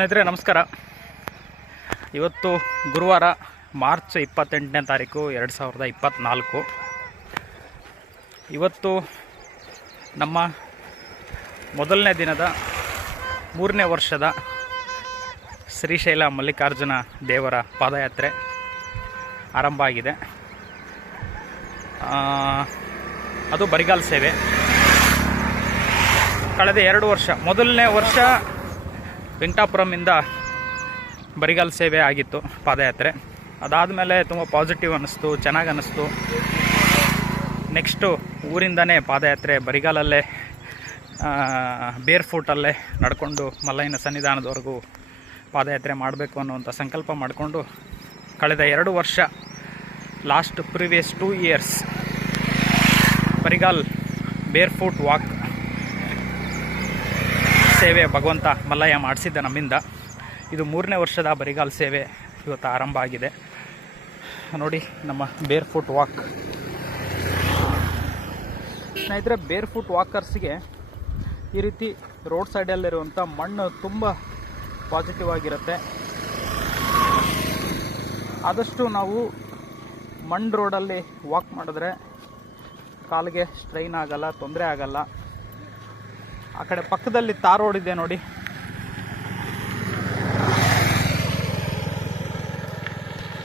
ಸ್ನೇಹಿತರೆ ನಮಸ್ಕಾರ. ಇವತ್ತು ಗುರುವಾರ ಮಾರ್ಚ್ 28ನೇ ತಾರೀಕು 2024. ಇವತ್ತು ನಮ್ಮ ಮೊದಲನೇ ದಿನದ 3ನೇ ವರ್ಷದ ಶ್ರೀಶೈಲ ಮಲ್ಲಿಕಾರ್ಜುನ ದೇವರ ಪಾದಯಾತ್ರೆ ಆರಂಭ ಆಗಿದೆ. ಅದು ಬರಿಗಾಲ್ ಸೇವೆ. ಕಳೆದ 2 ವರ್ಷ, ಮೊದಲನೇ ವರ್ಷ ವೆಂಕಟಾಪುರಮಿಂದ ಬರಿಗಾಲ್ ಸೇವೆ ಆಗಿತ್ತು ಪಾದಯಾತ್ರೆ. ಅದಾದಮೇಲೆ ತುಂಬ ಪಾಸಿಟಿವ್ ಅನ್ನಿಸ್ತು, ಚೆನ್ನಾಗಿ ಅನ್ನಿಸ್ತು. ನೆಕ್ಸ್ಟು ಊರಿಂದನೇ ಪಾದಯಾತ್ರೆ ಬರಿಗಾಲಲ್ಲೇ ಬೇರ್ ಫೂಟಲ್ಲೇ ನಡ್ಕೊಂಡು ಮಲ್ಲಯ್ಯನ ಸನ್ನಿಧಾನದವರೆಗೂ ಪಾದಯಾತ್ರೆ ಮಾಡಬೇಕು ಅನ್ನುವಂಥ ಸಂಕಲ್ಪ ಮಾಡಿಕೊಂಡು ಕಳೆದ 2 ವರ್ಷ, ಲಾಸ್ಟ್ ಪ್ರೀವಿಯಸ್ 2 ಇಯರ್ಸ್ ಬರಿಗಾಲ್ ಬೇರ್ ಫೂಟ್ ವಾಕ್ ಸೇವೆ ಭಗವಂತ ಮಲ್ಲಯ್ಯ ಮಾಡಿಸಿದ್ದ ನಮ್ಮಿಂದ. ಇದು 3ನೇ ವರ್ಷದ ಬರಿಗಾಲ್ ಸೇವೆ ಇವತ್ತು ಆರಂಭ ಆಗಿದೆ. ನೋಡಿ ನಮ್ಮ ಬೇರ್ ಫುಟ್ ವಾಕ್. ಸ್ನೇಹಿತರೆ, ಬೇರ್ ಫುಟ್ ವಾಕರ್ಸ್ಗೆ ಈ ರೀತಿ ರೋಡ್ ಸೈಡಲ್ಲಿರುವಂಥ ಮಣ್ಣು ತುಂಬ ಪಾಸಿಟಿವ್ ಆಗಿರುತ್ತೆ. ಆದಷ್ಟು ನಾವು ಮಣ್ಣು ರೋಡಲ್ಲಿ ವಾಕ್ ಮಾಡಿದ್ರೆ ಕಾಲಿಗೆ ಸ್ಟ್ರೈನ್ ಆಗಲ್ಲ, ತೊಂದರೆ ಆಗಲ್ಲ. ಆ ಕಡೆ ಪಕ್ಕದಲ್ಲಿ ತಾರ್ ರೋಡ್ ಇದೆ ನೋಡಿ,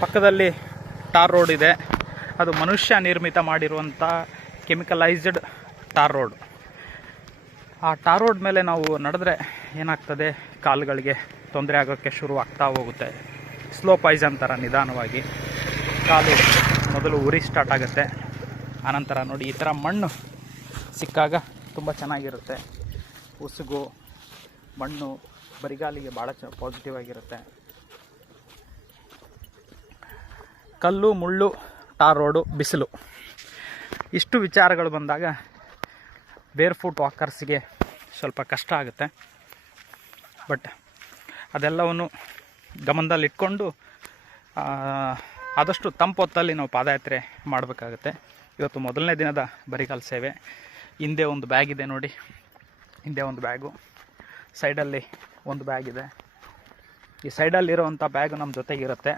ಪಕ್ಕದಲ್ಲಿ ಟಾರ್ ರೋಡ್ ಇದೆ. ಅದು ಮನುಷ್ಯ ನಿರ್ಮಿತ ಮಾಡಿರುವಂಥ ಕೆಮಿಕಲೈಸ್ಡ್ ಟಾರ್ ರೋಡ್. ಆ ಟಾರ್ ರೋಡ್ ಮೇಲೆ ನಾವು ನಡೆದ್ರೆ ಏನಾಗ್ತದೆ, ಕಾಲುಗಳಿಗೆ ತೊಂದರೆ ಆಗೋಕ್ಕೆ ಶುರು ಆಗ್ತಾ ಹೋಗುತ್ತೆ. ಸ್ಲೋ ಪಾಯ್ಸನ್ ಥರ ನಿಧಾನವಾಗಿ ಕಾಲು ಮೊದಲು ಉರಿ ಸ್ಟಾರ್ಟ್ ಆಗುತ್ತೆ. ಆನಂತರ ನೋಡಿ ಈ ಥರ ಮಣ್ಣು ಸಿಕ್ಕಾಗ ತುಂಬ ಚೆನ್ನಾಗಿರುತ್ತೆ. ಉಸುಗು ಮಣ್ಣು ಬರಿಗಾಲಿಗೆ ಭಾಳ ಪಾಸಿಟಿವ್ ಆಗಿರುತ್ತೆ. ಕಲ್ಲು ಮುಳ್ಳು, ಟಾರ್ ರೋಡು, ಬಿಸಿಲು, ಇಷ್ಟು ವಿಚಾರಗಳು ಬಂದಾಗ ಬೇರ್ ಫುಟ್ ವಾಕರ್ಸ್ಗೆ ಸ್ವಲ್ಪ ಕಷ್ಟ ಆಗುತ್ತೆ. ಬಟ್ ಅದೆಲ್ಲವನ್ನು ಗಮನದಲ್ಲಿಟ್ಕೊಂಡು ಆದಷ್ಟು ತಂಪೊತ್ತಲ್ಲಿ ನಾವು ಪಾದಯಾತ್ರೆ ಮಾಡಬೇಕಾಗುತ್ತೆ. ಇವತ್ತು ಮೊದಲನೇ ದಿನದ ಬರಿಗಾಲ್ ಸೇವೆ. ಹಿಂದೆ ಒಂದು ಬ್ಯಾಗ್ ಇದೆ ನೋಡಿ, ಹಿಂದೆ ಒಂದು ಬ್ಯಾಗು, ಸೈಡಲ್ಲಿ ಒಂದು ಬ್ಯಾಗ್ ಇದೆ. ಈ ಸೈಡಲ್ಲಿರೋವಂಥ ಬ್ಯಾಗು ನಮ್ಮ ಜೊತೆಗಿರುತ್ತೆ.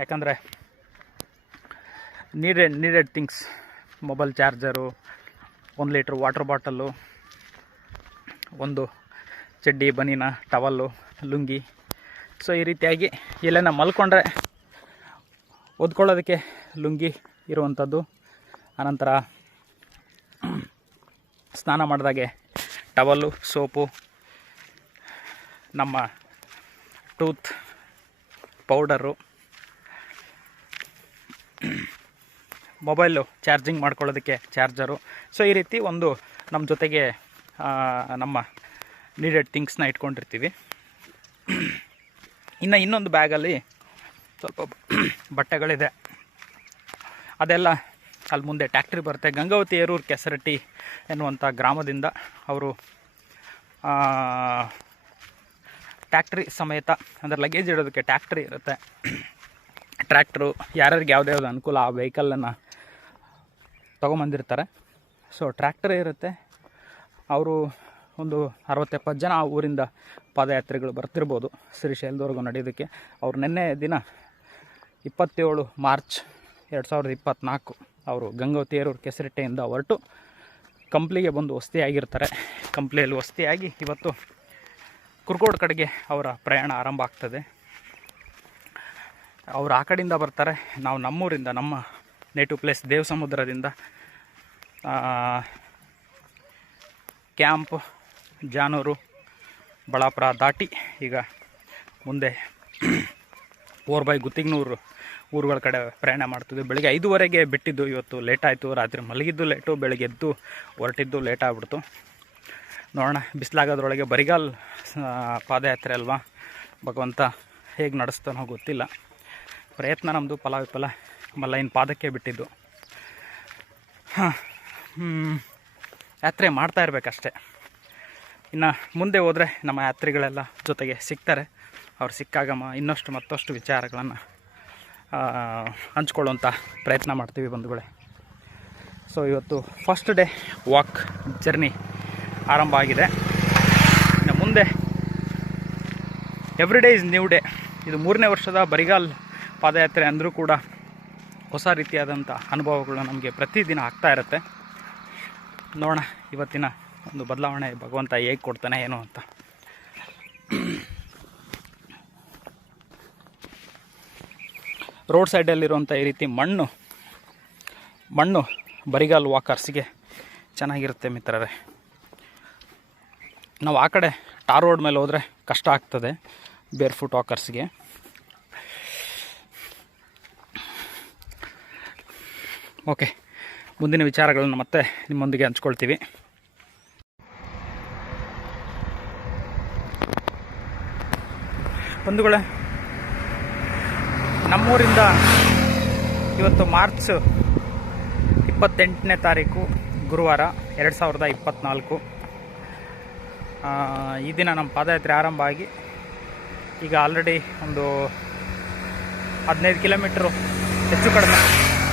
ಯಾಕಂದರೆ needed things, mobile charger, 1 litre water bottle, ಒಂದು ಚಡ್ಡಿ, ಬನೀನ, ಟವಲ್ಲು, ಲುಂಗಿ. ಸೊ ಈ ರೀತಿಯಾಗಿ ಎಲ್ಲೇನ ಮಲ್ಕೊಂಡ್ರೆ ಓದ್ಕೊಳ್ಳೋದಕ್ಕೆ ಲುಂಗಿ ಇರುವಂಥದ್ದು. ಆನಂತರ ಸ್ನಾನ ಮಾಡಿದಾಗೆ ಟವಲ್ಲು, ಸೋಪು, ನಮ್ಮ ಟೂತ್ ಪೌಡರು, ಮೊಬೈಲು ಚಾರ್ಜಿಂಗ್ ಮಾಡ್ಕೊಳ್ಳೋದಕ್ಕೆ ಚಾರ್ಜರು. ಸೊ ಈ ರೀತಿ ಒಂದು ನಮ್ಮ ಜೊತೆಗೆ ನಮ್ಮ ನೀಡೆಡ್ ಥಿಂಗ್ಸ್ನ ಇಟ್ಕೊಂಡಿರ್ತೀವಿ. ಇನ್ನೊಂದು ಬ್ಯಾಗಲ್ಲಿ ಸ್ವಲ್ಪ ಬಟ್ಟೆಗಳಿದೆ. ಅದೆಲ್ಲ ಅಲ್ಲಿ ಮುಂದೆ ಟ್ಯಾಕ್ಟ್ರಿ ಬರುತ್ತೆ. ಗಂಗಾವತಿ ಏರೂರು ಕೆಸರಟ್ಟಿ ಎನ್ನುವಂಥ ಗ್ರಾಮದಿಂದ ಅವರು ಟ್ಯಾಕ್ಟ್ರಿ ಸಮೇತ, ಅಂದರೆ ಲಗೇಜ್ ಇಡೋದಕ್ಕೆ ಟ್ಯಾಕ್ಟ್ರಿ ಇರುತ್ತೆ. ಟ್ರ್ಯಾಕ್ಟ್ರು ಯಾರ್ಯಾರಿಗೆ ಯಾವುದ್ಯಾವ್ದು ಅನುಕೂಲ ಆ ವೆಹಿಕಲನ್ನು ತೊಗೊಂಬಂದಿರ್ತಾರೆ. ಸೊ ಟ್ರ್ಯಾಕ್ಟರೇ ಇರುತ್ತೆ. ಅವರು ಒಂದು 60-70 ಜನ ಆ ಊರಿಂದ ಪಾದಯಾತ್ರೆಗಳು ಬರ್ತಿರ್ಬೋದು ಶ್ರೀಶೈಲದವರೆಗೂ ನಡೆಯೋದಕ್ಕೆ. ಅವ್ರು ನಿನ್ನೆ ದಿನ 27 ಮಾರ್ಚ್ 2024 ಅವರು ಗಂಗಾವತಿ ಏರೂರು ಕೆಸರಟ್ಟೆಯಿಂದ ಹೊರಟು ಕಂಪ್ಲಿಗೆ ಬಂದು ವಸತಿಯಾಗಿರ್ತಾರೆ. ಕಂಪ್ಲಿಯಲ್ಲಿ ವಸತಿಯಾಗಿ ಇವತ್ತು ಕುರ್ಗೋಡ್ ಕಡೆಗೆ ಅವರ ಪ್ರಯಾಣ ಆರಂಭ ಆಗ್ತದೆ. ಅವರು ಆ ಕಡೆಯಿಂದ ಬರ್ತಾರೆ. ನಾವು ನಮ್ಮೂರಿಂದ, ನಮ್ಮ ನೇಟಿವ್ ಪ್ಲೇಸ್ ದೇವಸಮುದ್ರದಿಂದ ಕ್ಯಾಂಪ್, ಜಾನೂರು, ಬಳ್ಳಾಪುರ ದಾಟಿ ಈಗ ಮುಂದೆ ಓರ್ಬೈ, ಗುತ್ತಿಗ್ನೂರು ಊರುಗಳ ಕಡೆ ಪ್ರಯಾಣ ಮಾಡ್ತಿದ್ವಿ. ಬೆಳಗ್ಗೆ 5:00 ಬಿಟ್ಟಿದ್ದು. ಇವತ್ತು ಲೇಟ್ ಆಯಿತು. ರಾತ್ರಿ ಮಲಗಿದ್ದು ಲೇಟು, ಬೆಳಗ್ಗೆ ಎದ್ದು ಹೊರಟಿದ್ದು ಲೇಟ್ ಆಗಿಬಿಡ್ತು. ನೋಡೋಣ, ಬಿಸಿಲಾಗೋದ್ರೊಳಗೆ ಬರಿಗಾಲ್ ಪಾದಯಾತ್ರೆ ಅಲ್ವಾ, ಭಗವಂತ ಹೇಗೆ ನಡೆಸ್ತಾನೋ ಗೊತ್ತಿಲ್ಲ. ಪ್ರಯತ್ನ ನಮ್ಮದು ಫಲ ಮಲ್ಲಯ್ಯನ ಪಾದಕ್ಕೆ ಬಿಟ್ಟಿದ್ದು. ಯಾತ್ರೆ ಮಾಡ್ತಾ ಇರಬೇಕಷ್ಟೆ. ಇನ್ನು ಮುಂದೆ ಹೋದರೆ ನಮ್ಮ ಯಾತ್ರಿಗಳೆಲ್ಲ ಜೊತೆಗೆ ಸಿಗ್ತಾರೆ. ಅವ್ರು ಸಿಕ್ಕಾಗ ಮತ್ತಷ್ಟು ವಿಚಾರಗಳನ್ನು ಹಂಚ್ಕೊಳ್ಳುವಂಥ ಪ್ರಯತ್ನ ಮಾಡ್ತೀವಿ ಬಂಧುಗಳೇ. ಸೊ ಇವತ್ತು ಫಸ್ಟ್ ಡೇ ವಾಕ್ ಜರ್ನಿ ಆರಂಭ ಆಗಿದೆ. ಇನ್ನು ಮುಂದೆ every day is new day. ಇದು 3ನೇ ವರ್ಷದ ಬರಿಗಾಲ್ ಪಾದಯಾತ್ರೆ ಅಂದರೂ ಕೂಡ ಹೊಸ ರೀತಿಯಾದಂಥ ಅನುಭವಗಳು ನಮಗೆ ಪ್ರತಿದಿನ ಆಗ್ತಾ ಇರುತ್ತೆ. ನೋಡೋಣ ಇವತ್ತಿನ ಒಂದು ಬದಲಾವಣೆ ಭಗವಂತ ಹೇಗೆ ಕೊಡ್ತಾನೆ ಏನೋ ಅಂತ. ರೋಡ್ ಸೈಡಲ್ಲಿರುವಂಥ ಈ ರೀತಿ ಮಣ್ಣು ಬರಿಗಾಲ್ ವಾಕರ್ಸ್ಗೆ ಚೆನ್ನಾಗಿರುತ್ತೆ ಮಿತ್ರರೇ. ನಾವು ಆ ಕಡೆ ಟಾರ್ ರೋಡ್ ಮೇಲೆ ಹೋದರೆ ಕಷ್ಟ ಆಗ್ತದೆ ಬೇರ್ ಫುಟ್ ವಾಕರ್ಸ್ಗೆ. ಓಕೆ, ಮುಂದಿನ ವಿಚಾರಗಳನ್ನು ಮತ್ತೆ ನಿಮ್ಮೊಂದಿಗೆ ಹಂಚ್ಕೊಳ್ತೀವಿ. ಬಂಧುಗಳೇ, ನಮ್ಮೂರಿಂದ ಇವತ್ತು ಮಾರ್ಚ್ 28ನೇ ತಾರೀಕು ಗುರುವಾರ 2024. ಈ ದಿನ ನಮ್ಮ ಪಾದಯಾತ್ರೆ ಆರಂಭ ಆಗಿ ಈಗ ಆಲ್ರೆಡಿ ಒಂದು 15 ಕಿಲೋಮೀಟ್ರು ಹೆಚ್ಚು ಕಡಿಮೆ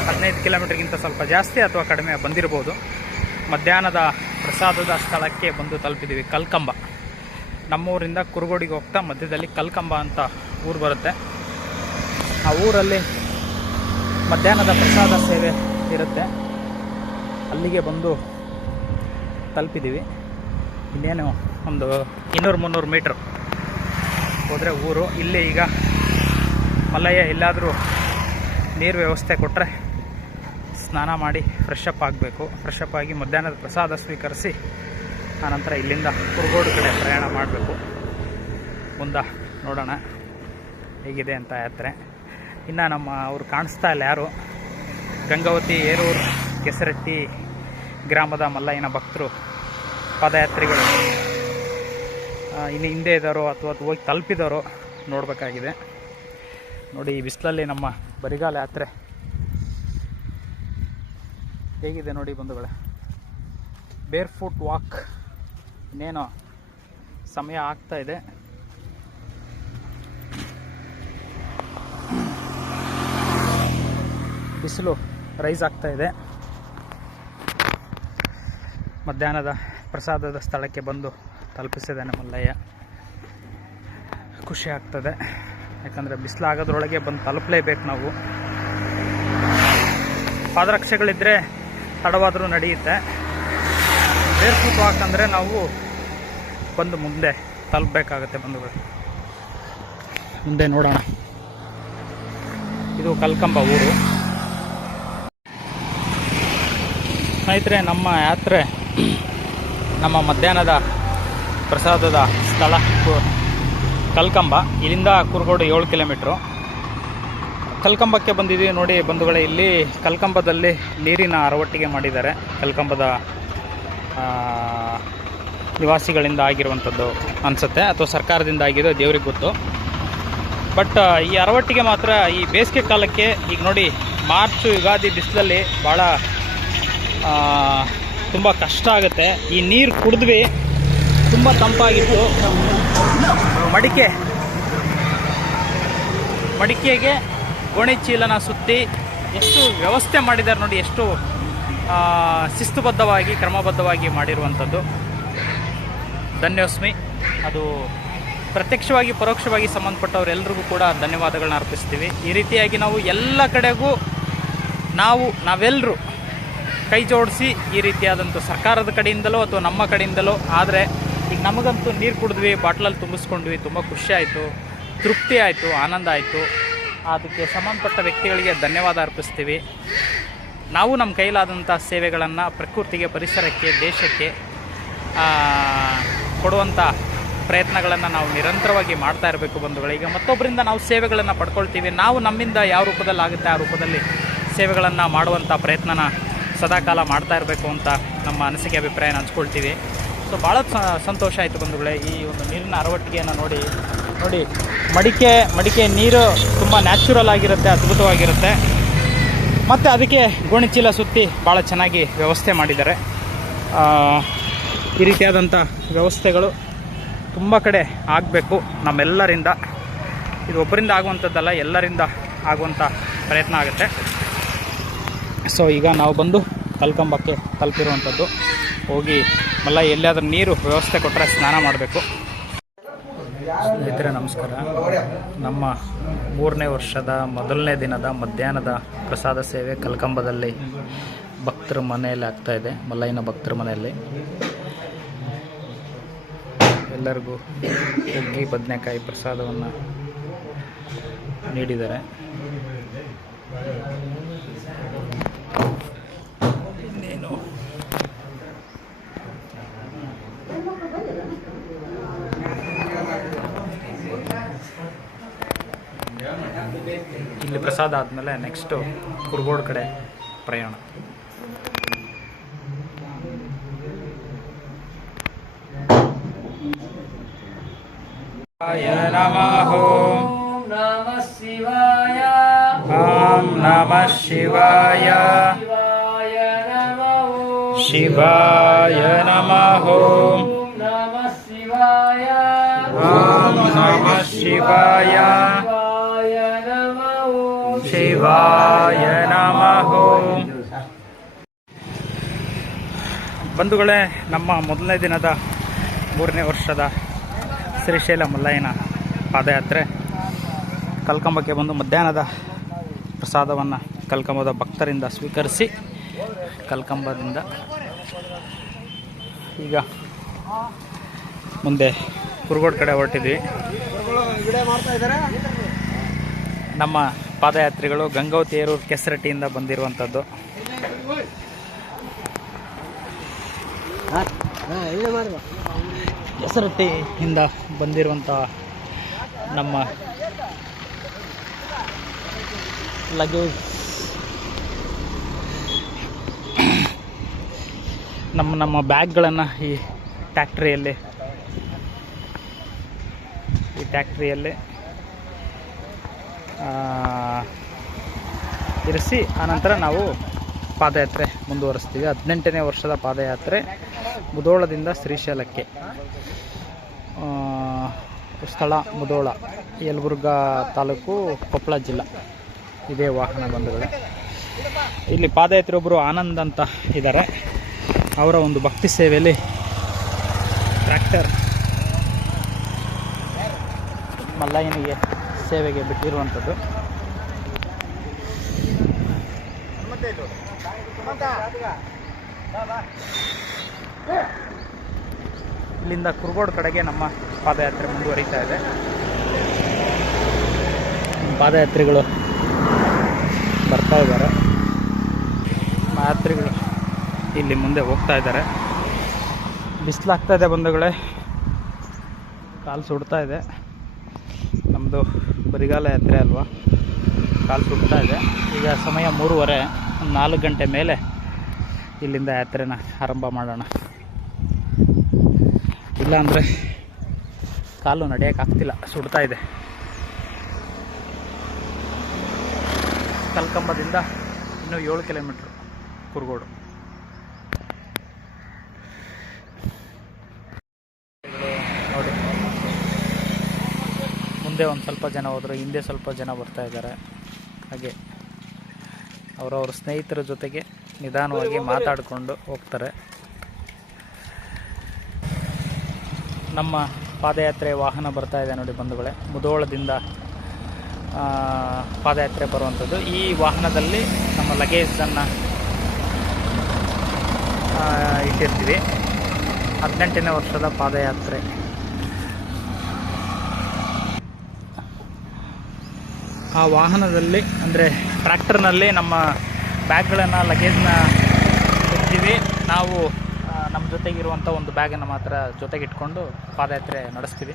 15 ಕಿಲೋಮೀಟ್ರಿಗಿಂತ ಸ್ವಲ್ಪ ಜಾಸ್ತಿ ಅಥವಾ ಕಡಿಮೆ ಬಂದಿರ್ಬೋದು. ಮಧ್ಯಾಹ್ನದ ಪ್ರಸಾದದ ಸ್ಥಳಕ್ಕೆ ಬಂದು ತಲುಪಿದ್ದೀವಿ. ಕಲ್ಕಂಬ, ನಮ್ಮೂರಿಂದ ಕುರುಗೋಡಿಗೆ ಹೋಗ್ತಾ ಮಧ್ಯದಲ್ಲಿ ಕಲ್ಕಂಬ ಅಂತ ಊರು ಬರುತ್ತೆ. ಆ ಊರಲ್ಲಿ ಮಧ್ಯಾಹ್ನದ ಪ್ರಸಾದ ಸೇವೆ ಇರುತ್ತೆ. ಅಲ್ಲಿಗೆ ಬಂದು ತಲುಪಿದ್ದೀವಿ. ಇನ್ನೇನು ಒಂದು 200-300 ಮೀಟ್ರ್ ಹೋದರೆ ಊರು. ಇಲ್ಲಿ ಈಗ ಮಲ್ಲಯ್ಯ ಎಲ್ಲಾದರೂ ನೀರು ವ್ಯವಸ್ಥೆ ಕೊಟ್ಟರೆ ಸ್ನಾನ ಮಾಡಿ ಫ್ರೆಶ್ ಅಪ್ ಆಗಬೇಕು. ಫ್ರೆಶ್ ಅಪ್ ಆಗಿ ಮಧ್ಯಾಹ್ನದ ಪ್ರಸಾದ ಸ್ವೀಕರಿಸಿ ಆನಂತರ ಇಲ್ಲಿಂದ ಕುರುಗೋಡು ಕಡೆ ಪ್ರಯಾಣ ಮಾಡಬೇಕು. ಮುಂದೆ ನೋಡೋಣ ಹೇಗಿದೆ ಅಂತ ಯಾತ್ರೆ. ಇನ್ನು ಅವ್ರು ಕಾಣಿಸ್ತಾ ಇಲ್ಲ ಯಾರು. ಗಂಗಾವತಿ, ಏರೂರು, ಕೆಸರಟ್ಟಿ ಗ್ರಾಮದ ಮಲ್ಲಯ್ಯನ ಭಕ್ತರು, ಪಾದಯಾತ್ರಿಗಳು ಇನ್ನು ಹಿಂದೆ ಇದ್ದಾರೋ ಅಥವಾ ಹೋಗಿ ತಲುಪಿದಾರೋ ನೋಡಬೇಕಾಗಿದೆ. ನೋಡಿ, ಈ ಬಿಸಿಲಲ್ಲಿ ನಮ್ಮ ಬರಿಗಾಲ ಯಾತ್ರೆ ಹೇಗಿದೆ ನೋಡಿ ಬಂಧುಗಳೇ. ಬೇರ್ ಫುಟ್ ವಾಕ್. ಇನ್ನೇನೋ ಸಮಯ ಆಗ್ತಾ ಇದೆ. ಬಿಸಿಲು ರೈಸ್ ಆಗ್ತಾ ಇದೆ. ಮಧ್ಯಾಹ್ನದ ಪ್ರಸಾದದ ಸ್ಥಳಕ್ಕೆ ಬಂದು ತಲುಪಿಸಿದ್ದಾನೆ ಮಲ್ಲಯ್ಯ. ಖುಷಿ ಆಗ್ತದೆ, ಯಾಕಂದರೆ ಬಿಸಿಲಾಗೋದ್ರೊಳಗೆ ಬಂದು ತಲುಪಲೇಬೇಕು ನಾವು. ಪಾದರಕ್ಷೆಗಳಿದ್ದರೆ ತಡವಾದರೂ ನಡೆಯುತ್ತೆ. ಬೇರ್ ಫುಟ್ ವಾಕ್ ಅಂದರೆ ನಾವು ಬಂದು ಮುಂದೆ ತಲುಪಬೇಕಾಗತ್ತೆ ಬಂಧುಗಳು. ಮುಂದೆ ನೋಡೋಣ. ಇದು ಕಲ್ಕಂಬ ಊರು. ಸ್ನೇಹಿತರೆ, ನಮ್ಮ ಯಾತ್ರೆ ನಮ್ಮ ಮಧ್ಯಾಹ್ನದ ಪ್ರಸಾದದ ಸ್ಥಳ ಕಲ್ಕಂಬ. ಇಲ್ಲಿಂದ ಕುರುಗೋಡು 7 ಕಿಲೋಮೀಟ್ರು. ಕಲ್ಕಂಬಕ್ಕೆ ಬಂದಿದ್ದೀವಿ ನೋಡಿ ಬಂಧುಗಳೇ. ಇಲ್ಲಿ ಕಲ್ಕಂಬದಲ್ಲಿ ನೀರಿನ ಅರವಟ್ಟಿಗೆ ಮಾಡಿದ್ದಾರೆ. ಕಲ್ಕಂಬದ ನಿವಾಸಿಗಳಿಂದ ಆಗಿರುವಂಥದ್ದು ಅನಿಸುತ್ತೆ, ಅಥವಾ ಸರ್ಕಾರದಿಂದ ಆಗಿರೋ ದೇವ್ರಿಗೆ ಗೊತ್ತು. ಬಟ್ ಈ ಅರವಟ್ಟಿಗೆ ಮಾತ್ರ ಈ ಬೇಸಿಗೆ ಕಾಲಕ್ಕೆ ಈಗ ನೋಡಿ ಮಾರ್ಚು ಯುಗಾದಿ ಬಿಸಿಲಲ್ಲಿ ಭಾಳ ತುಂಬ ಕಷ್ಟ ಆಗುತ್ತೆ. ಈ ನೀರು ಕುಡಿದ್ವಿ, ತುಂಬ ತಂಪಾಗಿತ್ತು. ಮಡಿಕೆಗೆ ಗೋಣಿ ಚೀಲನ ಸುತ್ತಿ ಎಷ್ಟು ವ್ಯವಸ್ಥೆ ಮಾಡಿದ್ದಾರೆ ನೋಡಿ, ಎಷ್ಟು ಶಿಸ್ತುಬದ್ಧವಾಗಿ ಕ್ರಮಬದ್ಧವಾಗಿ ಮಾಡಿರುವಂಥದ್ದು. ಧನ್ಯೋಸ್ಮಿ. ಅದು ಪ್ರತ್ಯಕ್ಷವಾಗಿ ಪರೋಕ್ಷವಾಗಿ ಸಂಬಂಧಪಟ್ಟವರೆಲ್ಲರಿಗೂ ಕೂಡ ಧನ್ಯವಾದಗಳನ್ನ ಅರ್ಪಿಸ್ತೀವಿ. ಈ ರೀತಿಯಾಗಿ ನಾವು ಎಲ್ಲ ಕಡೆಗೂ ನಾವೆಲ್ಲರೂ ಕೈ ಜೋಡಿಸಿ ಈ ರೀತಿಯಾದಂಥ ಸರ್ಕಾರದ ಕಡೆಯಿಂದಲೋ ಅಥವಾ ನಮ್ಮ ಕಡೆಯಿಂದಲೋ ಆದರೆ ಈಗ ನಮಗಂತೂ ನೀರು ಕುಡಿದ್ವಿ, ಬಾಟ್ಲಲ್ಲಿ ತುಂಬಿಸ್ಕೊಂಡ್ವಿ, ತುಂಬ ಖುಷಿ ಆಯಿತು, ತೃಪ್ತಿ ಆಯಿತು, ಆನಂದ ಆಯಿತು. ಅದಕ್ಕೆ ಸಂಬಂಧಪಟ್ಟ ವ್ಯಕ್ತಿಗಳಿಗೆ ಧನ್ಯವಾದ ಅರ್ಪಿಸ್ತೀವಿ. ನಾವು ನಮ್ಮ ಕೈಲಾದಂಥ ಸೇವೆಗಳನ್ನು ಪ್ರಕೃತಿಗೆ, ಪರಿಸರಕ್ಕೆ, ದೇಶಕ್ಕೆ ಕೊಡುವಂಥ ಪ್ರಯತ್ನಗಳನ್ನು ನಾವು ನಿರಂತರವಾಗಿ ಮಾಡ್ತಾ ಇರಬೇಕು ಬಂಧುಗಳು. ಈಗ ಮತ್ತೊಬ್ಬರಿಂದ ನಾವು ಸೇವೆಗಳನ್ನು ಪಡ್ಕೊಳ್ತೀವಿ. ನಾವು ನಮ್ಮಿಂದ ಯಾವ ರೂಪದಲ್ಲಿ ಆಗುತ್ತೆ ಆ ರೂಪದಲ್ಲಿ ಸೇವೆಗಳನ್ನು ಮಾಡುವಂಥ ಪ್ರಯತ್ನನ ಸದಾಕಾಲ ಮಾಡ್ತಾ ಇರಬೇಕು ಅಂತ ನಮ್ಮ ಅನಿಸಿಕೆ ಅಭಿಪ್ರಾಯನ ಹಂಚ್ಕೊಳ್ತೀವಿ. ಸೊ ಭಾಳ ಸಂತೋಷ ಆಯಿತು ಬಂಧುಗಳೇ. ಈ ಒಂದು ನೀರಿನ ಅರವಟ್ಟಿಗೆಯನ್ನು ನೋಡಿ ಮಡಿಕೆ ನೀರು ತುಂಬ ನ್ಯಾಚುರಲ್ ಆಗಿರುತ್ತೆ, ಅದ್ಭುತವಾಗಿರುತ್ತೆ. ಮತ್ತು ಅದಕ್ಕೆ ಗೋಣಿ ಚೀಲ ಸುತ್ತಿ ಭಾಳ ಚೆನ್ನಾಗಿ ವ್ಯವಸ್ಥೆ ಮಾಡಿದ್ದಾರೆ. ಈ ರೀತಿಯಾದಂಥ ವ್ಯವಸ್ಥೆಗಳು ತುಂಬ ಕಡೆ ಆಗಬೇಕು ನಮ್ಮೆಲ್ಲರಿಂದ. ಇದು ಒಬ್ಬರಿಂದ ಆಗುವಂಥದ್ದಲ್ಲ, ಎಲ್ಲರಿಂದ ಆಗುವಂಥ ಪ್ರಯತ್ನ ಆಗುತ್ತೆ. ಸೊ ಈಗ ನಾವು ಬಂದು ಕಲ್ಕಂಬಕ್ಕೆ ತಲುಪಿರುವಂಥದ್ದು. ಹೋಗಿ ಮಲ್ಲ ಎಲ್ಲಿಯಾದ್ರೂ ನೀರು ವ್ಯವಸ್ಥೆ ಕೊಟ್ಟರೆ ಸ್ನಾನ ಮಾಡಬೇಕು. ಸ್ನೇಹಿತರೆ ನಮಸ್ಕಾರ. ನಮ್ಮ 3ನೇ ವರ್ಷದ ಮೊದಲನೇ ದಿನದ ಮಧ್ಯಾಹ್ನದ ಪ್ರಸಾದ ಸೇವೆ ಕಲ್ಕಂಬದಲ್ಲಿ ಭಕ್ತರ ಮನೆಯಲ್ಲಿ ಆಗ್ತಾಯಿದೆ. ಮಲ್ಲಯ್ಯನ ಭಕ್ತರ ಮನೆಯಲ್ಲಿ ಎಲ್ಲರಿಗೂ ಹುಗ್ಗಿ ಬದನೆಕಾಯಿ ಪ್ರಸಾದವನ್ನು ನೀಡಿದ್ದಾರೆ. ಇನ್ನೇನು ಇಲ್ಲಿ ಪ್ರಸಾದ ಆದಮೇಲೆ ನೆಕ್ಸ್ಟು ಕುರುಗೋಡು ಕಡೆ ಪ್ರಯಾಣ. ನಮಃ ನಮಃ ಶಿವಾಯ. ಓಂ ನಮಃ ಶಿವಾಯ. ಶಿವಾಯ ನಮಃ. ಓಂ ನಮಃ ಶಿವಾಯ. ಓಂ ನಮಃ ಶಿವಾಯ. ಶಿವಾಯ ನಮಃ. ಬಂಧುಗಳೇ, ನಮ್ಮ ಮೊದಲನೇ ದಿನದ 3ನೇ ವರ್ಷದ ಶ್ರೀಶೈಲ ಮಲ್ಲಯ್ಯನ ಪಾದಯಾತ್ರೆ ಕಲ್ಕಂಬಕ್ಕೆ ಬಂದು ಮಧ್ಯಾಹ್ನದ ಪ್ರಸಾದವನ್ನು ಕಲ್ಕಂಬದ ಭಕ್ತರಿಂದ ಸ್ವೀಕರಿಸಿ ಕಲ್ಕಂಬದಿಂದ ಈಗ ಮುಂದೆ ಕುರುಗೋಡು ಕಡೆ ಹೊರಟಿದ್ವಿ. ನಮ್ಮ ಪಾದಯಾತ್ರಿಗಳು ಗಂಗಾವತಿಯರು ಕೆಸರಟ್ಟಿಯಿಂದ ಬಂದಿರುವಂಥದ್ದು. ಕೆಸರಟ್ಟಿಯಿಂದ ಬಂದಿರುವಂಥ ನಮ್ಮ ಲಗೇಜ್ ನಮ್ಮ ಬ್ಯಾಗ್ಗಳನ್ನು ಈ ಟ್ಯಾಕ್ಟ್ರಿಯಲ್ಲಿ ಇರಿಸಿ ಆನಂತರ ನಾವು ಪಾದಯಾತ್ರೆ ಮುಂದುವರಿಸ್ತೀವಿ. 18ನೇ ವರ್ಷದ ಪಾದಯಾತ್ರೆ ಮುಧೋಳದಿಂದ ಶ್ರೀಶೈಲಕ್ಕೆ. ಸ್ಥಳ ಮುಧೋಳ, ಯಲಬುರ್ಗಾ ತಾಲೂಕು, ಕೊಪ್ಪಳ ಜಿಲ್ಲಾ. ಇದೇ ವಾಹನ ಬಂಧುಗಳೇ. ಇಲ್ಲಿ ಪಾದಯಾತ್ರೆ ಒಬ್ಬರು ಆನಂದ್ ಅಂತ ಇದ್ದಾರೆ. ಅವರ ಒಂದು ಭಕ್ತಿ ಸೇವೆಯಲ್ಲಿ ಟ್ರ್ಯಾಕ್ಟರ್ ಮಲ್ಲಯ್ಯನಿಗೆ ಸೇವೆಗೆ ಬಿಟ್ಟಿರುವಂಥದ್ದು. ಇಲ್ಲಿಂದ ಕುರುಗೋಡು ಕಡೆಗೆ ನಮ್ಮ ಪಾದಯಾತ್ರೆ ಮುಂದುವರಿತಾ ಇದೆ. ಪಾದಯಾತ್ರಿಗಳು ಬರ್ತಾ ಇದ್ದಾರೆ. ಯಾತ್ರಿಗಳು ಇಲ್ಲಿ ಮುಂದೆ ಹೋಗ್ತಾ ಇದ್ದಾರೆ. ಬಿಸಿಲಾಗ್ತಾ ಇದೆ ಬಂಧುಗಳೇ, ಕಾಲು ಸುಡ್ತಾ ಇದೆ. ನಮ್ಮದು ಬರಿಗಾಲ ಯಾತ್ರೆ ಅಲ್ವಾ, ಕಾಲು ಸುಡ್ತಾ ಇದೆ. ಈಗ ಸಮಯ 3:30, 4 ಗಂಟೆ ಮೇಲೆ ಇಲ್ಲಿಂದ ಯಾತ್ರೆನ ಆರಂಭ ಮಾಡೋಣ. ಇಲ್ಲಾಂದರೆ ಕಾಲು ನಡೆಯೋಕ್ಕಾಗ್ತಿಲ್ಲ, ಸುಡ್ತಾ ಇದೆ. ಕಲ್ಕಂಬದಿಂದ ಇನ್ನೂ 7 ಕಿಲೋಮೀಟ್ರ್ ಕುರುಗೋಡು. ನೋಡಿ, ಮುಂದೆ ಒಂದು ಸ್ವಲ್ಪ ಜನ ಹೋದರು, ಹಿಂದೆ ಸ್ವಲ್ಪ ಜನ ಬರ್ತಾ ಇದ್ದಾರೆ. ಹಾಗೆ ಅವರವ್ರ ಸ್ನೇಹಿತರ ಜೊತೆಗೆ ನಿಧಾನವಾಗಿ ಮಾತಾಡಿಕೊಂಡು ಹೋಗ್ತಾರೆ. ನಮ್ಮ ಪಾದಯಾತ್ರೆ ವಾಹನ ಬರ್ತಾ ಇದೆ ನೋಡಿ ಬಂಧುಗಳೇ. ಮುಧೋಳದಿಂದ ಪಾದಯಾತ್ರೆ ಬರುವಂಥದ್ದು. ಈ ವಾಹನದಲ್ಲಿ ನಮ್ಮ ಲಗೇಜನ್ನು ಇಟ್ಟಿರ್ತೀವಿ. 18ನೇ ವರ್ಷದ ಪಾದಯಾತ್ರೆ. ಆ ವಾಹನದಲ್ಲಿ ಅಂದರೆ ಟ್ರ್ಯಾಕ್ಟರ್ನಲ್ಲಿ ನಮ್ಮ ಬ್ಯಾಗ್ಗಳನ್ನು, ಲಗೇಜ್ನ ಇರ್ತೀವಿ. ನಾವು ನಮ್ಮ ಜೊತೆಗಿರುವಂಥ ಒಂದು ಬ್ಯಾಗನ್ನು ಮಾತ್ರ ಜೊತೆಗಿಟ್ಕೊಂಡು ಪಾದಯಾತ್ರೆ ನಡೆಸ್ತೀವಿ.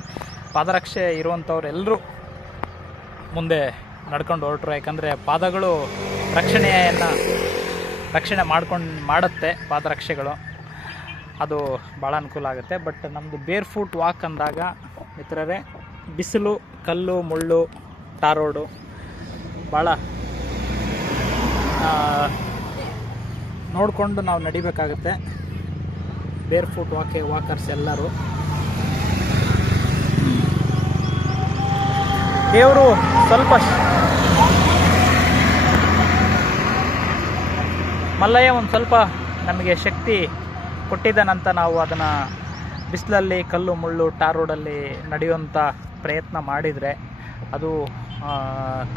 ಪಾದರಕ್ಷೆ ಇರುವಂಥವ್ರು ಮುಂದೆ ನಡ್ಕೊಂಡು ಹೊರಟರು. ಯಾಕಂದರೆ ಪಾದಗಳು ರಕ್ಷಣೆ ಮಾಡುತ್ತೆ ಪಾದರಕ್ಷೆಗಳು. ಅದು ಭಾಳ ಅನುಕೂಲ ಆಗುತ್ತೆ. ಬಟ್ ನಮ್ಮದು ಬೇರ್ ಫೂಟ್ ವಾಕ್ ಅಂದಾಗ ಮಿತ್ರರೇ, ಬಿಸಿಲು, ಕಲ್ಲು, ಮುಳ್ಳು, ಟಾರ್ ರೋಡು ಭಾಳ ನೋಡಿಕೊಂಡು ನಾವು ನಡಿಬೇಕಾಗುತ್ತೆ. ಬೇರ್ ಫೂಟ್ ವಾಕರ್ಸ್ ಎಲ್ಲರೂ. ದೇವರು ಸ್ವಲ್ಪ ಮಲ್ಲಯ್ಯ ಒಂದು ಸ್ವಲ್ಪ ನಮಗೆ ಶಕ್ತಿ ಕೊಟ್ಟಿದ್ದಾನಂತ ನಾವು ಅದನ್ನು ಬಿಸಿಲಲ್ಲಿ, ಕಲ್ಲು ಮುಳ್ಳು, ಟಾರ್ ರೋಡಲ್ಲಿ ನಡೆಯುವಂಥ ಪ್ರಯತ್ನ ಮಾಡಿದರೆ ಅದು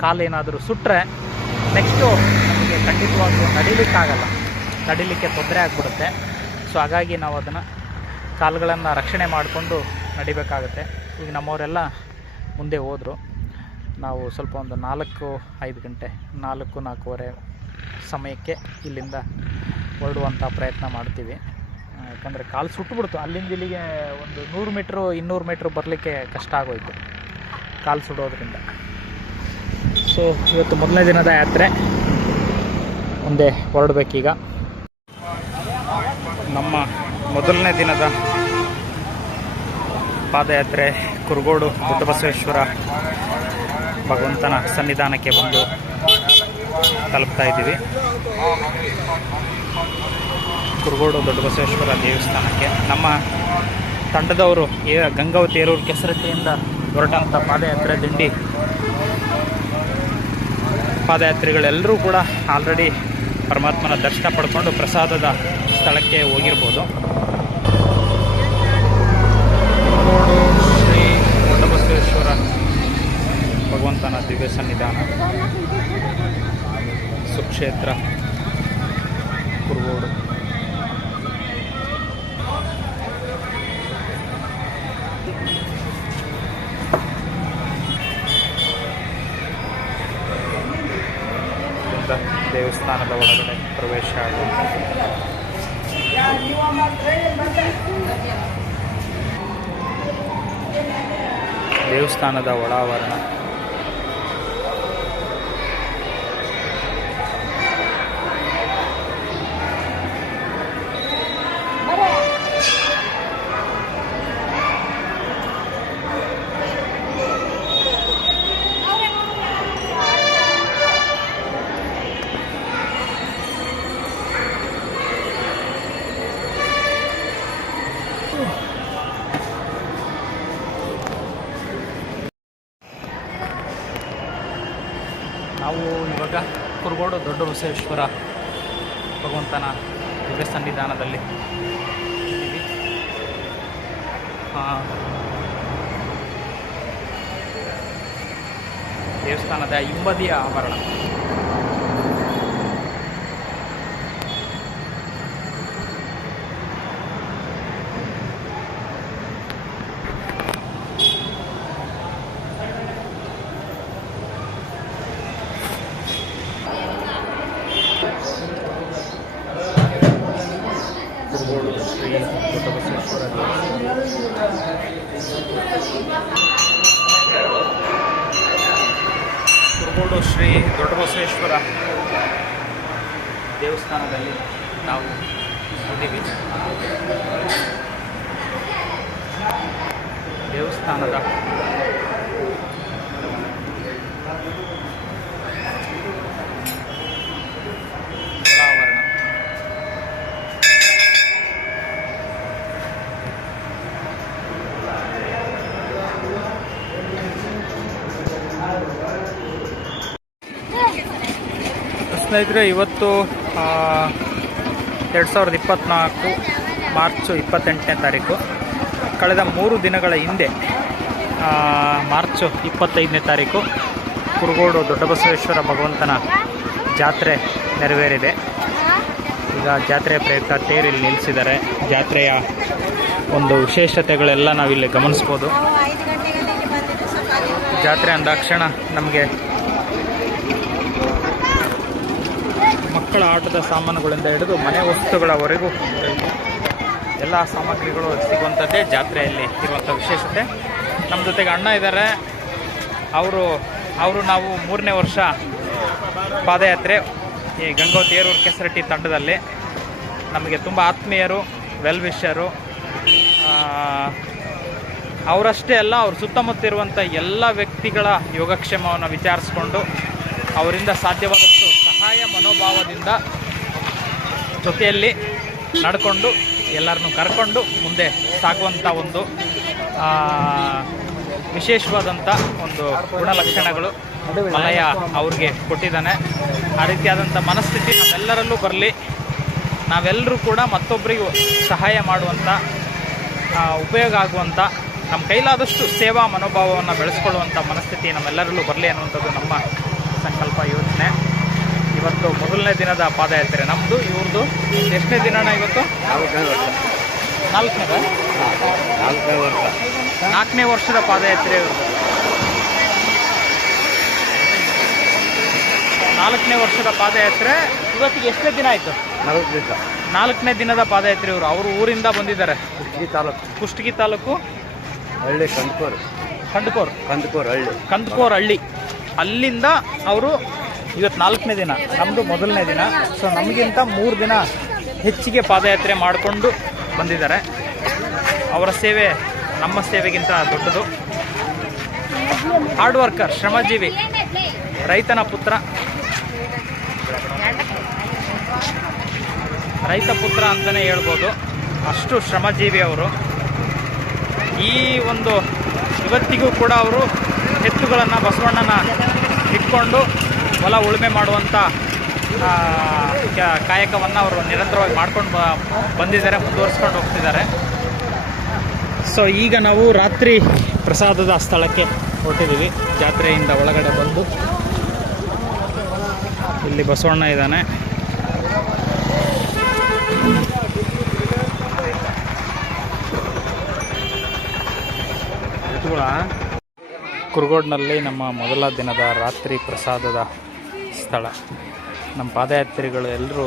ಕಾಲೇನಾದರೂ ಸುಟ್ಟರೆ ನೆಕ್ಸ್ಟು ನಮಗೆ ಖಂಡಿತವಾಗ್ಲೂ ನಡಿಲಿಕ್ಕೆ ತೊಂದರೆ ಆಗಿಬಿಡುತ್ತೆ. ಸೊ ಹಾಗಾಗಿ ನಾವು ಅದನ್ನು ಕಾಲುಗಳನ್ನು ರಕ್ಷಣೆ ಮಾಡಿಕೊಂಡು ನಡಿಬೇಕಾಗುತ್ತೆ. ಈಗ ನಮ್ಮವರೆಲ್ಲ ಮುಂದೆ ಹೋದರು. ನಾವು ಸ್ವಲ್ಪ ಒಂದು 4-5 ಗಂಟೆ 4-4:15 ಸಮಯಕ್ಕೆ ಇಲ್ಲಿಂದ ಹೊರಡುವಂಥ ಪ್ರಯತ್ನ ಮಾಡ್ತೀವಿ. ಯಾಕಂದರೆ ಕಾಲು ಸುಟ್ಟುಬಿಡ್ತು. ಅಲ್ಲಿಂದ ಇಲ್ಲಿಗೆ ಒಂದು 100 ಮೀಟ್ರು 200 ಮೀಟ್ರ್ ಬರಲಿಕ್ಕೆ ಕಷ್ಟ ಆಗೋಯಿತು ಕಾಲು ಸುಡೋದ್ರಿಂದ. ಸೊ ಇವತ್ತು ಮೊದಲನೇ ದಿನದ ಯಾತ್ರೆ, ಮುಂದೆ ಹೊರಡಬೇಕೀಗ. ನಮ್ಮ ಮೊದಲನೇ ದಿನದ ಪಾದಯಾತ್ರೆ ಕುರುಗೋಡು ದೊಡ್ಡಬಸವೇಶ್ವರ ಭಗವಂತನ ಸನ್ನಿಧಾನಕ್ಕೆ ಬಂದು ತಲುಪ್ತಾ ಇದ್ದೀವಿ. ಕುರುಗೋಡು ದೊಡ್ಡಬಸವೇಶ್ವರ ದೇವಸ್ಥಾನಕ್ಕೆ ನಮ್ಮ ತಂಡದವರು ಗಂಗಾವತಿ ಏರೂರು ಕೆಸರಟ್ಟಿಯಿಂದ ಹೊರಟಂಥ ಪಾದಯಾತ್ರಿಗಳೆಲ್ಲರೂ ಕೂಡ ಆಲ್ರೆಡಿ ಪರಮಾತ್ಮನ ದರ್ಶನ ಪಡ್ಕೊಂಡು ಪ್ರಸಾದದ ಸ್ಥಳಕ್ಕೆ ಹೋಗಿರ್ಬೋದು. ಶ್ರೀ ದೊಡ್ಡಬಸವೇಶ್ವರ ಭಗವಂತನ ದಿವ್ಯ ಸನ್ನಿಧಾನ, ಸುಕ್ಷೇತ್ರ ಕುರುಗೋಡು. ದೇವಸ್ಥಾನದ ಒಳಗಡೆ ಪ್ರವೇಶ ಆಗುತ್ತೆ. ದೇವಸ್ಥಾನದ ಒಳಾವರಣ. ನಾವು ಇವಾಗ ಕುರುಗೋಡು ದೊಡ್ಡಬಸವೇಶ್ವರ ಭಗವಂತನ ದಿವ್ಯ ಸನ್ನಿಧಾನದಲ್ಲಿ ಇದ್ದೀವಿ. ದೇವಸ್ಥಾನದ ಹಿಂಬದಿಯ ಆವರಣ. ಕುರುಗೋಡು ಶ್ರೀ ದೊಡ್ಡಬಸವೇಶ್ವರ ಕುರುಗೋಡು ಶ್ರೀ ದೊಡ್ಡಬಸವೇಶ್ವರ ದೇವಸ್ಥಾನದಲ್ಲಿ ನಾವು ಇದ್ದೀವಿ. ದೇವಸ್ಥಾನದ ಸ್ನೇಹಿತರೆ, ಇವತ್ತು 2024 ಮಾರ್ಚ್ 28ನೇ ತಾರೀಕು. ಕಳೆದ 3 ದಿನಗಳ ಹಿಂದೆ ಮಾರ್ಚ್ 25ನೇ ತಾರೀಕು ಕುರುಗೋಡು ದೊಡ್ಡಬಸವೇಶ್ವರ ಭಗವಂತನ ಜಾತ್ರೆ ನೆರವೇರಿದೆ. ಈಗ ಜಾತ್ರೆಯ ಪ್ರಯುಕ್ತ ತೇರಿಲ್ಲಿ ನಿಲ್ಲಿಸಿದ್ದಾರೆ. ಜಾತ್ರೆಯ ಒಂದು ವಿಶೇಷತೆಗಳೆಲ್ಲ ನಾವಿಲ್ಲಿ ಗಮನಿಸ್ಬೋದು. ಜಾತ್ರೆ ಅಂದಾಕ್ಷಣ ನಮಗೆ ಮಕ್ಕಳ ಆಟದ ಸಾಮಾನುಗಳಿಂದ ಹಿಡಿದು ಮನೆ ವಸ್ತುಗಳವರೆಗೂ ಎಲ್ಲ ಸಾಮಗ್ರಿಗಳು ಸಿಗುವಂಥದ್ದೇ ಜಾತ್ರೆಯಲ್ಲಿ ಇರುವಂಥ ವಿಶೇಷತೆ. ನಮ್ಮ ಜೊತೆಗೆ ಅಣ್ಣ ಇದ್ದಾರೆ. ಅವರು ನಾವು 3ನೇ ವರ್ಷ ಪಾದಯಾತ್ರೆ ಈ ಗಂಗಾವತಿ ಏರೂರು ಕೆಸರಟ್ಟಿ ತಂಡದಲ್ಲಿ. ನಮಗೆ ತುಂಬ ಆತ್ಮೀಯರು, ವೆಲ್ ವಿಷರು. ಅವರಷ್ಟೇ ಅಲ್ಲ, ಅವ್ರ ಸುತ್ತಮುತ್ತ ಇರುವಂಥ ಎಲ್ಲ ವ್ಯಕ್ತಿಗಳ ಯೋಗಕ್ಷೇಮವನ್ನು ವಿಚಾರಿಸ್ಕೊಂಡು ಅವರಿಂದ ಸಾಧ್ಯವಾದಷ್ಟು ಸಹಾಯ ಮನೋಭಾವದಿಂದ ಜೊತೆಯಲ್ಲಿ ನಡ್ಕೊಂಡು ಎಲ್ಲರನ್ನೂ ಕರ್ಕೊಂಡು ಮುಂದೆ ಸಾಗುವಂಥ ಒಂದು ವಿಶೇಷವಾದಂಥ ಒಂದು ಗುಣಲಕ್ಷಣಗಳು ಮಲಯ ಅವ್ರಿಗೆ ಕೊಟ್ಟಿದ್ದಾನೆ. ಆ ರೀತಿಯಾದಂಥ ಮನಸ್ಥಿತಿ ನಮ್ಮೆಲ್ಲರಲ್ಲೂ ಬರಲಿ. ನಾವೆಲ್ಲರೂ ಕೂಡ ಮತ್ತೊಬ್ಬರಿಗೂ ಸಹಾಯ ಮಾಡುವಂಥ, ಉಪಯೋಗ ಆಗುವಂಥ ನಮ್ಮ ಕೈಲಾದಷ್ಟು ಸೇವಾ ಮನೋಭಾವವನ್ನು ಬೆಳೆಸ್ಕೊಳ್ಳುವಂಥ ಮನಸ್ಥಿತಿ ನಮ್ಮೆಲ್ಲರಲ್ಲೂ ಬರಲಿ ಅನ್ನುವಂಥದ್ದು ನಮ್ಮ ಸಂಕಲ್ಪ ಯೋಚನೆ. ಇವತ್ತು ಮೊದಲನೇ ದಿನದ ಪಾದಯಾತ್ರೆ ನಮ್ಮದು, ಇವ್ರದ್ದು ಎಷ್ಟನೇ ದಿನನ ಇವತ್ತು? ನಾಲ್ಕನೇ ವರ್ಷದ ಪಾದಯಾತ್ರೆ ಇವ್ರದ್ದು. 4ನೇ ವರ್ಷದ ಪಾದಯಾತ್ರೆ. ಇವತ್ತಿಗೆ ಎಷ್ಟನೇ ದಿನ ಆಯಿತು? 4ನೇ ದಿನದ ಪಾದಯಾತ್ರೆ. ಅವರು ಊರಿಂದ ಬಂದಿದ್ದಾರೆ. ಕುಷ್ಟಗಿ ತಾಲೂಕು ಹಳ್ಳಿ ಕಂದಕೂರು ಹಳ್ಳಿ. ಅಲ್ಲಿಂದ ಅವರು ಇವತ್ತು 4ನೇ ದಿನ, ನಮ್ಮದು ಮೊದಲನೇ ದಿನ. ಸೊ ನಮಗಿಂತ 3 ದಿನ ಹೆಚ್ಚಿಗೆ ಪಾದಯಾತ್ರೆ ಮಾಡಿಕೊಂಡು ಬಂದಿದ್ದಾರೆ. ಅವರ ಸೇವೆ ನಮ್ಮ ಸೇವೆಗಿಂತ ದೊಡ್ಡದು. ಹಾರ್ಡ್ ವರ್ಕರ್, ಶ್ರಮಜೀವಿ, ರೈತ ಪುತ್ರ ಅಂತಲೇ ಹೇಳ್ಬೋದು. ಅಷ್ಟು ಶ್ರಮಜೀವಿ ಅವರು. ಈ ಒಂದು ಇವತ್ತಿಗೂ ಕೂಡ ಅವರು ಎತ್ತುಗಳನ್ನು ಬಸವಣ್ಣನ ಇಟ್ಕೊಂಡು ಹೊಲ ಉಳುಮೆ ಮಾಡುವಂಥ ಕಾಯಕವನ್ನು ಅವರು ನಿರಂತರವಾಗಿ ಮಾಡ್ಕೊಂಡು ಬಂದಿದ್ದಾರೆ, ಮುಂದುವರಿಸ್ಕೊಂಡು ಹೋಗ್ತಿದ್ದಾರೆ. ಸೊ ಈಗ ನಾವು ರಾತ್ರಿ ಪ್ರಸಾದದ ಸ್ಥಳಕ್ಕೆ ಹೊರಟಿದ್ದೀವಿ. ಜಾತ್ರೆಯಿಂದ ಒಳಗಡೆ ಬಂದು ಇಲ್ಲಿ ಬಸವಣ್ಣ ಇದ್ದಾನೆ. ಕುರುಗೋಡ್ನಲ್ಲಿ ನಮ್ಮ ಮೊದಲ ದಿನದ ರಾತ್ರಿ ಪ್ರಸಾದದ ಸ್ಥಳ. ನಮ್ಮ ಪಾದಯಾತ್ರಿಗಳು ಎಲ್ಲರೂ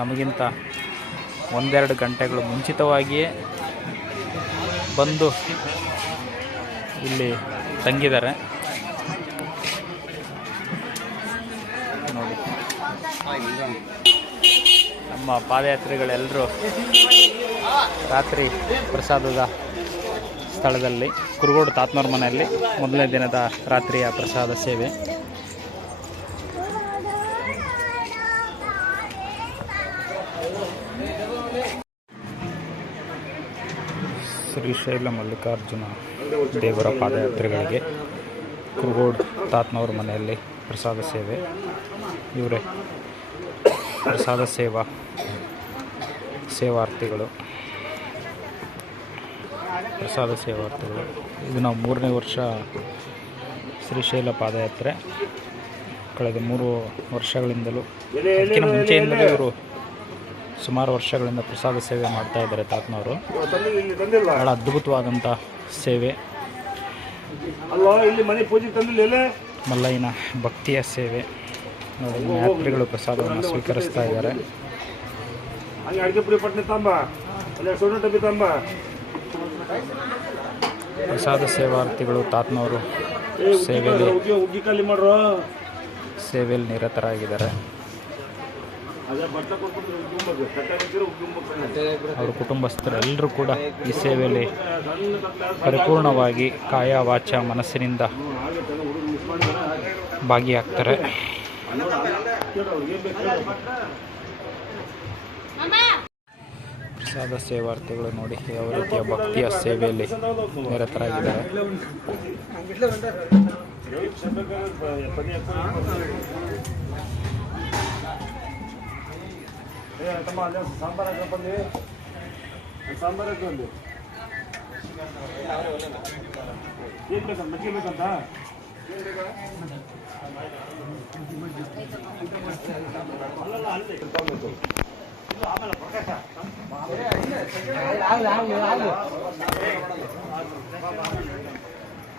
ನಮಗಿಂತ 1-2 ಗಂಟೆಗಳು ಮುಂಚಿತವಾಗಿಯೇ ಬಂದು ಇಲ್ಲಿ ತಂಗಿದ್ದಾರೆ. ನೋಡಿ, ನಮ್ಮ ಪಾದಯಾತ್ರಿಗಳೆಲ್ಲರೂ ರಾತ್ರಿ ಪ್ರಸಾದದ ಸ್ಥಳದಲ್ಲಿ ಕುರುಗೋಡು ತಾತನವ್ರ ಮನೆಯಲ್ಲಿ ಮೊದಲನೇ ದಿನದ ರಾತ್ರಿಯ ಪ್ರಸಾದ ಸೇವೆ. ಶ್ರೀಶೈಲ ಮಲ್ಲಿಕಾರ್ಜುನ ದೇವರ ಪಾದಯಾತ್ರೆಗಳಿಗೆ ಕುರುಗೋಡು ತಾತನವ್ರ ಮನೆಯಲ್ಲಿ ಪ್ರಸಾದ ಸೇವೆ. ಇವರೇ ಪ್ರಸಾದ ಸೇವಾರ್ಥಿಗಳು. ಇದು ನಾವು 3ನೇ ವರ್ಷ ಶ್ರೀಶೈಲ ಪಾದಯಾತ್ರೆ. ಕಳೆದ 3 ವರ್ಷಗಳಿಂದಲೂ, ಅದಕ್ಕಿಂತ ಮುಂಚೆಯಿಂದಲೂ ಇವರು ಸುಮಾರು ವರ್ಷಗಳಿಂದ ಪ್ರಸಾದ ಸೇವೆ ಮಾಡ್ತಾ ಇದ್ದಾರೆ ತಾತನವರು. ಬಹಳ ಅದ್ಭುತವಾದಂಥ ಸೇವೆ. ಮಲ್ಲಯ್ಯನ ಭಕ್ತಿಯ ಸೇವೆ ನೋಡಿ. ಯಾತ್ರಿಗಳು ಪ್ರಸಾದವನ್ನು ಸ್ವೀಕರಿಸ್ತಾ ಇದ್ದಾರೆ. ಪ್ರಸಾದ ಸೇವಾರ್ಥಿಗಳು ತಾತನವರು ಸೇವೆಯಲ್ಲಿ ನಿರತರಾಗಿದ್ದಾರೆ. ಅವರ ಕುಟುಂಬಸ್ಥರೆಲ್ಲರೂ ಕೂಡ ಈ ಸೇವೆಯಲ್ಲಿ ಪರಿಪೂರ್ಣವಾಗಿ ಕಾಯ ವಾಚ ಮನಸ್ಸಿನಿಂದ ಭಾಗಿಯಾಗ್ತಾರೆ. ಪ್ರಸಾದ ಸೇವಾರ್ಥಿಗಳು ನೋಡಿ ಯಾವ ರೀತಿಯ ಭಕ್ತಿಯ ಸೇವೆಯಲ್ಲಿ ನಿರತರಾಗಿದ್ದಾರೆ.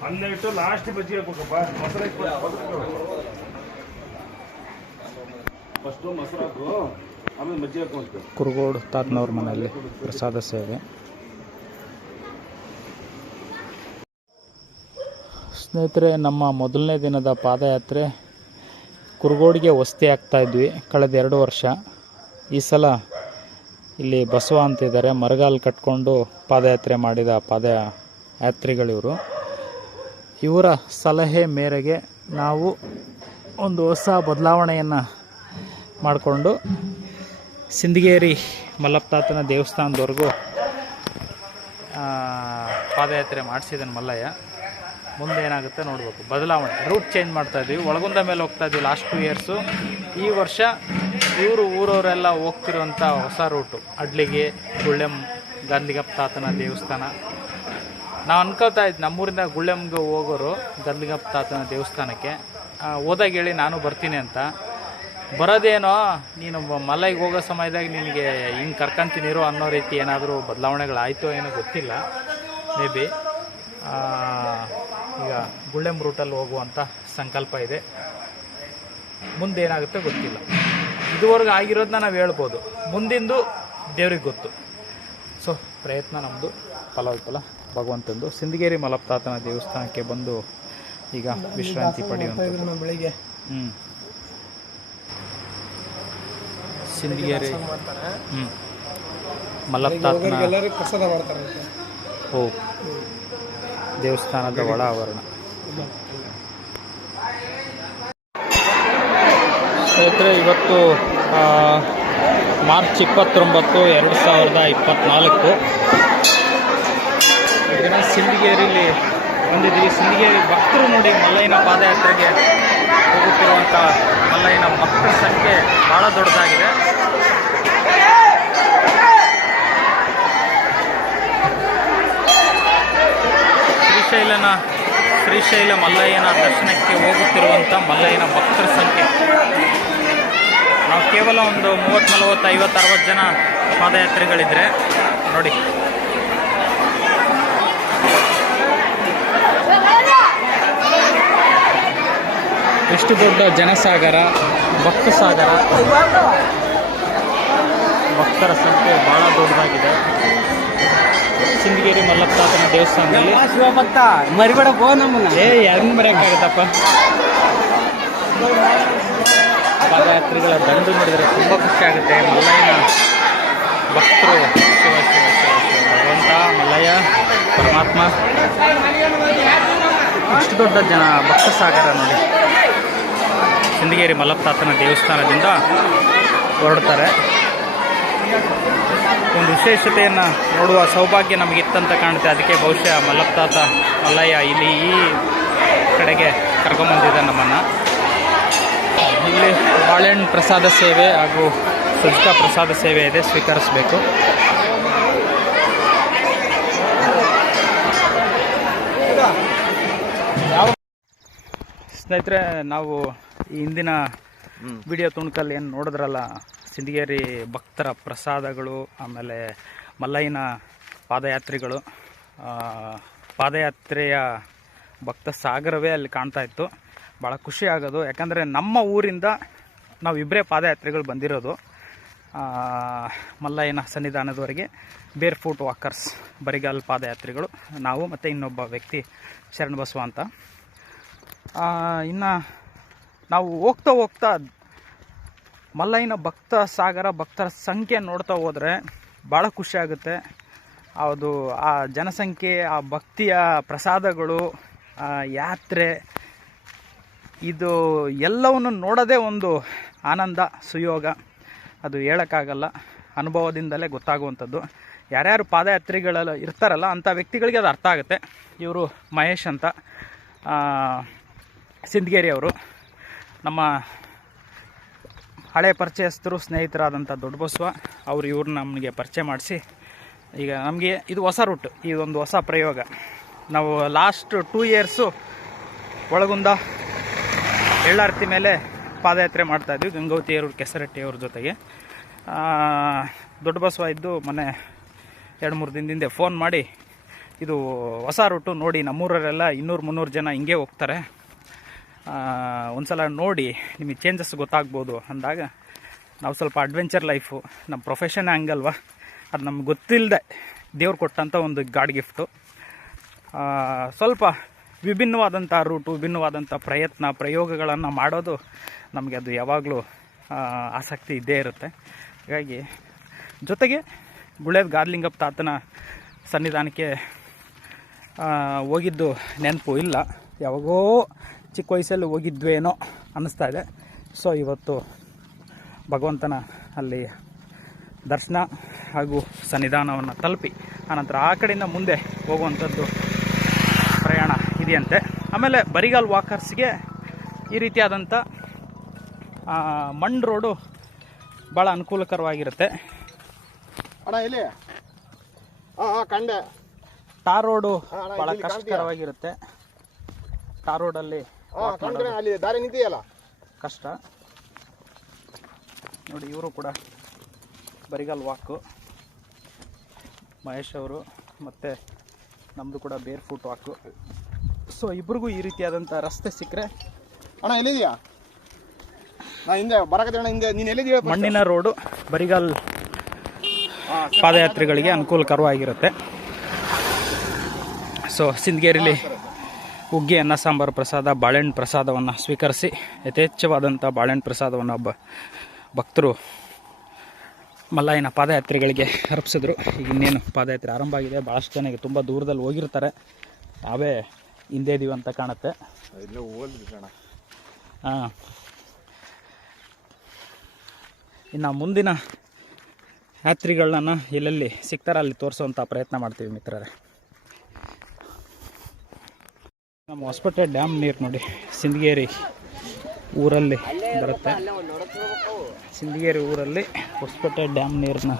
ಅನ್ನಿಟ್ಟು ಲಾಸ್ಟ್ ಬಜ್ಜಿ ಹಾಕ್ಬೇಕಪ್ಪ. ಫಸ್ಟು ಮೊಸರು ಹಾಕು, ಆಮೇಲೆ ಬಜ್ಜಿ ಹಾಕುವಂತೆ. ಕುರುಗೋಡು ತಾತನವ್ರ ಮನೆಯಲ್ಲಿ ಪ್ರಸಾದ ಸೇವೆ. ಸ್ನೇಹಿತರೆ, ನಮ್ಮ ಮೊದಲನೇ ದಿನದ ಪಾದಯಾತ್ರೆ ಕುರುಗೋಡಿಗೆ ವಸತಿ ಆಗ್ತಾ ಇದ್ವಿ ಕಳೆದ 2 ವರ್ಷ. ಈ ಸಲ ಇಲ್ಲಿ ಬಸವ ಅಂತಿದ್ದಾರೆ, ಮರಗಾಲು ಕಟ್ಕೊಂಡು ಪಾದಯಾತ್ರೆ ಮಾಡಿದ ಪಾದಯಾತ್ರಿಗಳಿವರು. ಇವರ ಸಲಹೆ ಮೇರೆಗೆ ನಾವು ಒಂದು ಹೊಸ ಬದಲಾವಣೆಯನ್ನು ಮಾಡಿಕೊಂಡು ಸಿಂದಗೇರಿ ಮಲ್ಲಪ್ಪ ತಾತನ ದೇವಸ್ಥಾನದವರೆಗೂ ಪಾದಯಾತ್ರೆ ಮಾಡಿಸಿದ್ದಾನೆ ಮಲ್ಲಯ್ಯ. ಮುಂದೆ ಏನಾಗುತ್ತೆ ನೋಡಬೇಕು. ಬದಲಾವಣೆ, ರೂಟ್ ಚೇಂಜ್ ಮಾಡ್ತಾಯಿದ್ವಿ. ಒಳಗುಂದ ಮೇಲೆ ಹೋಗ್ತಾಯಿದ್ವಿ ಲಾಸ್ಟ್ 2 ಇಯರ್ಸು. ಈ ವರ್ಷ ಊರವರೆಲ್ಲ ಹೋಗ್ತಿರುವಂಥ ಹೊಸ ರೂಟು ಅಡ್ಲಿಗೆ, ಗುಳ್ಳೆಂ ಗಾಂಧಿಗಪ್ಪ ತಾತನ ದೇವಸ್ಥಾನ, ನಾವು ಅನ್ಕೋತಾ ಇದ್ದು ನಮ್ಮೂರಿಂದ ಗುಳ್ಳೆಮ್ಗೆ ಹೋಗೋರು ಗದ್ಲಿಂಗಪ್ಪ ತಾತನ ದೇವಸ್ಥಾನಕ್ಕೆ ಹೋದಾಗ ಹೇಳಿ ನಾನು ಬರ್ತೀನಿ ಅಂತ. ಬರೋದೇನೋ ನೀನು ಮಲೈಗೆ ಹೋಗೋ ಸಮಯದಾಗ ನಿನಗೆ ಹಿಂಗೆ ಕರ್ಕೊಂತೀನಿರೋ ಅನ್ನೋ ರೀತಿ ಏನಾದರೂ ಬದಲಾವಣೆಗಳಾಯಿತು ಏನೋ ಗೊತ್ತಿಲ್ಲ. ಮೇ ಬಿ ಈಗ ಗುಳ್ಳೆಮ್ ರೂಟಲ್ಲಿ ಹೋಗುವಂಥ ಸಂಕಲ್ಪ ಇದೆ. ಮುಂದೇನಾಗುತ್ತೋ ಗೊತ್ತಿಲ್ಲ. ಇದುವರೆಗೂ ಆಗಿರೋದನ್ನ ನಾವು ಹೇಳ್ಬೋದು, ಮುಂದಿಂದು ದೇವ್ರಿಗೆ ಗೊತ್ತು. ಸೊ ಪ್ರಯತ್ನ ನಮ್ಮದು ಫಲವಿಫಲ ಭಗವಂತಂದು. ಸಿಂದಗೇರಿ ಮಲ್ಲಪ್ಪ ತಾತನ ದೇವಸ್ಥಾನಕ್ಕೆ ಬಂದು ಈಗ ವಿಶ್ರಾಂತಿ ಪಡೆಯುವಂಥದ್ದು. ಬೆಳಿಗ್ಗೆ ಸಿಂದಗೇರಿ ಮಲ್ಲಪ್ಪ ತಾತನ ಪ್ರಸಾದ ಮಾಡ್ತಾರೆ. ಓ ದೇವಸ್ಥಾನದ ಒಳ ಆವರಣ. ಸ್ನೇಹಿತರೆ, ಇವತ್ತು ಮಾರ್ಚ್ 29, 2024 ದಿನ ಸಿಂದಗೇರಿಲಿ ಬಂದಿದ್ದೀವಿ. ಸಿಂದಗೇರಿ ಭಕ್ತರು ನೋಡಿ ಮಲ್ಲಯ್ಯನ ಪಾದಯಾತ್ರೆಗೆ ಹೋಗುತ್ತಿರುವಂಥ ಮಲ್ಲಯ್ಯನ ಭಕ್ತರ ಸಂಖ್ಯೆ ಭಾಳ ದೊಡ್ಡದಾಗಿದೆ. ಶ್ರೀಶೈಲ ಮಲ್ಲಯ್ಯನ ದರ್ಶನಕ್ಕೆ ಹೋಗುತ್ತಿರುವಂಥ ಮಲ್ಲಯ್ಯನ ಭಕ್ತರ ಸಂಖ್ಯೆ ನಾವು ಕೇವಲ ಒಂದು 30, 40, 50, 60 ಜನ ಪಾದಯಾತ್ರಿಗಳಿದ್ರೆ ನೋಡಿ. ಎಷ್ಟು ದೊಡ್ಡ ಜನಸಾಗರ, ಭಕ್ತ ಸಾಗರ, ಭಕ್ತರ ಸಂಖ್ಯೆ ಭಾಳ ದೊಡ್ಡದಾಗಿದೆ ಸಿಂದಗೇರಿ ಮಲ್ಲಪ್ಪ ತಾತನ ದೇವಸ್ಥಾನದಲ್ಲಿ. ಶಿವಭಕ್ತ ಮರಿಬೇಡ ಬೋ ನಮ್ಮನ್ನ. ಹೆಂಗ್ ಮರೆಯೋಕ್ಕಾಗತ್ತಪ್ಪ. ಪಾದಯಾತ್ರಿಗಳ ದಂಡು ನೋಡಿದರೆ ತುಂಬ ಖುಷಿ ಆಗುತ್ತೆ. ಮಲ್ಲಯ್ಯನ ಭಕ್ತರು ಶಿವ ಶಿವ ಶಿವ ಶಿವ ಭಗವಂತ ಮಲ್ಲಯ್ಯ ಪರಮಾತ್ಮ, ಇಷ್ಟು ದೊಡ್ಡ ಜನ ಭಕ್ತ ಸಾಗರ ನೋಡಿ. ಸಿಂದಗೇರಿ ಮಲ್ಲಪ್ಪ ತಾತನ ದೇವಸ್ಥಾನದಿಂದ ಹೊರಡ್ತಾರೆ. ಒಂದು ವಿಶೇಷತೆಯನ್ನು ನೋಡುವ ಸೌಭಾಗ್ಯ ನಮಗಿತ್ತಂತ ಕಾಣುತ್ತೆ. ಅದಕ್ಕೆ ಬಹುಶಃ ಮಲ್ಲಪ್ಪ ತಾತ ಮಲ್ಲಯ್ಯ ಇಲ್ಲಿ ಈ ಕಡೆಗೆ ಕರ್ಕೊಂಬಂದಿದ್ದ ನಮ್ಮನ್ನು. ಇಲ್ಲಿ ಬಾಳೆಹಣ್ಣು ಪ್ರಸಾದ ಸೇವೆ ಹಾಗೂ ಸಜ್ಜಕ ಪ್ರಸಾದ ಸೇವೆ ಇದೆ, ಸ್ವೀಕರಿಸಬೇಕು. ಸ್ನೇಹಿತರೆ, ನಾವು ಈ ಹಿಂದಿನ ವಿಡಿಯೋ ತುಣುಕಲ್ಲಿ ಏನು ನೋಡಿದ್ರಲ್ಲ, ಸಿಂದಗೇರಿ ಭಕ್ತರ ಪ್ರಸಾದಗಳು, ಆಮೇಲೆ ಮಲ್ಲಯ್ಯನ ಪಾದಯಾತ್ರಿಗಳು, ಪಾದಯಾತ್ರೆಯ ಭಕ್ತ ಸಾಗರವೇ ಅಲ್ಲಿ ಕಾಣ್ತಾ ಇತ್ತು. ಭಾಳ ಖುಷಿ ಆಗೋದು. ಯಾಕಂದರೆ ನಮ್ಮ ಊರಿಂದ ನಾವು ಇಬ್ಬರೇ ಪಾದಯಾತ್ರಿಗಳು ಬಂದಿರೋದು ಮಲ್ಲಯ್ಯನ ಸನ್ನಿಧಾನದವರೆಗೆ. ಬೇರ್ ಫೂಟ್ ವಾಕರ್ಸ್, ಬರಿಗಾಲ್ ಪಾದಯಾತ್ರಿಗಳು ನಾವು, ಮತ್ತು ಇನ್ನೊಬ್ಬ ವ್ಯಕ್ತಿ ಶರಣಬಸವ ಅಂತ. ಇನ್ನು ನಾವು ಹೋಗ್ತಾ ಮಲ್ಲಯ್ಯನ ಭಕ್ತ ಸಾಗರ, ಭಕ್ತರ ಸಂಖ್ಯೆ ನೋಡ್ತಾ ಹೋದರೆ ಭಾಳ ಖುಷಿ ಆಗುತ್ತೆ. ಅದು ಆ ಜನಸಂಖ್ಯೆ, ಆ ಭಕ್ತಿಯ ಪ್ರಸಾದಗಳು, ಯಾತ್ರೆ, ಇದು ಎಲ್ಲವನ್ನು ನೋಡೋದೇ ಒಂದು ಆನಂದ, ಸುಯೋಗ. ಅದು ಹೇಳೋಕ್ಕಾಗಲ್ಲ, ಅನುಭವದಿಂದಲೇ ಗೊತ್ತಾಗುವಂಥದ್ದು. ಯಾರ್ಯಾರು ಪಾದಯಾತ್ರಿಗಳೆಲ್ಲ ಇರ್ತಾರಲ್ಲ ಅಂಥ ವ್ಯಕ್ತಿಗಳಿಗೆ ಅದು ಅರ್ಥ ಆಗುತ್ತೆ. ಇವರು ಮಹೇಶ್ ಅಂತ, ಸಿಂದಗೇರಿಯವರು, ನಮ್ಮ ಹಳೆ ಪರಿಚಯಸ್ಥರು, ಸ್ನೇಹಿತರಾದಂಥ ದೊಡ್ಡ ಬಸವ ಅವರು ಇವ್ರನ್ನ ನಮಗೆ ಪರಿಚಯ ಮಾಡಿಸಿ, ಈಗ ನಮಗೆ ಇದು ಹೊಸ ರೂಟ್, ಇದೊಂದು ಹೊಸ ಪ್ರಯೋಗ. ನಾವು ಲಾಸ್ಟ್ 2 ಇಯರ್ಸು ಒಳಗುಂದ ಎಳ್ಳಾರ್ತಿ ಮೇಲೆ ಪಾದಯಾತ್ರೆ ಮಾಡ್ತಾಯಿದ್ವಿ, ಗಂಗಾವತಿಯವರು, ಕೆಸರಟ್ಟಿಯವ್ರ ಜೊತೆಗೆ. ದೊಡ್ಡ ಬಸವ ಇದ್ದು ಮೊನ್ನೆ 2-3 ದಿನದಿಂದ ಫೋನ್ ಮಾಡಿ, ಇದು ಹೊಸ ರೂಟು ನೋಡಿ, ನಮ್ಮೂರರೆಲ್ಲ 200-300 ಜನ ಹಿಂಗೆ ಹೋಗ್ತಾರೆ, ಒಂದು ಸಲ ನೋಡಿ ನಿಮಗೆ ಚೇಂಜಸ್ ಗೊತ್ತಾಗ್ಬೋದು ಅಂದಾಗ, ನಾವು ಸ್ವಲ್ಪ ಅಡ್ವೆಂಚರ್ ಲೈಫು, ನಮ್ಮ ಪ್ರೊಫೆಷನ್ ಹಂಗಲ್ವ, ಅದು ನಮ್ಗೆ ಗೊತ್ತಿಲ್ಲದೆ ದೇವ್ರು ಕೊಟ್ಟಂಥ ಒಂದು ಗಾಡ್ ಗಿಫ್ಟು. ಸ್ವಲ್ಪ ವಿಭಿನ್ನವಾದಂಥ ರೂಟು, ವಿಭಿನ್ನವಾದಂಥ ಪ್ರಯೋಗಗಳನ್ನು ಮಾಡೋದು ನಮಗೆ ಅದು ಯಾವಾಗಲೂ ಆಸಕ್ತಿ ಇದ್ದೇ ಇರುತ್ತೆ. ಹಾಗಾಗಿ ಜೊತೆಗೆ ಗುಳೇದ ಗಾದ್ಲಿಂಗಪ್ಪ ತಾತನ ಸನ್ನಿಧಾನಕ್ಕೆ ಹೋಗಿದ್ದು ನೆನಪು ಇಲ್ಲ, ಯಾವಾಗೋ ಚಿಕ್ಕ ವಯಸ್ಸಲ್ಲಿ ಹೋಗಿದ್ವೇನೋ ಅನ್ನಿಸ್ತಾ ಇದೆ. ಸೊ ಇವತ್ತು ಭಗವಂತನ ಅಲ್ಲಿ ದರ್ಶನ ಹಾಗೂ ಸನ್ನಿಧಾನವನ್ನು ತಲುಪಿ ಆನಂತರ ಆ ಕಡೆಯಿಂದ ಮುಂದೆ ಹೋಗುವಂಥದ್ದು ಪ್ರಯಾಣ ಇದೆಯಂತೆ. ಆಮೇಲೆ ಬರಿಗಾಲ್ ವಾಕರ್ಸ್ಗೆ ಈ ರೀತಿಯಾದಂಥ ಮಣ್ಣು ರೋಡು ಭಾಳ ಅನುಕೂಲಕರವಾಗಿರುತ್ತೆ. ಅಣ್ಣ ಇಲ್ಲಿ ಕಂಡೆ ಟಾರ್ ರೋಡು ಭಾಳ ಕಷ್ಟಕರವಾಗಿರುತ್ತೆ. ಟಾರ್ ರೋಡಲ್ಲಿ ಅಲ್ಲಿ ದಾರಿ ನಿಂತಿದೆಯಲ್ಲ ಕಷ್ಟ. ನೋಡಿ ಇವರು ಕೂಡ ಬರಿಗಾಲ್ ವಾಕು, ಮಹೇಶ್ ಅವರು, ಮತ್ತು ನಮ್ಮದು ಕೂಡ ಬೇರ್ ಫುಟ್ ವಾಕು. ಸೊ ಇಬ್ರಿಗೂ ಈ ರೀತಿಯಾದಂಥ ರಸ್ತೆ ಸಿಕ್ಕರೆ ಅಣ್ಣ ಎಲ್ಲಿದೆಯಾ? ನಾ ಹಿಂದೆ ಬರಕತ್ತೆ ಅಣ್ಣ, ಹಿಂದೆ ನೀನು ಎಲ್ಲಿದೆಯಾ? ಮಣ್ಣಿನ ರೋಡು ಬರಿಗಾಲ್ ಪಾದಯಾತ್ರಿಗಳಿಗೆ ಅನುಕೂಲಕರವಾಗಿರುತ್ತೆ. ಸೊ ಸಿಂದಗೇರಿಲಿ ಹುಗ್ಗಿ ಅನ್ನ ಸಾಂಬಾರು ಪ್ರಸಾದ, ಬಾಳೆಹಣ್ಣು ಪ್ರಸಾದವನ್ನು ಸ್ವೀಕರಿಸಿ ಯಥೇಚ್ಛವಾದಂಥ ಬಾಳೆಹಣ್ಣು ಪ್ರಸಾದವನ್ನು ಭಕ್ತರು ಮಲ್ಲಯ್ಯನ ಪಾದಯಾತ್ರೆಗಳಿಗೆ ಅರ್ಪಿಸಿದ್ರು. ಈಗ ಇನ್ನೇನು ಪಾದಯಾತ್ರೆ ಆರಂಭ ಆಗಿದೆ. ಭಾಳಷ್ಟು ಜನ ಈಗ ತುಂಬ ದೂರದಲ್ಲಿ ಹೋಗಿರ್ತಾರೆ. ನಾವೇ ಹಿಂದೆ ಇದೀವಿ ಅಂತ ಕಾಣುತ್ತೆ. ಹಾಂ, ಇನ್ನು ಮುಂದಿನ ಯಾತ್ರಿಗಳನ್ನ ಎಲ್ಲೆಲ್ಲಿ ಸಿಗ್ತಾರ ಅಲ್ಲಿ ತೋರಿಸುವಂಥ ಪ್ರಯತ್ನ ಮಾಡ್ತೀವಿ ಮಿತ್ರರೇ. ನಮ್ಮ ಹೊಸಪೇಟೆ ಡ್ಯಾಮ್ ನೀರು ನೋಡಿ ಸಿಂದಗೇರಿ ಊರಲ್ಲಿ ಬರುತ್ತೆ. ಸಿಂದಗೇರಿ ಊರಲ್ಲಿ ಹೊಸಪೇಟೆ ಡ್ಯಾಮ್ ನೀರನ್ನ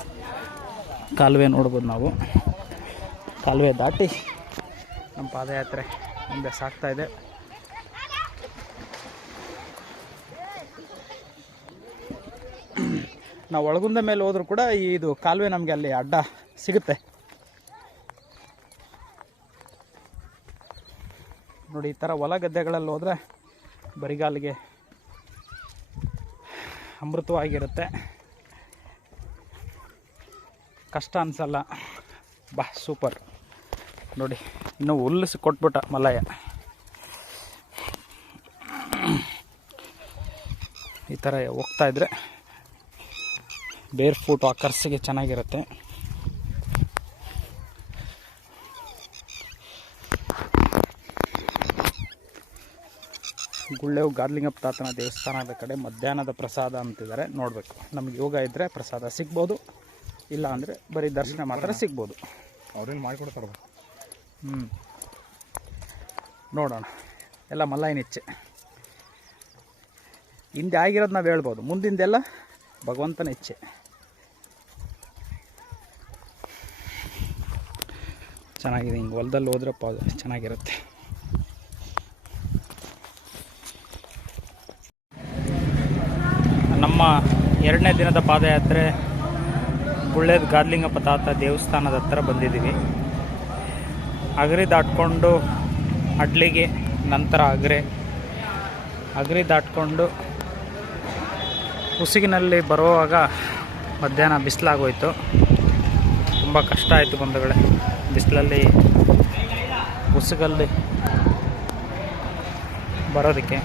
ಕಾಲುವೆ ನೋಡ್ಬೋದು ನಾವು. ಕಾಲುವೆ ದಾಟಿ ನಮ್ಮ ಪಾದಯಾತ್ರೆ ಮುಂದೆ ಸಾಗ್ತಾ ಇದೆ. ನಾವು ಒಳಗುಂದ ಮೇಲೆ ಹೋದ್ರೂ ಕೂಡ ಇದು ಕಾಲುವೆ ನಮಗೆ ಅಲ್ಲಿ ಅಡ್ಡ ಸಿಗುತ್ತೆ. ನೋಡಿ ಈ ಥರ ಹೊಲ ಗದ್ದೆಗಳಲ್ಲಿ ಹೋದರೆ ಬರಿಗಾಲಿಗೆ ಅಮೃತವಾಗಿರುತ್ತೆ, ಕಷ್ಟ ಅನಿಸಲ್ಲ. ಬಾ ಸೂಪರ್. ನೋಡಿ ಇನ್ನೂ ಹುಲ್ಲು ಕೊಟ್ಬಿಟ್ಟ ಮಲ್ಲಯ್ಯ. ಈ ಥರ ಹೋಗ್ತಾ ಇದ್ರೆ ಬೇರ್ ಫುಟ್ ವಾಕರ್ಸ್ಗೆ ಚೆನ್ನಾಗಿರುತ್ತೆ. ಗುಳ್ಳೆವು ಗಾರ್ಲಿಂಗಪ್ಪ ತಾತನ ದೇವಸ್ಥಾನದ ಕಡೆ ಮಧ್ಯಾಹ್ನದ ಪ್ರಸಾದ ಅಂತಿದ್ದಾರೆ. ನೋಡಬೇಕು, ನಮ್ಗೆ ಯೋಗ ಇದ್ದರೆ ಪ್ರಸಾದ ಸಿಗ್ಬೋದು, ಇಲ್ಲ ಅಂದರೆ ಬರೀ ದರ್ಶನ ಮಾತ್ರ ಸಿಗ್ಬೋದು. ಅವ್ರೇನು ಮಾಡಿಕೊಡ್ತಾರೆ. ನೋಡೋಣ. ಎಲ್ಲ ಮಲ್ಲಯ್ಯನ ಇಚ್ಛೆ. ಹಿಂದೆ ಆಗಿರೋದು ನಾವು ಹೇಳ್ಬೋದು, ಮುಂದಿಂದೆಲ್ಲ ಭಗವಂತನ ಇಚ್ಛೆ. ಚೆನ್ನಾಗಿದೆ. ಹಿಂಗೆ ಹೊಲದಲ್ಲಿ ಹೋದ್ರೆ ಚೆನ್ನಾಗಿರುತ್ತೆ. ನಮ್ಮ 2ನೇ ದಿನದ ಪಾದಯಾತ್ರೆ ಗುಳ್ಳೆದ ಗಾರ್ಲಿಂಗಪ್ಪ ತಾತ ದೇವಸ್ಥಾನದ ಹತ್ರ ಬಂದಿದ್ದೀವಿ. ಅಗರಿ ದಾಟ್ಕೊಂಡು ಅಡ್ಲಿಗೆ, ನಂತರ ಅಗರಿ ದಾಟ್ಕೊಂಡು ಉಸುಗಿನಲ್ಲಿ ಬರುವಾಗ ಮಧ್ಯಾಹ್ನ ಬಿಸಿಲಾಗೋಯ್ತು. ತುಂಬ ಕಷ್ಟ ಆಯಿತು ಬಂಧುಗಳೇ. ಬಿಸಿಲಲ್ಲಿ ಉಸುಗಲ್ಲಿ ಬರೋದಕ್ಕೆ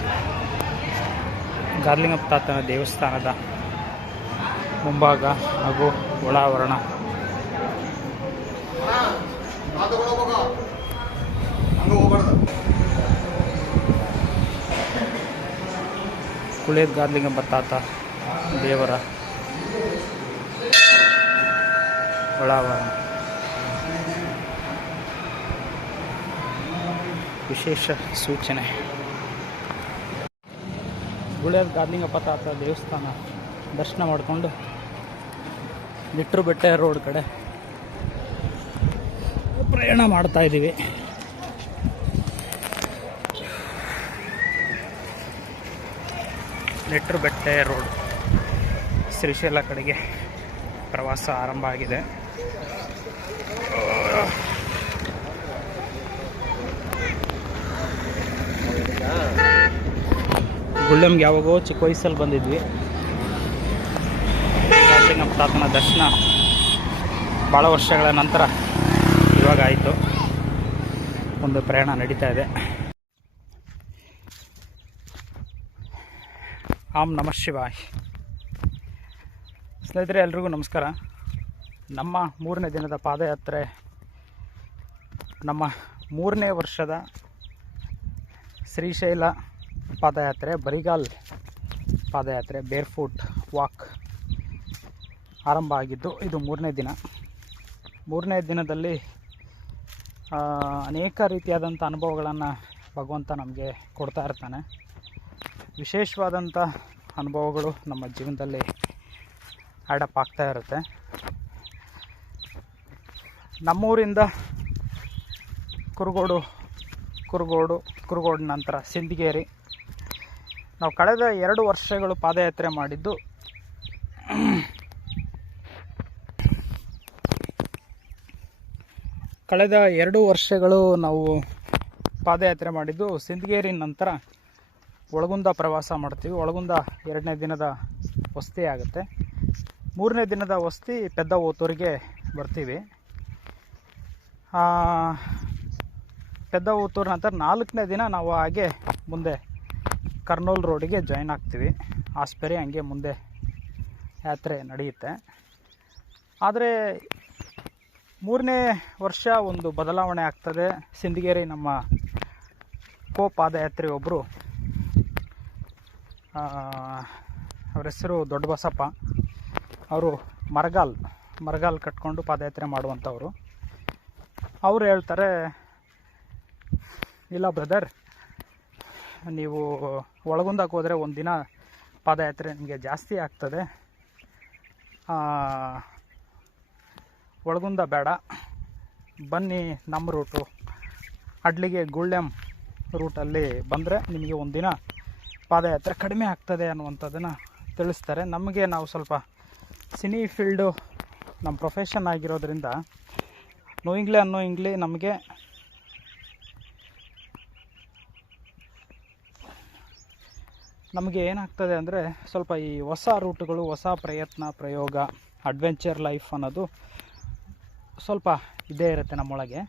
ಗಾರ್ಲಿಂಗಪ್ಪ ತಾತನ ದೇವಸ್ಥಾನದ ಮುಂಭಾಗ ಹಾಗೂ ಒಳಾವರಣ ಕುಳಿಯದ ಗಾರ್ಲಿಂಗಪ್ಪ ತಾತ ದೇವರ ಒಳಾವರಣ ವಿಶೇಷ ಸೂಚನೆ. ಗುಳ್ಳೆದ ಗಾರ್ಲಿಂಗಪ್ಪ ತಾತ ದೇವಸ್ಥಾನ ದರ್ಶನ ಮಾಡಿಕೊಂಡು ನಿಟ್ರು ಬೆಟ್ಟ ರೋಡ್ ಕಡೆ ಪ್ರಯಾಣ ಮಾಡ್ತಾ ಇದ್ದೀವಿ. ನಿಟ್ರು ಬೆಟ್ಟ ರೋಡ್ ಶ್ರೀಶೈಲ ಕಡೆಗೆ ಪ್ರವಾಸ ಆರಂಭ ಆಗಿದೆ. ಗುಳ್ಳೆಮ್ಗೆ ಯಾವಾಗೋ ಚಿಕ್ಕ ವಯಸ್ಸಲ್ಲಿ ಬಂದಿದ್ವಿ. ಗಾರ್ಲಿಂಗಪ್ಪ ತಾತನ ದರ್ಶನ ಭಾಳ ವರ್ಷಗಳ ನಂತರ ಇವಾಗ ಆಯಿತು. ಒಂದು ಪ್ರಯಾಣ ನಡೀತಾ ಇದೆ. ಓಂ ನಮಃ ಶಿವಾಯ. ಸ್ನೇಹಿತರೆ, ಎಲ್ರಿಗೂ ನಮಸ್ಕಾರ. ನಮ್ಮ 3ನೇ ದಿನದ ಪಾದಯಾತ್ರೆ, ನಮ್ಮ 3ನೇ ವರ್ಷದ ಶ್ರೀಶೈಲ ಪಾದಯಾತ್ರೆ, ಬರಿಗಾಲ್ ಪಾದಯಾತ್ರೆ, ಬೇರ್ ಫುಟ್ ವಾಕ್ ಆರಂಭ ಆಗಿದ್ದು ಇದು 3ನೇ ದಿನ. 3ನೇ ದಿನದಲ್ಲಿ ಅನೇಕ ರೀತಿಯಾದಂಥ ಅನುಭವಗಳನ್ನು ಭಗವಂತ ನಮಗೆ ಕೊಡ್ತಾ ಇರ್ತಾನೆ. ವಿಶೇಷವಾದಂಥ ಅನುಭವಗಳು ನಮ್ಮ ಜೀವನದಲ್ಲಿ ಆ್ಯಡಪ್ ಆಗ್ತಾ ಇರುತ್ತೆ. ನಮ್ಮೂರಿಂದ ಕುರುಗೋಡು ನಂತರ ಸಿಂದಗೇರಿ. ನಾವು ಕಳೆದ 2 ವರ್ಷಗಳು ಪಾದಯಾತ್ರೆ ಮಾಡಿದ್ದು ಸಿಂದಗೇರಿ ನಂತರ ಒಳಗುಂದ ಪ್ರವಾಸ ಮಾಡ್ತೀವಿ. ಒಳಗುಂದ 2ನೇ ದಿನದ ವಸ್ತಿ ಆಗುತ್ತೆ. 3ನೇ ದಿನದ ವಸ್ತಿ ಪೆದ್ದ ಓತೂರಿಗೆ ಬರ್ತೀವಿ. ಪೆದ್ದ ಓತೂರು ನಂತರ 4ನೇ ದಿನ ನಾವು ಹಾಗೆ ಮುಂದೆ ಕರ್ನೂಲ್ ರೋಡಿಗೆ ಜಾಯ್ನ್ ಆಗ್ತೀವಿ. ಆಸ್ಪೆರಿ ಹಂಗೆ ಮುಂದೆ ಯಾತ್ರೆ ನಡೆಯುತ್ತೆ. ಆದರೆ 3ನೇ ವರ್ಷ ಒಂದು ಬದಲಾವಣೆ ಆಗ್ತದೆ. ಸಿಂದಗೇರಿ ನಮ್ಮ ಪಾದಯಾತ್ರಿ ಒಬ್ಬರು, ಅವ್ರ ಹೆಸರು ದೊಡ್ಡ ಬಸಪ್ಪ. ಅವರು ಮರಗಾಲ್ ಕಟ್ಕೊಂಡು ಪಾದಯಾತ್ರೆ ಮಾಡುವಂಥವ್ರು. ಅವರು ಹೇಳ್ತಾರೆ, ಇಲ್ಲ ಬ್ರದರ್, ನೀವು ಒಳಗುಂದಕ್ಕೆ ಹೋದರೆ ಒಂದು ದಿನ ಪಾದಯಾತ್ರೆ ನಿಮಗೆ ಜಾಸ್ತಿ ಆಗ್ತದೆ, ಒಳಗುಂದ ಬೇಡ, ಬನ್ನಿ ನಮ್ಮ ರೂಟು ಅಡ್ಲಿಗೆ ಗುಳ್ಳೆಮ್ ರೂಟಲ್ಲಿ ಬಂದರೆ ನಿಮಗೆ ಒಂದಿನ ಪಾದಯಾತ್ರೆ ಕಡಿಮೆ ಆಗ್ತದೆ ಅನ್ನುವಂಥದ್ದನ್ನು ತಿಳಿಸ್ತಾರೆ. ನಾವು ಸ್ವಲ್ಪ ಸಿನಿ ಫೀಲ್ಡು ನಮ್ಮ ಪ್ರೊಫೆಷನ್ ಆಗಿರೋದ್ರಿಂದ ನೋಯಿಂಗ್ಲಿ ನಮಗೆ ಏನಾಗ್ತದೆ ಅಂದರೆ ಸ್ವಲ್ಪ ಈ ಹೊಸ ರೂಟುಗಳು, ಹೊಸ ಪ್ರಯೋಗ, ಅಡ್ವೆಂಚರ್ ಲೈಫ್ ಅನ್ನೋದು ಸ್ವಲ್ಪ ಇದೇ ಇರುತ್ತೆ ನಮ್ಮೊಳಗೆ.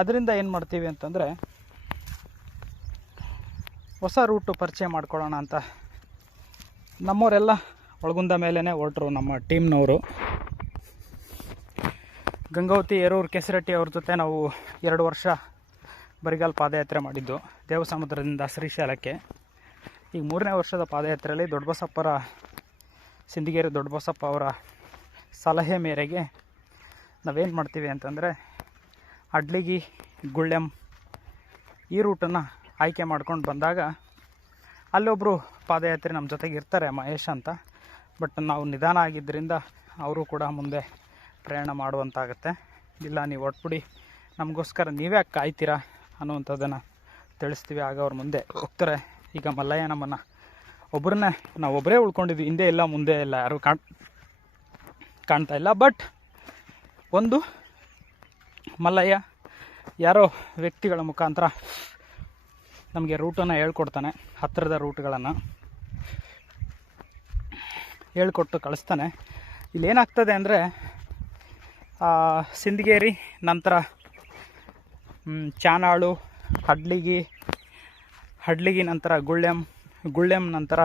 ಅದರಿಂದ ಏನು ಮಾಡ್ತೀವಿ ಅಂತಂದರೆ ಹೊಸ ರೂಟು ಪರಿಚಯ ಮಾಡ್ಕೊಳ್ಳೋಣ ಅಂತ ನಮ್ಮವರೆಲ್ಲ ಒಳಗುಂದ ಮೇಲೇ ಹೊರಟರು. ನಮ್ಮ ಟೀಮ್ನವರು ಗಂಗಾವತಿ, ಏರೂರು, ಕೆಸರಟ್ಟಿ ಅವ್ರ ಜೊತೆ ನಾವು 2 ವರ್ಷ ಬರಿಗಾಲ್ ಪಾದಯಾತ್ರೆ ಮಾಡಿದ್ದು ದೇವಸಮುದ್ರದಿಂದ ಶ್ರೀಶೈಲಕ್ಕೆ. ಈಗ 3ನೇ ವರ್ಷದ ಪಾದಯಾತ್ರೆಯಲ್ಲಿ ಸಿಂದಗೇರಿ ದೊಡ್ಡಬಸಪ್ಪ ಅವರ ಸಲಹೆ ಮೇರೆಗೆ ನಾವೇನು ಮಾಡ್ತೀವಿ ಅಂತಂದರೆ ಅಡ್ಲಿಗಿ, ಗುಳ್ಳೆಮ್ ಈ ರೂಟನ್ನು ಆಯ್ಕೆ ಮಾಡ್ಕೊಂಡು ಬಂದಾಗ ಅಲ್ಲೊಬ್ಬರು ಪಾದಯಾತ್ರೆ ನಮ್ಮ ಜೊತೆಗೆ ಇರ್ತಾರೆ, ಮಹೇಶ್ ಅಂತ. ಬಟ್ ನಾವು ನಿಧಾನ ಆಗಿದ್ದರಿಂದ ಅವರು ಕೂಡ ಮುಂದೆ ಪ್ರಯಾಣ ಮಾಡುವಂತಾಗುತ್ತೆ. ಇಲ್ಲ, ನೀವು ಒಟ್ಬಿಡಿ, ನಮಗೋಸ್ಕರ ನೀವೇ ಕಾಯ್ತೀರಾ ಅನ್ನುವಂಥದ್ದನ್ನು ತಿಳಿಸ್ತೀವಿ. ಆಗ ಅವ್ರು ಮುಂದೆ ಹೋಗ್ತಾರೆ. ಈಗ ಮಲ್ಲಯ್ಯ ನಮ್ಮನ್ನು ನಾವು ಒಬ್ಬರೇ ಉಳ್ಕೊಂಡಿದ್ವಿ, ಹಿಂದೆ ಇಲ್ಲ ಮುಂದೆ ಇಲ್ಲ, ಯಾರೂ ಕಾಣ್ತಾ ಇಲ್ಲ. ಬಟ್ ಒಂದು ಮಲ್ಲಯ್ಯ ಯಾರೋ ವ್ಯಕ್ತಿಗಳ ಮುಖಾಂತರ ನಮಗೆ ರೂಟನ್ನು ಹೇಳ್ಕೊಡ್ತಾನೆ. ಹತ್ತಿರದ ರೂಟ್ಗಳನ್ನು ಹೇಳ್ಕೊಟ್ಟು ಕಳಿಸ್ತಾನೆ. ಇಲ್ಲೇನಾಗ್ತದೆ ಅಂದರೆ ಸಿಂದಗೇರಿ ನಂತರ ಚಾನಾಳು, ಹಡ್ಲಿಗಿ ನಂತರ ಗುಳ್ಳೆಮ್ ನಂತರ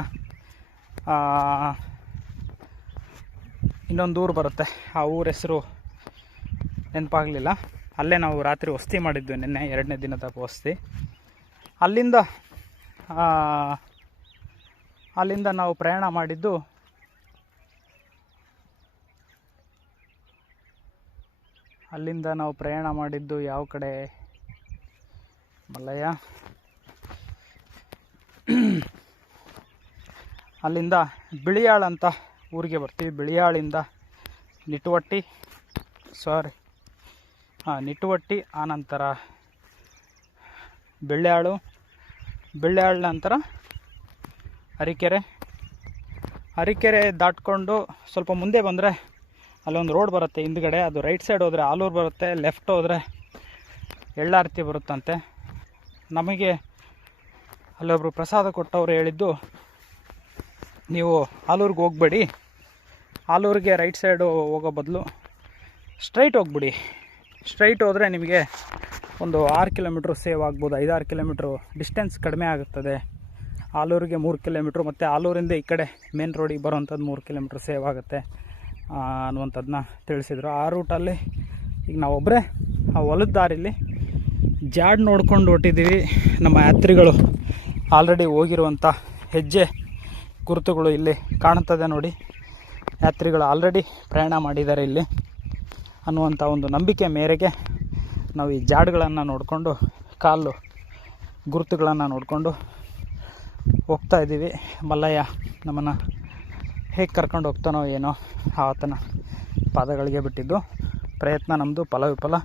ಇನ್ನೊಂದು ಊರು ಬರುತ್ತೆ. ಆ ಊರ ಹೆಸರು ನೆನಪಾಗಲಿಲ್ಲ. ಅಲ್ಲೇ ನಾವು ರಾತ್ರಿ ವಸ್ತಿ ಮಾಡಿದ್ವಿ ನಿನ್ನೆ, 2ನೇ ದಿನದ ವಸ್ತಿ. ಅಲ್ಲಿಂದ ನಾವು ಪ್ರಯಾಣ ಮಾಡಿದ್ದು ಯಾವ ಕಡೆ ಮಲ್ಲಯ್ಯ, ಅಲ್ಲಿಂದ ಬಿಳಿಯಾಳ್ ಅಂತ ಊರಿಗೆ ಬರ್ತೀವಿ. ಬಿಳಿಯಾಳಿಂದ ನಿಟುವಟ್ಟಿ ಆನಂತರ ಬೆಳ್ಳ್ಯಾಳ್ ನಂತರ ಅರಿಕೆರೆ ದಾಟ್ಕೊಂಡು ಸ್ವಲ್ಪ ಮುಂದೆ ಬಂದರೆ ಅಲ್ಲೊಂದು ರೋಡ್ ಬರುತ್ತೆ ಹಿಂದ್ಗಡೆ. ಅದು ರೈಟ್ ಸೈಡ್ ಹೋದರೆ ಆಲೂರು ಬರುತ್ತೆ, ಲೆಫ್ಟ್ ಹೋದರೆ ಎಳ್ಳಾರ್ತಿ ಬರುತ್ತಂತೆ. ನಮಗೆ ಅಲ್ಲೊಬ್ಬರು ಪ್ರಸಾದ ಕೊಟ್ಟವರು ಹೇಳಿದ್ದು, ನೀವು ಆಲೂರಿಗೆ ಹೋಗಬೇಡಿ, ಆಲೂರಿಗೆ ರೈಟ್ ಸೈಡು ಹೋಗೋ ಬದಲು ಸ್ಟ್ರೈಟ್ ಹೋಗ್ಬಿಡಿ. ಸ್ಟ್ರೈಟ್ ಹೋದರೆ ನಿಮಗೆ ಒಂದು 6 ಕಿಲೋಮೀಟ್ರ್ ಸೇವ್ ಆಗ್ಬೋದು, 5-6 ಕಿಲೋಮೀಟ್ರು ಡಿಸ್ಟೆನ್ಸ್ ಕಡಿಮೆ ಆಗುತ್ತದೆ. ಆಲೂರಿಗೆ 3 ಕಿಲೋಮೀಟ್ರು, ಮತ್ತು ಆಲೂರಿಂದ ಈ ಕಡೆ ಮೇನ್ ರೋಡಿಗೆ ಬರೋವಂಥದ್ದು 3 ಕಿಲೋಮೀಟ್ರ್ ಸೇವ್ ಆಗುತ್ತೆ ಅನ್ನುವಂಥದ್ದನ್ನ ತಿಳಿಸಿದರು. ಆ ರೂಟಲ್ಲಿ ಈಗ ನಾವೊಬ್ಬರೇ ಆ ಹೊಲದ ದಾರಿಲಿ ಜಾಡ್ ನೋಡ್ಕೊಂಡು ಹೊಟ್ಟಿದ್ದೀವಿ. ನಮ್ಮ ಯಾತ್ರಿಗಳು ಆಲ್ರೆಡಿ ಹೋಗಿರುವಂಥ ಹೆಜ್ಜೆ ಗುರುತುಗಳು ಇಲ್ಲಿ ಕಾಣ್ತದೆ ನೋಡಿ. ಯಾತ್ರಿಗಳು ಆಲ್ರೆಡಿ ಪ್ರಯಾಣ ಮಾಡಿದ್ದಾರೆ ಇಲ್ಲಿ ಅನ್ನುವಂಥ ಒಂದು ನಂಬಿಕೆ ಮೇರೆಗೆ ನಾವು ಈ ಜಾಡ್ಗಳನ್ನು ನೋಡಿಕೊಂಡು, ಕಾಲು ಗುರುತುಗಳನ್ನು ನೋಡಿಕೊಂಡು ಹೋಗ್ತಾ ಇದ್ದೀವಿ. ಮಲ್ಲಯ್ಯ ನಮ್ಮನ್ನು ಹೇಗೆ ಕರ್ಕೊಂಡು ಹೋಗ್ತಾನೋ ಏನೋ, ಆತನ ಪಾದಗಳಿಗೆ ಬಿಟ್ಟಿದ್ದು. ಪ್ರಯತ್ನ ನಮ್ಮದು ಫಲವಿಫಲ.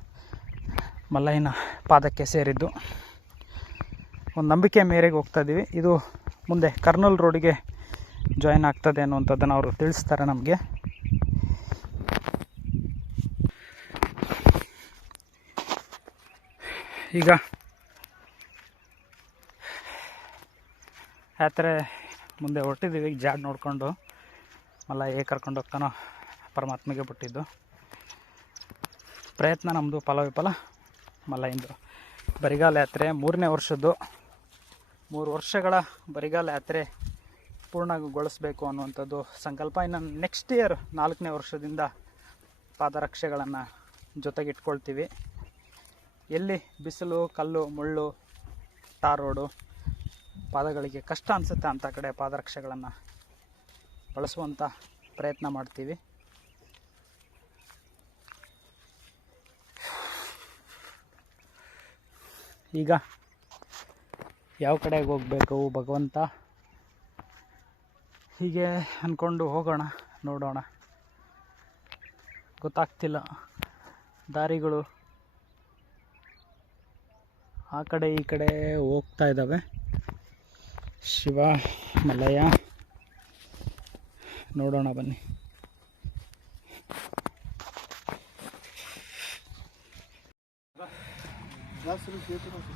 ಮಲ್ಲಯ್ಯನ ಪಾದಕ್ಕೆ ಸೇರಿದ್ದು. ಒಂದು ನಂಬಿಕೆ ಮೇರೆಗೆ ಹೋಗ್ತಾ ಇದ್ದೀವಿ. ಇದು ಮುಂದೆ ಕರ್ನೂಲ್ ರೋಡಿಗೆ ಜಾಯಿನ್ ಆಗ್ತದೆ ಅನ್ನುವಂಥದ್ದನ್ನು ಅವರು ತಿಳಿಸ್ತಾರೆ ನಮಗೆ. ಈಗ ಯಾತ್ರೆ ಮುಂದೆ ಹೊರಟಿದ್ದೀವಿ. ಜಾಡ್ ನೋಡಿಕೊಂಡು ಮಲ್ಲಯ್ಯ ಕರ್ಕೊಂಡು ಹೋಗ್ತಾನೋ ಪರಮಾತ್ಮಗೆ ಬಿಟ್ಟಿದ್ದು. ಪ್ರಯತ್ನ ನಮ್ಮದು ಫಲವಿಫಲ. ಮಲ್ಲಯ್ಯಂದು ಬರಿಗಾಲ ಯಾತ್ರೆ 3ನೇ ವರ್ಷದ್ದು. 3 ವರ್ಷಗಳ ಬರಿಗಾಲ ಯಾತ್ರೆ ಪೂರ್ಣಗೊಳಿಸಬೇಕು ಅನ್ನುವಂಥದ್ದು ಸಂಕಲ್ಪ. ಇನ್ನು ನೆಕ್ಸ್ಟ್ ಇಯರ್ 4ನೇ ವರ್ಷದಿಂದ ಪಾದರಕ್ಷೆಗಳನ್ನು ಜೊತೆಗಿಟ್ಕೊಳ್ತೀವಿ. ಎಲ್ಲಿ ಬಿಸಿಲು, ಕಲ್ಲು, ಮುಳ್ಳು, ಟಾರ್ ರೋಡು ಪಾದಗಳಿಗೆ ಕಷ್ಟ ಅನಿಸುತ್ತೆ ಅಂಥ ಕಡೆ ಪಾದರಕ್ಷೆಗಳನ್ನು ಬಳಸುವಂಥ ಪ್ರಯತ್ನ ಮಾಡ್ತೀವಿ. ಈಗ ಯಾವ ಕಡೆಗೆ ಹೋಗಬೇಕು ಭಗವಂತ, ಹೀಗೆ ಅಂದ್ಕೊಂಡು ಹೋಗೋಣ, ನೋಡೋಣ. ಗೊತ್ತಾಗ್ತಿಲ್ಲ. ದಾರಿಗಳು ಆ ಕಡೆ ಈ ಕಡೆ ಹೋಗ್ತಾ ಇದ್ದಾವೆ. ಶಿವ, ಮಲ್ಲಯ್ಯ, ನೋಡೋಣ ಬನ್ನಿ.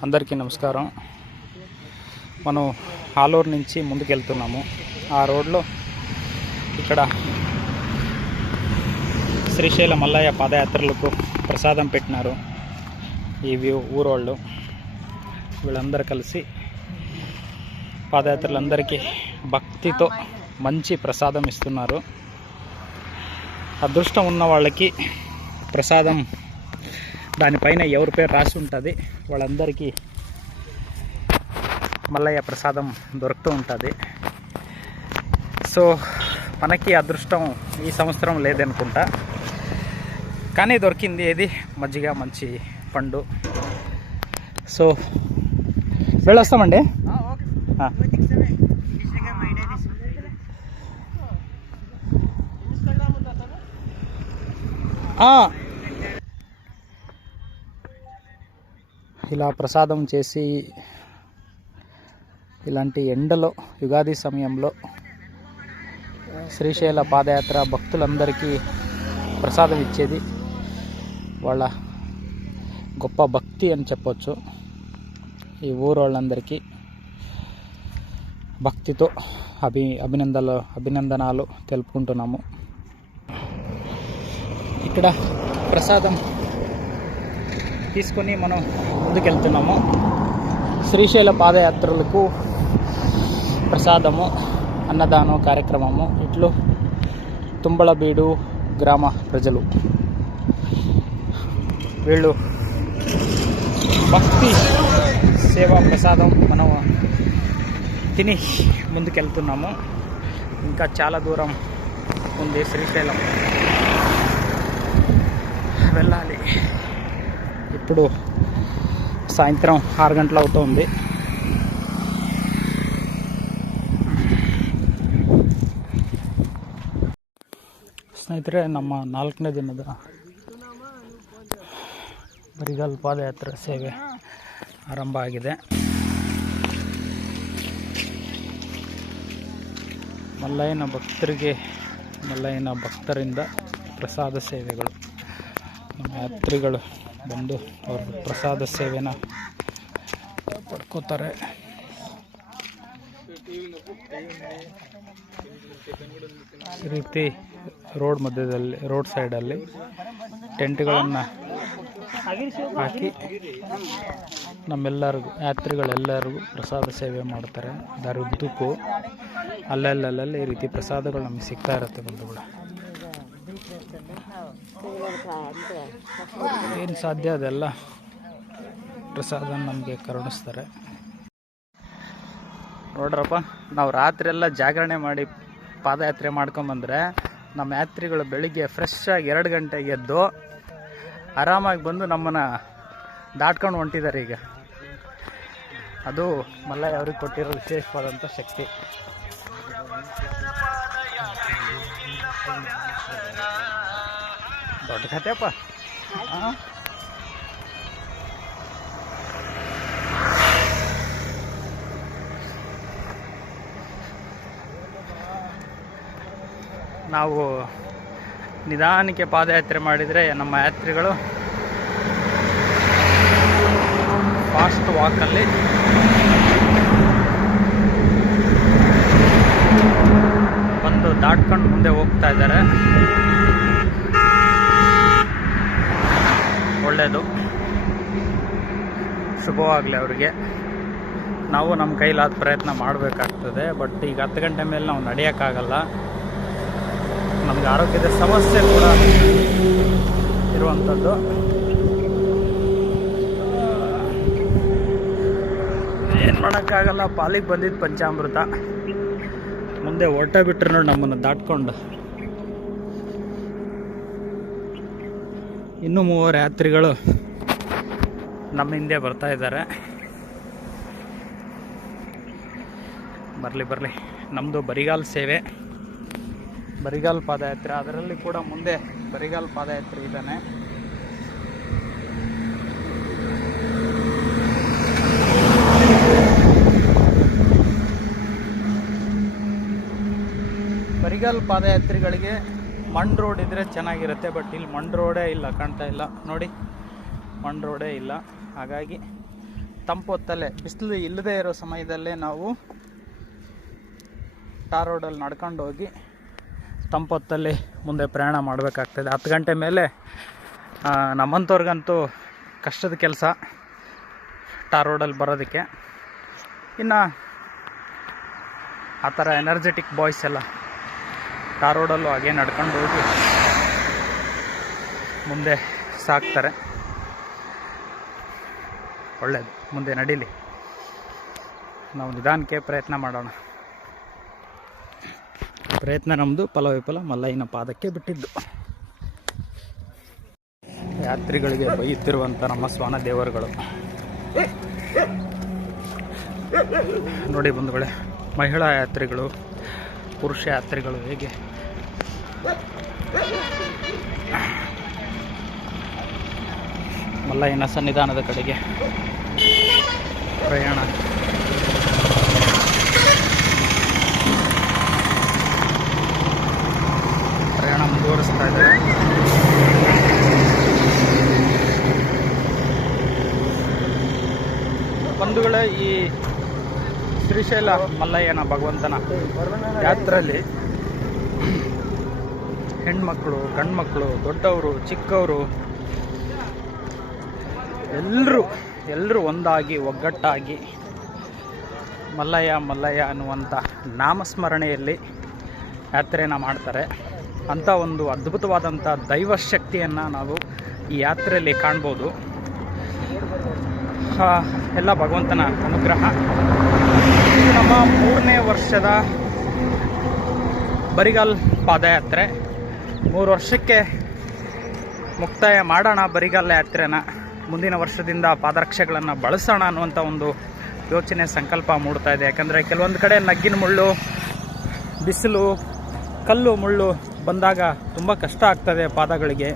అందరికీ నమస్కారం. మనం ఆలూరు నుంచి ముందుకెళ్తున్నాము. ఆ రోడ్లో ఇక్కడ శ్రీశైల మల్లయ్య పాదయాత్రలకు ప్రసాదం పెట్టినారు ఈ ఊరోళ్ళు. వీళ్ళందరూ కలిసి పాదయాత్రలందరికీ భక్తితో మంచి ప్రసాదం ఇస్తున్నారు. అదృష్టం ఉన్న వాళ్ళకి ప్రసాదం దానిపైన ఎవరి పేరు రాసి ఉంటుంది వాళ్ళందరికీ మల్లయ్య ప్రసాదం దొరుకుతూ ఉంటుంది. సో మనకి అదృష్టం ఈ సంవత్సరం లేదనుకుంటా, కానీ దొరికింది. ఏది మజ్జిగ, మంచి పండు. సో వెళ్ళొస్తామండి. ఇలా ప్రసాదం చేసి ఇలాంటి ఎండలో యుగాది సమయంలో శ్రీశైల పాదయాత్ర భక్తులందరికీ ప్రసాదం ఇచ్చేది వాళ్ళ గొప్ప భక్తి అని చెప్పొచ్చు. ఈ ఊరోళ్ళందరికీ భక్తితో అభినందనాలు తెలుపుకుంటున్నాము. ఇక్కడ ప్రసాదం తీసుకొని మనం ముందుకెళ్తున్నాము. శ్రీశైల పాదయాత్రలకు ప్రసాదము, అన్నదానం కార్యక్రమము ఇట్లు తుంబళబీడు గ్రామ ప్రజలు వీళ్ళు భక్తి సేవా ప్రసాదం మనం తిని ముందుకెళ్తున్నాము. ఇంకా చాలా దూరం ఉంది శ్రీశైలం వెళ్ళాలి. ఇప్పుడు సాయంత్రం 6 గంటలు అవుతుంది. ಸ್ನೇಹಿತರೆ, ನಮ್ಮ 4ನೇ ದಿನದ ಬರಿಗಾಲ್ ಪಾದಯಾತ್ರೆ ಸೇವೆ ಆರಂಭ ಆಗಿದೆ. ಮಲ್ಲಯ್ಯನ ಭಕ್ತರಿಂದ ಪ್ರಸಾದ ಸೇವೆಗಳು. ನಮ್ಮ ಯಾತ್ರಿಗಳು ಬಂದು ಅವ್ರ ಪ್ರಸಾದ ಸೇವೆನ ಪಡ್ಕೋತಾರೆ. ಈ ರೀತಿ ರೋಡ್ ಮಧ್ಯದಲ್ಲಿ, ರೋಡ್ ಸೈಡಲ್ಲಿ ಟೆಂಟ್ಗಳನ್ನು ಹಾಕಿ ನಮ್ಮೆಲ್ಲರಿಗೂ, ಯಾತ್ರಿಗಳೆಲ್ಲರಿಗೂ ಪ್ರಸಾದ ಸೇವೆ ಮಾಡ್ತಾರೆ. ದಾರಿ ಉದ್ದಕ್ಕೂ ಅಲ್ಲಲ್ಲಿ ಈ ರೀತಿ ಪ್ರಸಾದಗಳು ನಮಗೆ ಸಿಗ್ತಾ ಇರುತ್ತೆ. ಬಂಧುಗಳು, ಏನು ಸಾಧ್ಯ ಅದೆಲ್ಲ ಪ್ರಸಾದ ನಮಗೆ ಕರುಣಿಸ್ತಾರೆ. ನೋಡ್ರಪ್ಪ, ನಾವು ರಾತ್ರಿ ಎಲ್ಲ ಜಾಗರಣೆ ಮಾಡಿ ಪಾದಯಾತ್ರೆ ಮಾಡ್ಕೊಂಬಂದರೆ ನಮ್ಮ ಯಾತ್ರಿಗಳು ಬೆಳಿಗ್ಗೆ ಫ್ರೆಶ್ ಆಗಿ 2 ಗಂಟೆಗೆ ಎದ್ದು ಆರಾಮಾಗಿ ಬಂದು ನಮ್ಮನ್ನು ದಾಟ್ಕೊಂಡು ಹೊಂಟಿದ್ದಾರೆ. ಈಗ ಅದು ಮಲ್ಲಯ್ಯ ಅವ್ರಿಗೆ ಕೊಟ್ಟಿರೋ ವಿಶೇಷವಾದಂಥ ಶಕ್ತಿ. ದೊಡ್ಡ ಕಥೆಪ್ಪ. ನಾವು ನಿಧಾನಕ್ಕೆ ಪಾದಯಾತ್ರೆ ಮಾಡಿದರೆ ನಮ್ಮ ಯಾತ್ರಿಗಳು ಫಾಸ್ಟ್ ವಾಕಲ್ಲಿ ಬಂದು ದಾಟ್ಕೊಂಡು ಮುಂದೆ ಹೋಗ್ತಾ ಇದ್ದಾರೆ. ಒಳ್ಳೆಯದು, ಶುಭವಾಗಲಿ ಅವರಿಗೆ. ನಾವು ನಮ್ಮ ಕೈಲಾದ ಪ್ರಯತ್ನ ಮಾಡಬೇಕಾಗ್ತದೆ. ಬಟ್ ಈಗ 10 ಗಂಟೆ ಮೇಲೆ ನಾವು ನಡೆಯೋಕ್ಕಾಗಲ್ಲ. ನಮಗೆ ಆರೋಗ್ಯದ ಸಮಸ್ಯೆ ಕೂಡ ಇರುವಂಥದ್ದು. ಏನು ಮಾಡೋಕ್ಕಾಗಲ್ಲ, ಪಾಲಿಗೆ ಬಂದಿದ್ದು ಪಂಚಾಮೃತ. ಮುಂದೆ ಹೊರಟ ಬಿಟ್ರೆ ನೋಡಿ ನಮ್ಮನ್ನು ದಾಟ್ಕೊಂಡು. ಇನ್ನೂ 3 ಯಾತ್ರಿಗಳು ನಮ್ಮ ಹಿಂದೆ ಬರ್ತಾ ಇದ್ದಾರೆ. ಬರಲಿ, ನಮ್ಮದು ಬರಿಗಾಲ್ ಸೇವೆ, ಬರಿಗಾಲ್ ಪಾದಯಾತ್ರೆ. ಅದರಲ್ಲಿ ಕೂಡ ಮುಂದೆ ಬರಿಗಾಲ್ ಪಾದಯಾತ್ರೆ ಇದ್ದಾನೆ. ಬರಿಗಾಲ್ ಪಾದಯಾತ್ರಿಗಳಿಗೆ ಮಣ್ಣು ರೋಡ್ ಇದ್ದರೆ ಚೆನ್ನಾಗಿರುತ್ತೆ. ಬಟ್ ಇಲ್ಲಿ ಮಣ್ಣು ರೋಡೇ ಇಲ್ಲ, ಕಾಣ್ತಾ ಇಲ್ಲ ನೋಡಿ, ಮಣ್ಣು ರೋಡೇ ಇಲ್ಲ. ಹಾಗಾಗಿ ತಂಪೊತ್ತಲ್ಲೇ, ಬಿಸಿಲು ಇಲ್ಲದೇ ಇರೋ ಸಮಯದಲ್ಲೇ ನಾವು ಟಾರ್ ರೋಡಲ್ಲಿ ನಡ್ಕೊಂಡು ಹೋಗಿ ತಂಪೊತ್ತಲ್ಲಿ ಮುಂದೆ ಪ್ರಯಾಣ ಮಾಡಬೇಕಾಗ್ತದೆ. 10 ಗಂಟೆ ಮೇಲೆ ನಮ್ಮಂಥವ್ರಿಗಂತೂ ಕಷ್ಟದ ಕೆಲಸ ಟಾರ್ ರೋಡಲ್ಲಿ ಬರೋದಕ್ಕೆ. ಇನ್ನು ಆ ಥರ ಎನರ್ಜೆಟಿಕ್ ಬಾಯ್ಸ್ ಎಲ್ಲ ಟಾರ್ ರೋಡಲ್ಲೂ ಹಾಗೆ ನಡ್ಕೊಂಡು ಹೋಗಿ ಮುಂದೆ ಸಾಕ್ತಾರೆ. ಒಳ್ಳೆಯದು, ಮುಂದೆ ನಡೀಲಿ. ನಾವು ನಿಧಾನಕ್ಕೆ ಪ್ರಯತ್ನ ಮಾಡೋಣ. ಪ್ರಯತ್ನ ನಮ್ಮದು, ಫಲವಿಫಲ ಮಲ್ಲಯ್ಯನ ಪಾದಕ್ಕೆ ಬಿಟ್ಟಿದ್ದು. ಯಾತ್ರಿಗಳಿಗೆ ಬೈಯುತ್ತಿರುವಂಥ ನಮ್ಮ ಶ್ವಾನ ದೇವರುಗಳು ನೋಡಿ ಬಂಧುಗಳೇ. ಮಹಿಳಾ ಯಾತ್ರಿಗಳು, ಪುರುಷ ಯಾತ್ರಿಗಳು ಹೇಗೆ ಮಲ್ಲಯ್ಯನ ಸನ್ನಿಧಾನದ ಕಡೆಗೆ ಪ್ರಯಾಣ. ಮುಂದುವರಿಸ್ತಾ ಇದ್ದಾರೆ. ಬಂಧುಗಳೇ, ಈ ಶ್ರೀಶೈಲ ಮಲ್ಲಯ್ಯನ ಭಗವಂತನ ಯಾತ್ರೆಯಲ್ಲಿ ಹೆಣ್ಮಕ್ಳು, ಗಂಡ್ಮಕ್ಳು, ದೊಡ್ಡವರು, ಚಿಕ್ಕವರು ಎಲ್ಲರೂ ಒಂದಾಗಿ ಒಗ್ಗಟ್ಟಾಗಿ ಮಲ್ಲಯ್ಯ ಅನ್ನುವಂಥ ನಾಮಸ್ಮರಣೆಯಲ್ಲಿ ಯಾತ್ರೆಯನ್ನು ಮಾಡ್ತಾರೆ. ಅಂಥ ಒಂದು ಅದ್ಭುತವಾದಂಥ ದೈವಶಕ್ತಿಯನ್ನು ನಾವು ಈ ಯಾತ್ರೆಯಲ್ಲಿ ಕಾಣ್ಬೋದು. ಎಲ್ಲ ಭಗವಂತನ ಅನುಗ್ರಹ. ಇದು ನಮ್ಮ 3ನೇ ವರ್ಷದ ಬರಿಗಾಲ್ ಪಾದಯಾತ್ರೆ. 3 ವರ್ಷಕ್ಕೆ ಮುಕ್ತಾಯ ಮಾಡೋಣ ಬರಿಗಾಲ್ ಯಾತ್ರೆನ. ಮುಂದಿನ ವರ್ಷದಿಂದ ಪಾದರಕ್ಷೆಗಳನ್ನು ಬಳಸೋಣ ಅನ್ನುವಂಥ ಒಂದು ಯೋಚನೆ, ಸಂಕಲ್ಪ ಮೂಡ್ತಾ ಇದೆ. ಯಾಕಂದರೆ ಕೆಲವೊಂದು ಕಡೆ ನಗ್ಗಿನ ಮುಳ್ಳು, ಬಿಸಿಲು, ಕಲ್ಲು ಮುಳ್ಳು ಬಂದಾಗ ತುಂಬ ಕಷ್ಟ ಆಗ್ತದೆ ಪಾದಗಳಿಗೆ.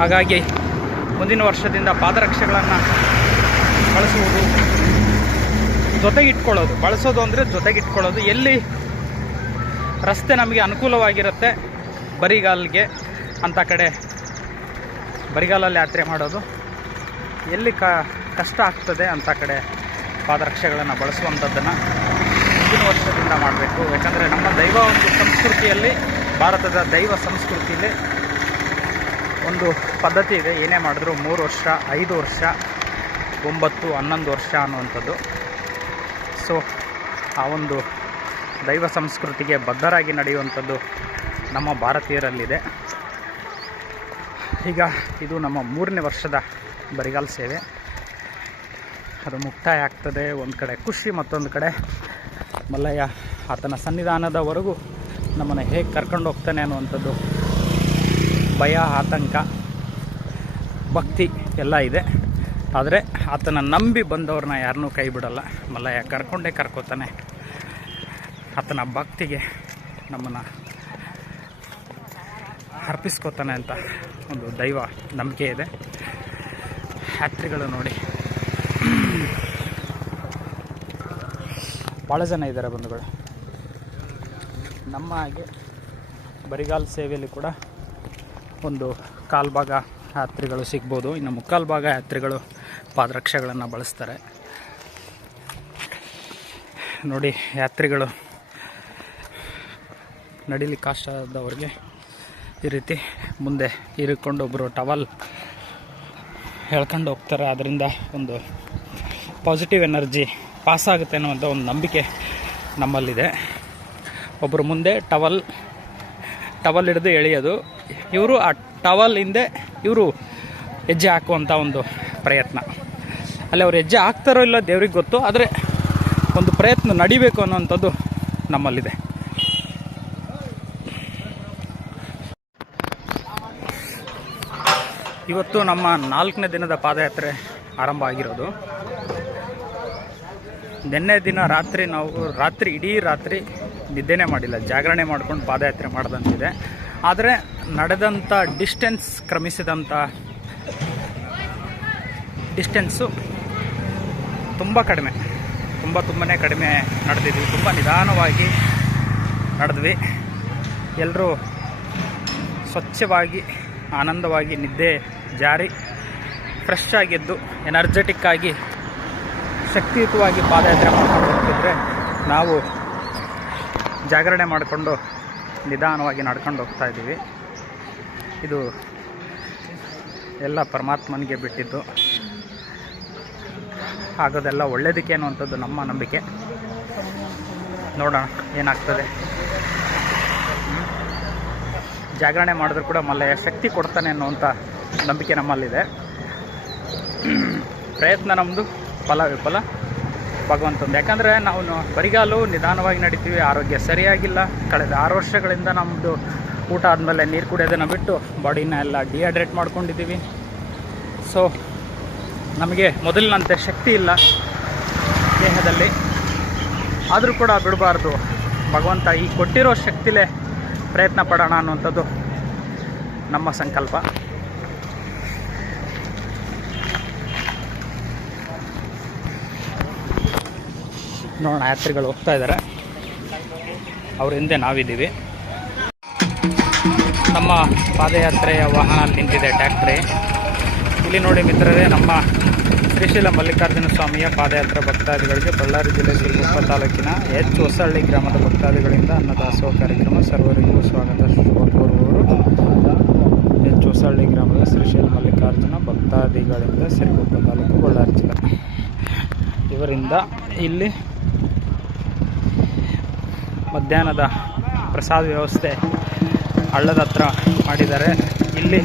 ಹಾಗಾಗಿ ಮುಂದಿನ ವರ್ಷದಿಂದ ಪಾದರಕ್ಷೆಗಳನ್ನು ಬಳಸುವುದು, ಜೊತೆಗಿಟ್ಕೊಳ್ಳೋದು, ಬಳಸೋದು ಅಂದರೆ ಜೊತೆಗಿಟ್ಕೊಳ್ಳೋದು. ಎಲ್ಲಿ ರಸ್ತೆ ನಮಗೆ ಅನುಕೂಲವಾಗಿರುತ್ತೆ ಬರಿಗಾಲ್ಗೆ ಅಂಥ ಕಡೆ ಬರಿಗಾಲಲ್ಲಿ ಯಾತ್ರೆ ಮಾಡೋದು. ಎಲ್ಲಿ ಕಷ್ಟ ಆಗ್ತದೆ ಅಂಥ ಕಡೆ ಪಾದರಕ್ಷೆಗಳನ್ನು ಬಳಸುವಂಥದ್ದನ್ನು ಮುಂದಿನ ವರ್ಷದಿಂದ ಮಾಡಬೇಕು. ಯಾಕಂದರೆ ನಮ್ಮ ದೈವ ಒಂದು ಸಂಸ್ಕೃತಿಯಲ್ಲಿ, ಭಾರತದ ದೈವ ಸಂಸ್ಕೃತಿಯಲ್ಲಿ ಒಂದು ಪದ್ಧತಿ ಇದೆ. ಏನೇ ಮಾಡಿದ್ರು 3 ವರ್ಷ, 5 ವರ್ಷ, 9, 11 ವರ್ಷ ಅನ್ನುವಂಥದ್ದು. ಸೊ ಆ ಒಂದು ದೈವ ಸಂಸ್ಕೃತಿಗೆ ಬದ್ಧರಾಗಿ ನಡೆಯುವಂಥದ್ದು ನಮ್ಮ ಭಾರತೀಯರಲ್ಲಿದೆ. ಈಗ ಇದು ನಮ್ಮ 3ನೇ ವರ್ಷದ ಬರಿಗಾಲ್ ಸೇವೆ. ಅದು ಮುಕ್ತಾಯ ಆಗ್ತದೆ. ಒಂದು ಕಡೆ ಖುಷಿ, ಮತ್ತೊಂದು ಕಡೆ ಮಲ್ಲಯ್ಯ ಆತನ ಸನ್ನಿಧಾನದವರೆಗೂ ನಮ್ಮನ್ನು ಹೇಗೆ ಕರ್ಕೊಂಡು ಹೋಗ್ತಾನೆ ಅನ್ನುವಂಥದ್ದು ಭಯ, ಆತಂಕ, ಭಕ್ತಿ ಎಲ್ಲ ಇದೆ. ಆದರೆ ಆತನ ನಂಬಿ ಬಂದವ್ರನ್ನ ಯಾರನ್ನೂ ಕೈ ಬಿಡಲ್ಲ. ಮಲ್ಲಯ್ಯ ಕರ್ಕೋತಾನೆ. ಆತನ ಭಕ್ತಿಗೆ ನಮ್ಮನ್ನು ಅರ್ಪಿಸ್ಕೋತಾನೆ ಅಂತ ಒಂದು ದೈವ ನಂಬಿಕೆ ಇದೆ. ಯಾತ್ರಿಗಳು ನೋಡಿ ಭಾಳ ಜನ ಇದ್ದಾರೆ ಬಂಧುಗಳು. ನಮ್ಮ ಹಾಗೆ ಬರಿಗಾಲು ಸೇವೆಯಲ್ಲಿ ಕೂಡ ಒಂದು ಕಾಲು ಭಾಗ ಯಾತ್ರಿಗಳು ಸಿಗ್ಬೋದು. ಇನ್ನು ಮುಕ್ಕಾಲು ಭಾಗ ಯಾತ್ರಿಗಳು ಪಾದರಕ್ಷೆಗಳನ್ನು ಬಳಸ್ತಾರೆ. ನೋಡಿ, ಯಾತ್ರಿಗಳು ನಡಿಲಿಕ್ಕೆ ಕಷ್ಟ ಆದವ್ರಿಗೆ ಈ ರೀತಿ ಮುಂದೆ ಇರಿಕೊಂಡು ಒಬ್ಬರು ಟವಲ್ ಹೇಳ್ಕೊಂಡು ಹೋಗ್ತಾರೆ. ಅದರಿಂದ ಒಂದು ಪಾಸಿಟಿವ್ ಎನರ್ಜಿ ಪಾಸ್ ಆಗುತ್ತೆ ಅನ್ನುವಂಥ ಒಂದು ನಂಬಿಕೆ ನಮ್ಮಲ್ಲಿದೆ. ಒಬ್ಬರು ಮುಂದೆ ಟವಲ್ ಹಿಡಿದು ಎಳೆಯೋದು, ಇವರು ಆ ಟವಲ್ ಹಿಂದೆ ಇವರು ಹೆಜ್ಜೆ ಹಾಕುವಂಥ ಒಂದು ಪ್ರಯತ್ನ. ಅಲ್ಲಿ ಅವ್ರು ಹೆಜ್ಜೆ ಹಾಕ್ತಾರೋ ಇಲ್ಲ ದೇವ್ರಿಗೆ ಗೊತ್ತು, ಆದರೆ ಒಂದು ಪ್ರಯತ್ನ ನಡಿಬೇಕು ಅನ್ನೋವಂಥದ್ದು ನಮ್ಮಲ್ಲಿದೆ. ಇವತ್ತು ನಮ್ಮ 4ನೇ ದಿನದ ಪಾದಯಾತ್ರೆ ಆರಂಭ ಆಗಿರೋದು. ನಿನ್ನೆ ದಿನ ಇಡೀ ರಾತ್ರಿ ನಿದ್ದೆನೇ ಮಾಡಿಲ್ಲ, ಜಾಗರಣೆ ಮಾಡ್ಕೊಂಡು ಪಾದಯಾತ್ರೆ ಮಾಡ್ದಂತಿದೆ. ಆದರೆ ನಡೆದಂಥ ಕ್ರಮಿಸಿದಂಥ ಡಿಸ್ಟೆನ್ಸು ತುಂಬ ಕಡಿಮೆ, ತುಂಬನೇ ಕಡಿಮೆ ನಡೆದಿದ್ವಿ. ತುಂಬ ನಿಧಾನವಾಗಿ ನಡೆದ್ವಿ. ಎಲ್ಲರೂ ಸ್ವಚ್ಛವಾಗಿ ಆನಂದವಾಗಿ ನಿದ್ದೆ ಜಾರಿ ಫ್ರೆಶ್ ಆಗಿದ್ದು ಎನರ್ಜೆಟಿಕ್ ಆಗಿ ಶಕ್ತಿಯುತವಾಗಿ ಪಾದಯಾತ್ರೆ ಮಾಡ್ಕೊಂಡು ಹೋಗ್ತಿದ್ರೆ, ನಾವು ಜಾಗರಣೆ ಮಾಡಿಕೊಂಡು ನಿಧಾನವಾಗಿ ನಡ್ಕೊಂಡು ಹೋಗ್ತಾ ಇದ್ದೀವಿ. ಇದು ಎಲ್ಲ ಪರಮಾತ್ಮನಿಗೆ ಬಿಟ್ಟಿದ್ದು, ಆಗೋದೆಲ್ಲ ಒಳ್ಳೆಯದಕ್ಕೆ ಅನ್ನುವಂಥದ್ದು ನಮ್ಮ ನಂಬಿಕೆ. ನೋಡೋಣ ಏನಾಗ್ತದೆ. ಜಾಗರಣೆ ಮಾಡಿದ್ರು ಕೂಡ ಮಲ್ಲಯ್ಯ ಶಕ್ತಿ ಕೊಡ್ತಾನೆ ಅನ್ನುವಂಥ ನಂಬಿಕೆ ನಮ್ಮಲ್ಲಿದೆ. ಪ್ರಯತ್ನ ನಮ್ಮದು, ಫಲ ವಿಫಲ ಭಗವಂತಂದು. ಯಾಕಂದರೆ ನಾವು ಬರಿಗಾಲು ನಿಧಾನವಾಗಿ ನಡೀತೀವಿ, ಆರೋಗ್ಯ ಸರಿಯಾಗಿಲ್ಲ. ಕಳೆದ 6 ವರ್ಷಗಳಿಂದ ನಮ್ಮದು ಊಟ ಆದಮೇಲೆ ನೀರು ಕುಡಿಯೋದನ್ನು ಬಿಟ್ಟು ಬಾಡಿನ ಎಲ್ಲ ಡಿಹೈಡ್ರೇಟ್ ಮಾಡ್ಕೊಂಡಿದ್ದೀವಿ. ಸೊ ನಮಗೆ ಮೊದಲಿನಂತೆ ಶಕ್ತಿ ಇಲ್ಲ ದೇಹದಲ್ಲಿ. ಆದರೂ ಕೂಡ ಬಿಡಬಾರ್ದು, ಭಗವಂತ ಈ ಕೊಟ್ಟಿರೋ ಶಕ್ತಿಲೇ ಪ್ರಯತ್ನ ಪಡೋಣ ಅನ್ನುವಂಥದ್ದು ನಮ್ಮ ಸಂಕಲ್ಪ. ನೋಡೋಣ, ಯಾತ್ರಿಗಳು ಹೋಗ್ತಾ ಇದ್ದಾರೆ, ಅವ್ರ ಹಿಂದೆ ನಾವಿದ್ದೀವಿ. ನಮ್ಮ ಪಾದಯಾತ್ರೆಯ ವಾಹನ ನಿಂತಿದೆ, ಟ್ಯಾಕ್ಟ್ರಿ. ಇಲ್ಲಿ ನೋಡಿ ಮಿತ್ರರೇ, ನಮ್ಮ ಶ್ರೀಶೈಲ ಮಲ್ಲಿಕಾರ್ಜುನ ಸ್ವಾಮಿಯ ಪಾದಯಾತ್ರೆ ಭಕ್ತಾದಿಗಳಿಗೆ ಬಳ್ಳಾರಿ ಜಿಲ್ಲೆ ಸಿರುಗುಪ್ಪ ತಾಲೂಕಿನ ಎಚ್ ಹೊಸಹಳ್ಳಿ ಗ್ರಾಮದ ಭಕ್ತಾದಿಗಳಿಂದ ಅನ್ನದಾಸೋಹ ಕಾರ್ಯಕ್ರಮ. ಸರ್ವರಿಗೂ ಸ್ವಾಗತ ಕೋರುವವರು ಎಚ್ ಹೊಸಹಳ್ಳಿ ಗ್ರಾಮದ ಶ್ರೀಶೈಲ ಮಲ್ಲಿಕಾರ್ಜುನ ಭಕ್ತಾದಿಗಳಿಂದ ಸಿರುಗುಪ್ಪ ತಾಲೂಕು, ಬಳ್ಳಾರಿ ಜಿಲ್ಲೆ. ಇವರಿಂದ ಇಲ್ಲಿ ಮಧ್ಯಾಹ್ನದ ಪ್ರಸಾದ ವ್ಯವಸ್ಥೆ ಹಳ್ಳದ ಹತ್ರ ಮಾಡಿದ್ದಾರೆ. ಇಲ್ಲಿ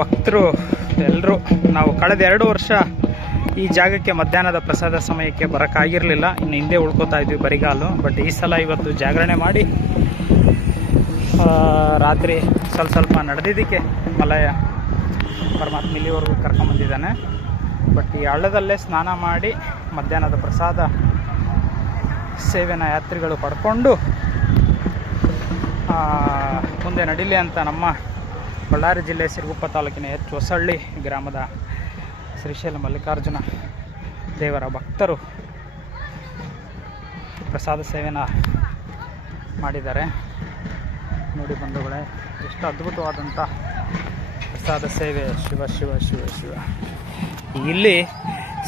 ಭಕ್ತರು ಎಲ್ಲರೂ, ನಾವು ಕಳೆದ 2 ವರ್ಷ ಈ ಜಾಗಕ್ಕೆ ಮಧ್ಯಾಹ್ನದ ಪ್ರಸಾದ ಸಮಯಕ್ಕೆ ಬರೋಕ್ಕಾಗಿರಲಿಲ್ಲ, ಇನ್ನು ಹಿಂದೆ ಉಳ್ಕೋತಾ ಇದ್ವಿ ಬರಿಗಾಲು. ಬಟ್ ಈ ಸಲ ಇವತ್ತು ಜಾಗರಣೆ ಮಾಡಿ ರಾತ್ರಿ ಸ್ವಲ್ಪ ನಡೆದಿದ್ದಕ್ಕೆ ಮಲಯ ಪರಮಾತ್ಮ ಇಲ್ಲಿವರೆಗೂ ಕರ್ಕೊಂಬಂದಿದ್ದಾನೆ. ಬಟ್ ಈ ಹಳ್ಳದಲ್ಲೇ ಸ್ನಾನ ಮಾಡಿ ಮಧ್ಯಾಹ್ನದ ಪ್ರಸಾದ ಸೇವೆನ ಯಾತ್ರಿಗಳು ಪಡ್ಕೊಂಡು ಮುಂದೆ ನಡೀಲಿ ಅಂತ ನಮ್ಮ ಬಳ್ಳಾರಿ ಜಿಲ್ಲೆ ಸಿರುಗುಪ್ಪ ತಾಲೂಕಿನ ಎಚ್ ಹೊಸಹಳ್ಳಿ ಗ್ರಾಮದ ಶ್ರೀಶೈಲ ಮಲ್ಲಿಕಾರ್ಜುನ ದೇವರ ಭಕ್ತರು ಪ್ರಸಾದ ಸೇವೆನ ಮಾಡಿದ್ದಾರೆ. ನೋಡಿ ಬಂಧುಗಳೇ, ಎಷ್ಟು ಅದ್ಭುತವಾದಂಥ ಪ್ರಸಾದ ಸೇವೆ. ಶಿವ ಶಿವ ಶಿವ ಶಿವ. ಇಲ್ಲಿ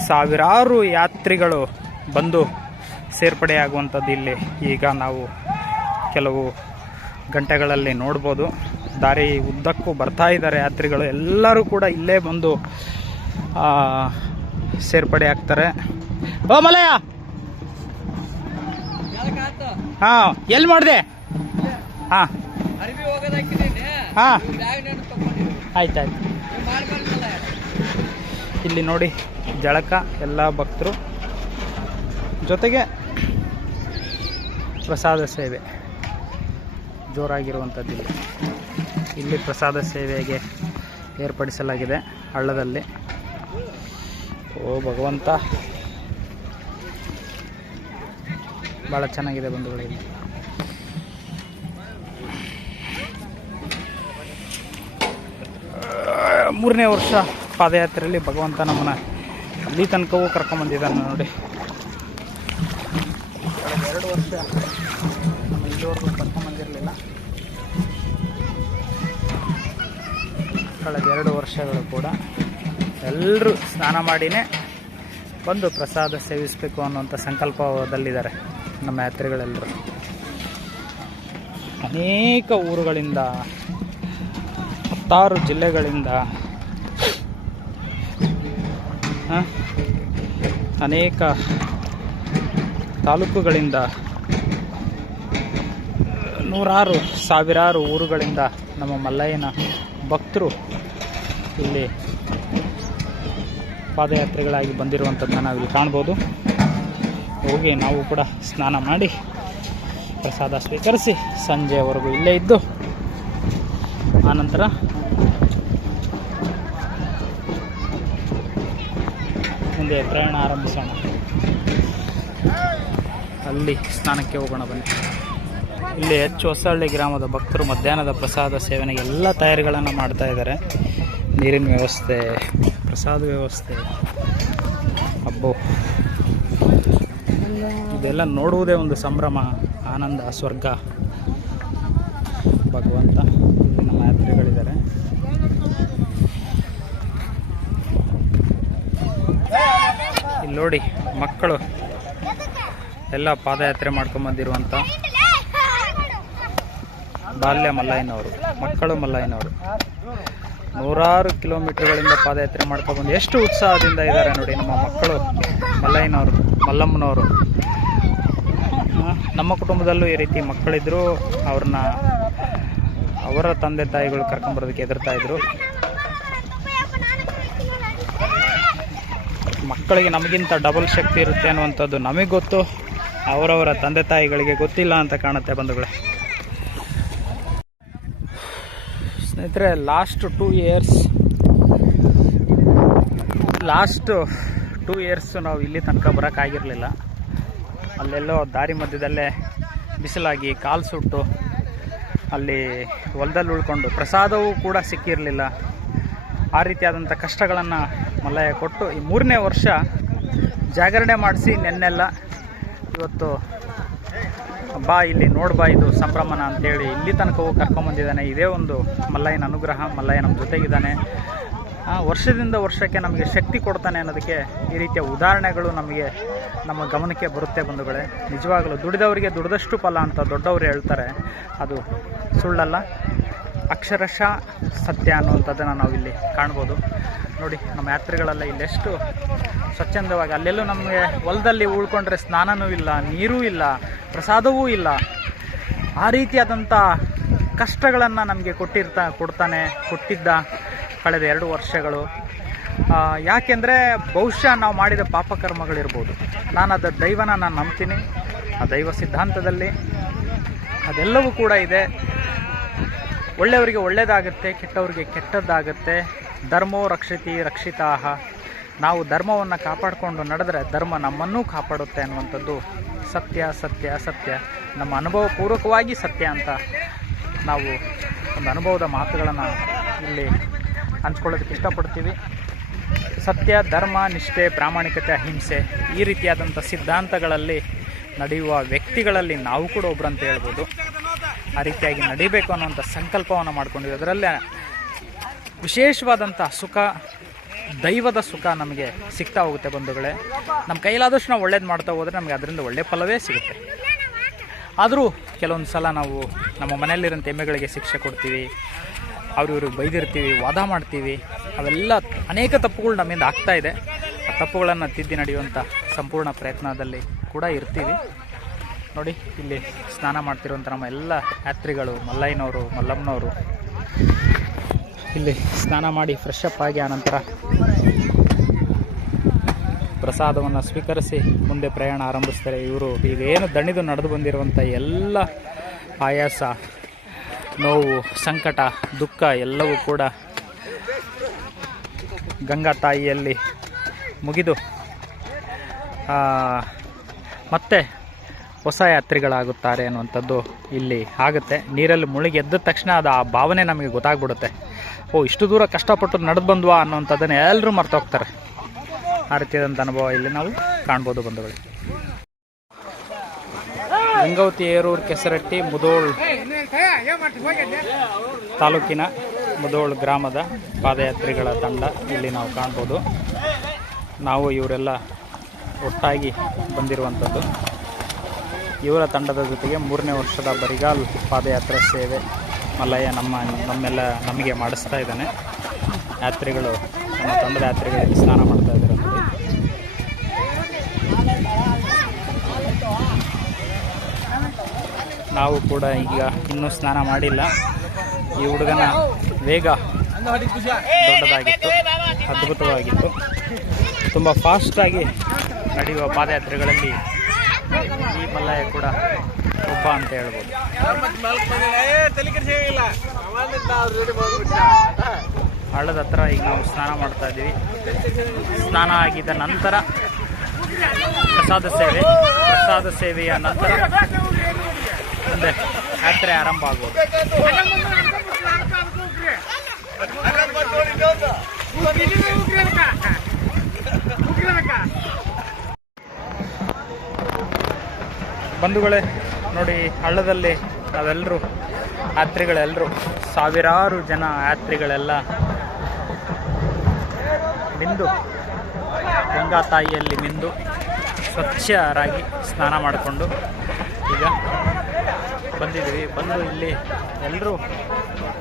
ಸಾವಿರಾರು ಯಾತ್ರಿಗಳು ಬಂದು ಸೇರ್ಪಡೆಯಾಗುವಂಥದ್ದು ಇಲ್ಲಿ ಈಗ ನಾವು ಕೆಲವು ಗಂಟೆಗಳಲ್ಲಿ ನೋಡ್ಬೋದು. ದಾರಿ ಉದ್ದಕ್ಕೂ ಬರ್ತಾ ಇದ್ದಾರೆ ಯಾತ್ರಿಗಳು, ಎಲ್ಲರೂ ಕೂಡ ಇಲ್ಲೇ ಬಂದು ಸೇರ್ಪಡೆ ಆಗ್ತಾರೆ. ಓ ಮಲಯ, ಹಾಂ ಎಲ್ಲಿ ಮಾಡಿದೆ? ಹಾಂ ಹಾಂ ಆಯ್ತಾಯ್ತು. ಇಲ್ಲಿ ನೋಡಿ ಜಳಕ, ಎಲ್ಲ ಭಕ್ತರು ಜೊತೆಗೆ ಪ್ರಸಾದ ಸೇವೆ ಜೋರಾಗಿರುವಂಥದ್ದು. ಇಲ್ಲಿ ಪ್ರಸಾದ ಸೇವೆಗೆ ಏರ್ಪಡಿಸಲಾಗಿದೆ ಹಳ್ಳದಲ್ಲಿ. ಓ ಭಗವಂತ, ಭಾಳ ಚೆನ್ನಾಗಿದೆ ಬಂಧುಗಳಿಗೆ. ಮೂರನೇ ವರ್ಷ ಪಾದಯಾತ್ರೆಯಲ್ಲಿ ಭಗವಂತ ನಮ್ಮನ್ನು ಅಲ್ಲಿ ತನಕವೂ ಕರ್ಕೊಂಬಂದಿದ್ದಾನೆ ನೋಡಿ. 2 ವರ್ಷ ನಮ್ಮ ಇಲ್ಲಿವರೆಗೂ ಕಳೆದ 2 ವರ್ಷಗಳು ಕೂಡ ಎಲ್ಲರೂ ಸ್ನಾನ ಮಾಡಿನೇ ಬಂದು ಪ್ರಸಾದ ಸೇವಿಸಬೇಕು ಅನ್ನುವಂಥ ಸಂಕಲ್ಪದಲ್ಲಿದ್ದಾರೆ ನಮ್ಮ ಯಾತ್ರಿಗಳೆಲ್ಲರೂ. ಅನೇಕ ಊರುಗಳಿಂದ 10 ಜಿಲ್ಲೆಗಳಿಂದ ಅನೇಕ ತಾಲೂಕುಗಳಿಂದ ನೂರಾರು ಸಾವಿರಾರು ಊರುಗಳಿಂದ ನಮ್ಮ ಮಲ್ಲಯ್ಯನ ಭಕ್ತರು ಇಲ್ಲಿ ಪಾದಯಾತ್ರೆಗಳಾಗಿ ಬಂದಿರುವಂಥದ್ದನ್ನ ನಾವಿಲ್ಲಿ ಕಾಣ್ಬೋದು. ಹೋಗಿ ನಾವು ಕೂಡ ಸ್ನಾನ ಮಾಡಿ ಪ್ರಸಾದ ಸ್ವೀಕರಿಸಿ ಸಂಜೆವರೆಗೂ ಇಲ್ಲೇ ಇದ್ದು ಆನಂತರ ಮುಂದೆ ಪ್ರಯಾಣ ಆರಂಭಿಸೋಣ. ಅಲ್ಲಿ ಸ್ನಾನಕ್ಕೆ ಹೋಗೋಣ ಬನ್ನಿ. ಇಲ್ಲಿ ಹೆಚ್ಚು ಹೊಸಹಳ್ಳಿ ಗ್ರಾಮದ ಭಕ್ತರು ಮಧ್ಯಾಹ್ನದ ಪ್ರಸಾದ ಸೇವನೆಗೆ ಎಲ್ಲ ತಯಾರಿಗಳನ್ನು ಮಾಡ್ತಾ ಇದ್ದಾರೆ. ನೀರಿನ ವ್ಯವಸ್ಥೆ, ಪ್ರಸಾದ ವ್ಯವಸ್ಥೆ, ಹಬ್ಬ ಇದೆಲ್ಲ ನೋಡುವುದೇ ಒಂದು ಸಂಭ್ರಮ, ಆನಂದ, ಸ್ವರ್ಗ. ಭಗವಂತ ನಮ್ಮ ಯಾತ್ರಿಗಳಿದ್ದಾರೆ. ಇಲ್ಲಿ ನೋಡಿ ಮಕ್ಕಳು ಎಲ್ಲ ಪಾದಯಾತ್ರೆ ಮಾಡ್ಕೊಂಬಂದಿರುವಂಥ ಬಾಲ್ಯ ಮಲ್ಲಯ್ಯನವರು, ಮಕ್ಕಳು ಮಲ್ಲಯ್ಯನವರು ನೂರಾರು ಕಿಲೋಮೀಟರ್ಗಳಿಂದ ಪಾದಯಾತ್ರೆ ಮಾಡ್ಕೊಬಂದು ಎಷ್ಟು ಉತ್ಸಾಹದಿಂದ ಇದ್ದಾರೆ ನೋಡಿ ನಮ್ಮ ಮಕ್ಕಳು ಮಲ್ಲಯ್ಯನವರು, ಮಲ್ಲಮ್ಮನವರು. ನಮ್ಮ ಕುಟುಂಬದಲ್ಲೂ ಈ ರೀತಿ ಮಕ್ಕಳಿದ್ರು, ಅವ್ರನ್ನ ಅವರ ತಂದೆ ತಾಯಿಗಳು ಕರ್ಕೊಂಬರೋದಕ್ಕೆ ಹೆದರ್ತಾ ಇದ್ರು. ಮಕ್ಕಳಿಗೆ ನಮಗಿಂತ ಡಬಲ್ ಶಕ್ತಿ ಇರುತ್ತೆ ಅನ್ನುವಂಥದ್ದು ನಮಗೆ ಗೊತ್ತು, ಅವರವರ ತಂದೆ ತಾಯಿಗಳಿಗೆ ಗೊತ್ತಿಲ್ಲ ಅಂತ ಕಾಣುತ್ತೆ ಬಂಧುಗಳೇ. ಸ್ನೇಹಿತರೆ, ಲಾಸ್ಟ್ 2 ಇಯರ್ಸ್ ನಾವು ಇಲ್ಲಿ ತನಕ ಬರೋಕ್ಕಾಗಿರಲಿಲ್ಲ. ಅಲ್ಲೆಲ್ಲೋ ದಾರಿ ಮಧ್ಯದಲ್ಲೇ ಬಿಸಿಲಾಗಿ ಕಾಲು ಸುಟ್ಟು ಅಲ್ಲಿ ಹೊಲದಲ್ಲಿ ಉಳ್ಕೊಂಡು ಪ್ರಸಾದವೂ ಕೂಡ ಸಿಕ್ಕಿರಲಿಲ್ಲ. ಆ ರೀತಿಯಾದಂಥ ಕಷ್ಟಗಳನ್ನು ಮಲ್ಲಯ್ಯ ಕೊಟ್ಟು ಈ 3ನೇ ವರ್ಷ ಜಾಗರಣೆ ಮಾಡಿಸಿ ನೆನ್ನೆಲ್ಲ ಇವತ್ತು ಬಾ ಇಲ್ಲಿ ನೋಡ್ಬಾ ಇದು ಸಂಭ್ರಮನ ಅಂತೇಳಿ ಇಲ್ಲಿ ತನಕ ಹೋಗಿ ಕರ್ಕೊಂಬಂದಿದ್ದಾನೆ. ಇದೇ ಒಂದು ಮಲ್ಲಯ್ಯನ ಅನುಗ್ರಹ. ಮಲ್ಲಯ್ಯ ನಮ್ಮ ಜೊತೆಗಿದ್ದಾನೆ. ವರ್ಷದಿಂದ ವರ್ಷಕ್ಕೆ ನಮಗೆ ಶಕ್ತಿ ಕೊಡ್ತಾನೆ ಅನ್ನೋದಕ್ಕೆ ಈ ರೀತಿಯ ಉದಾಹರಣೆಗಳು ನಮಗೆ ನಮ್ಮ ಗಮನಕ್ಕೆ ಬರುತ್ತೆ ಬಂಧುಗಳೇ. ನಿಜವಾಗಲೂ ದುಡಿದವರಿಗೆ ದುಡಿದಷ್ಟು ಫಲ ಅಂತ ದೊಡ್ಡವರು ಹೇಳ್ತಾರೆ. ಅದು ಸುಳ್ಳಲ್ಲ, ಅಕ್ಷರಶಃ ಸತ್ಯ ಅನ್ನುವಂಥದ್ದನ್ನು ನಾವಿಲ್ಲಿ ಕಾಣ್ಬೋದು. ನೋಡಿ ನಮ್ಮ ಯಾತ್ರೆಗಳೆಲ್ಲ ಇಲ್ಲೆಷ್ಟು ಸ್ವಚ್ಛಂದವಾಗಿ, ಅಲ್ಲೆಲ್ಲೂ ನಮಗೆ ಹೊಲದಲ್ಲಿ ಉಳ್ಕೊಂಡ್ರೆ ಸ್ನಾನವೂ ಇಲ್ಲ, ನೀರೂ ಇಲ್ಲ, ಪ್ರಸಾದವೂ ಇಲ್ಲ. ಆ ರೀತಿಯಾದಂಥ ಕಷ್ಟಗಳನ್ನು ನಮಗೆ ಕೊಟ್ಟಿದ್ದ ಕಳೆದ 2 ವರ್ಷಗಳು. ಯಾಕೆಂದರೆ ಬಹುಶಃ ನಾವು ಮಾಡಿದ ಪಾಪಕರ್ಮಗಳಿರ್ಬೋದು. ನಾನು ಅದು ದೈವನ ನಾನು ನಂಬ್ತೀನಿ. ಆ ದೈವ ಸಿದ್ಧಾಂತದಲ್ಲಿ ಅದೆಲ್ಲವೂ ಕೂಡ ಇದೆ. ಒಳ್ಳೆಯವರಿಗೆ ಒಳ್ಳೆಯದಾಗುತ್ತೆ, ಕೆಟ್ಟವರಿಗೆ ಕೆಟ್ಟದ್ದಾಗುತ್ತೆ. ಧರ್ಮೋ ರಕ್ಷಿತಿ ರಕ್ಷಿತಾಹ. ನಾವು ಧರ್ಮವನ್ನು ಕಾಪಾಡಿಕೊಂಡು ನಡೆದರೆ ಧರ್ಮ ನಮ್ಮನ್ನೂ ಕಾಪಾಡುತ್ತೆ ಅನ್ನುವಂಥದ್ದು ಸತ್ಯ ಸತ್ಯ ಸತ್ಯ. ನಮ್ಮ ಅನುಭವಪೂರ್ವಕವಾಗಿ ಸತ್ಯ ಅಂತ ನಾವು ಒಂದು ಅನುಭವದ ಮಾತುಗಳನ್ನು ಇಲ್ಲಿ ಹಂಚ್ಕೊಳ್ಳೋದಕ್ಕೆ ಇಷ್ಟಪಡ್ತೀವಿ. ಸತ್ಯ, ಧರ್ಮ, ನಿಷ್ಠೆ, ಪ್ರಾಮಾಣಿಕತೆ, ಅಹಿಂಸೆ ಈ ರೀತಿಯಾದಂಥ ಸಿದ್ಧಾಂತಗಳಲ್ಲಿ ನಡೆಯುವ ವ್ಯಕ್ತಿಗಳಲ್ಲಿ ನಾವು ಕೂಡ ಒಬ್ಬರು ಅಂತ ಹೇಳ್ಬೋದು. ಆ ರೀತಿಯಾಗಿ ನಡಿಬೇಕು ಅನ್ನೋಂಥ ಸಂಕಲ್ಪವನ್ನು ಮಾಡ್ಕೊಂಡಿದ್ದೀವಿ. ಅದರಲ್ಲೇ ವಿಶೇಷವಾದಂಥ ಸುಖ, ದೈವದ ಸುಖ ನಮಗೆ ಸಿಗ್ತಾ ಹೋಗುತ್ತೆ ಬಂಧುಗಳೇ. ನಮ್ಮ ಕೈಲಾದಷ್ಟು ನಾವು ಒಳ್ಳೇದು ಮಾಡ್ತಾ ಹೋದರೆ ನಮಗೆ ಅದರಿಂದ ಒಳ್ಳೆಯ ಫಲವೇ ಸಿಗುತ್ತೆ. ಆದರೂ ಕೆಲವೊಂದು ಸಲ ನಾವು ನಮ್ಮ ಮನೆಯಲ್ಲಿರೋಂಥ ಎಮ್ಮೆಗಳಿಗೆ ಶಿಕ್ಷೆ ಕೊಡ್ತೀವಿ, ಅವ್ರಿವ್ರಿಗೆ ಬೈದಿರ್ತೀವಿ, ವಾದ ಮಾಡ್ತೀವಿ. ಅವೆಲ್ಲ ಅನೇಕ ತಪ್ಪುಗಳು ನಮ್ಮಿಂದ ಆಗ್ತಾಯಿದೆ. ಆ ತಪ್ಪುಗಳನ್ನು ತಿದ್ದಿ ನಡೆಯುವಂಥ ಸಂಪೂರ್ಣ ಪ್ರಯತ್ನದಲ್ಲಿ ಕೂಡ ಇರ್ತೀವಿ. ನೋಡಿ ಇಲ್ಲಿ ಸ್ನಾನ ಮಾಡ್ತಿರುವಂಥ ನಮ್ಮ ಎಲ್ಲ ಯಾತ್ರಿಗಳು, ಮಲ್ಲಯ್ಯನವರು, ಮಲ್ಲಮ್ಮನವರು ಇಲ್ಲಿ ಸ್ನಾನ ಮಾಡಿ ಫ್ರೆಶ್ ಅಪ್ ಆಗಿ ಆನಂತರ ಪ್ರಸಾದವನ್ನು ಸ್ವೀಕರಿಸಿ ಮುಂದೆ ಪ್ರಯಾಣ ಆರಂಭಿಸ್ತಾರೆ. ಇವರು ಈಗ ಏನು ದಣಿದು ನಡೆದು ಬಂದಿರುವಂಥ ಎಲ್ಲ ಆಯಾಸ, ನೋವು, ಸಂಕಟ, ದುಃಖ ಎಲ್ಲವೂ ಕೂಡ ಗಂಗಾ ತಾಯಿಯಲ್ಲಿ ಮುಗಿದು ಮತ್ತೆ ಹೊಸ ಯಾತ್ರಿಗಳಾಗುತ್ತಾರೆ ಅನ್ನುವಂಥದ್ದು ಇಲ್ಲಿ ಆಗುತ್ತೆ. ನೀರಲ್ಲಿ ಮುಳುಗಿ ಎದ್ದ ತಕ್ಷಣ ಅದು ಆ ಭಾವನೆ ನಮಗೆ ಗೊತ್ತಾಗ್ಬಿಡುತ್ತೆ. ಇಷ್ಟು ದೂರ ಕಷ್ಟಪಟ್ಟು ನಡೆದು ಬಂದ್ವಾ ಅನ್ನೋವಂಥದ್ದನ್ನು ಎಲ್ಲರೂ ಮರ್ತೋಗ್ತಾರೆ. ಆ ರೀತಿಯಾದಂಥ ಅನುಭವ ಇಲ್ಲಿ ನಾವು ಕಾಣ್ಬೋದು ಬಂಧುಗಳು. ಗಂಗಾವತಿ, ಏರೂರು, ಕೆಸರಟ್ಟಿ, ಮುಧೋಳ್ ತಾಲೂಕಿನ ಮುಧೋಳ್ ಗ್ರಾಮದ ಪಾದಯಾತ್ರಿಗಳ ತಂಡ ಇಲ್ಲಿ ನಾವು ಕಾಣ್ಬೋದು. ನಾವು ಇವರೆಲ್ಲ ಒಟ್ಟಾಗಿ ಬಂದಿರುವಂಥದ್ದು. ಇವರ ತಂಡದ ಜೊತೆಗೆ 3ನೇ ವರ್ಷದ ಬರಿಗಾಲ್ ಪಾದಯಾತ್ರೆ ಸೇವೆ ಮಲ್ಲಯ್ಯ ನಮಗೆ ಮಾಡಿಸ್ತಾ ಇದ್ದಾನೆ. ಯಾತ್ರಿಗಳು, ನಮ್ಮ ತಂಡದ ಯಾತ್ರಿಗಳಿಗೆ ಸ್ನಾನ ಮಾಡ್ತಾ ಇದ್ದಾರೆ ನೋಡಿ. ನಾವು ಕೂಡ ಈಗ ಇನ್ನೂ ಸ್ನಾನ ಮಾಡಿಲ್ಲ. ಈ ಹುಡುಗನ ವೇಗ ದೊಡ್ಡದಾಗಿತ್ತು, ಅದ್ಭುತವಾಗಿತ್ತು. ತುಂಬ ಫಾಸ್ಟಾಗಿ ನಡೆಯುವ ಪಾದಯಾತ್ರೆಗಳಲ್ಲಿ ಈ ಮಲ್ಲಯ್ಯ ಕೂಡ ಒಬ್ಬ ಅಂತ ಹೇಳ್ಬೋದು. ಹಳ್ಳದ ಹತ್ರ ಈಗ ನಾವು ಸ್ನಾನ ಮಾಡ್ತಾ ಇದ್ದೀವಿ. ಸ್ನಾನ ಆಗಿದ್ದ ನಂತರ ಪ್ರಸಾದ ಸೇವೆಯ ನಂತರ ಮುಂದೆ ಯಾತ್ರೆ ಆರಂಭ ಆಗುವುದು. ಬಂಧುಗಳೇ ನೋಡಿ, ಹಳ್ಳದಲ್ಲಿ ನಾವೆಲ್ಲರೂ ಯಾತ್ರಿಗಳೆಲ್ಲರೂ ಸಾವಿರಾರು ಜನ ಯಾತ್ರಿಗಳೆಲ್ಲ ಮಿಂದು ಗಂಗಾ ತಾಯಿಯಲ್ಲಿ ಮಿಂದು ಸ್ವಚ್ಛರಾಗಿ ಸ್ನಾನ ಮಾಡಿಕೊಂಡು ಈಗ ಬಂದಿದ್ದೀವಿ. ಬಂದು ಇಲ್ಲಿ ಎಲ್ಲರೂ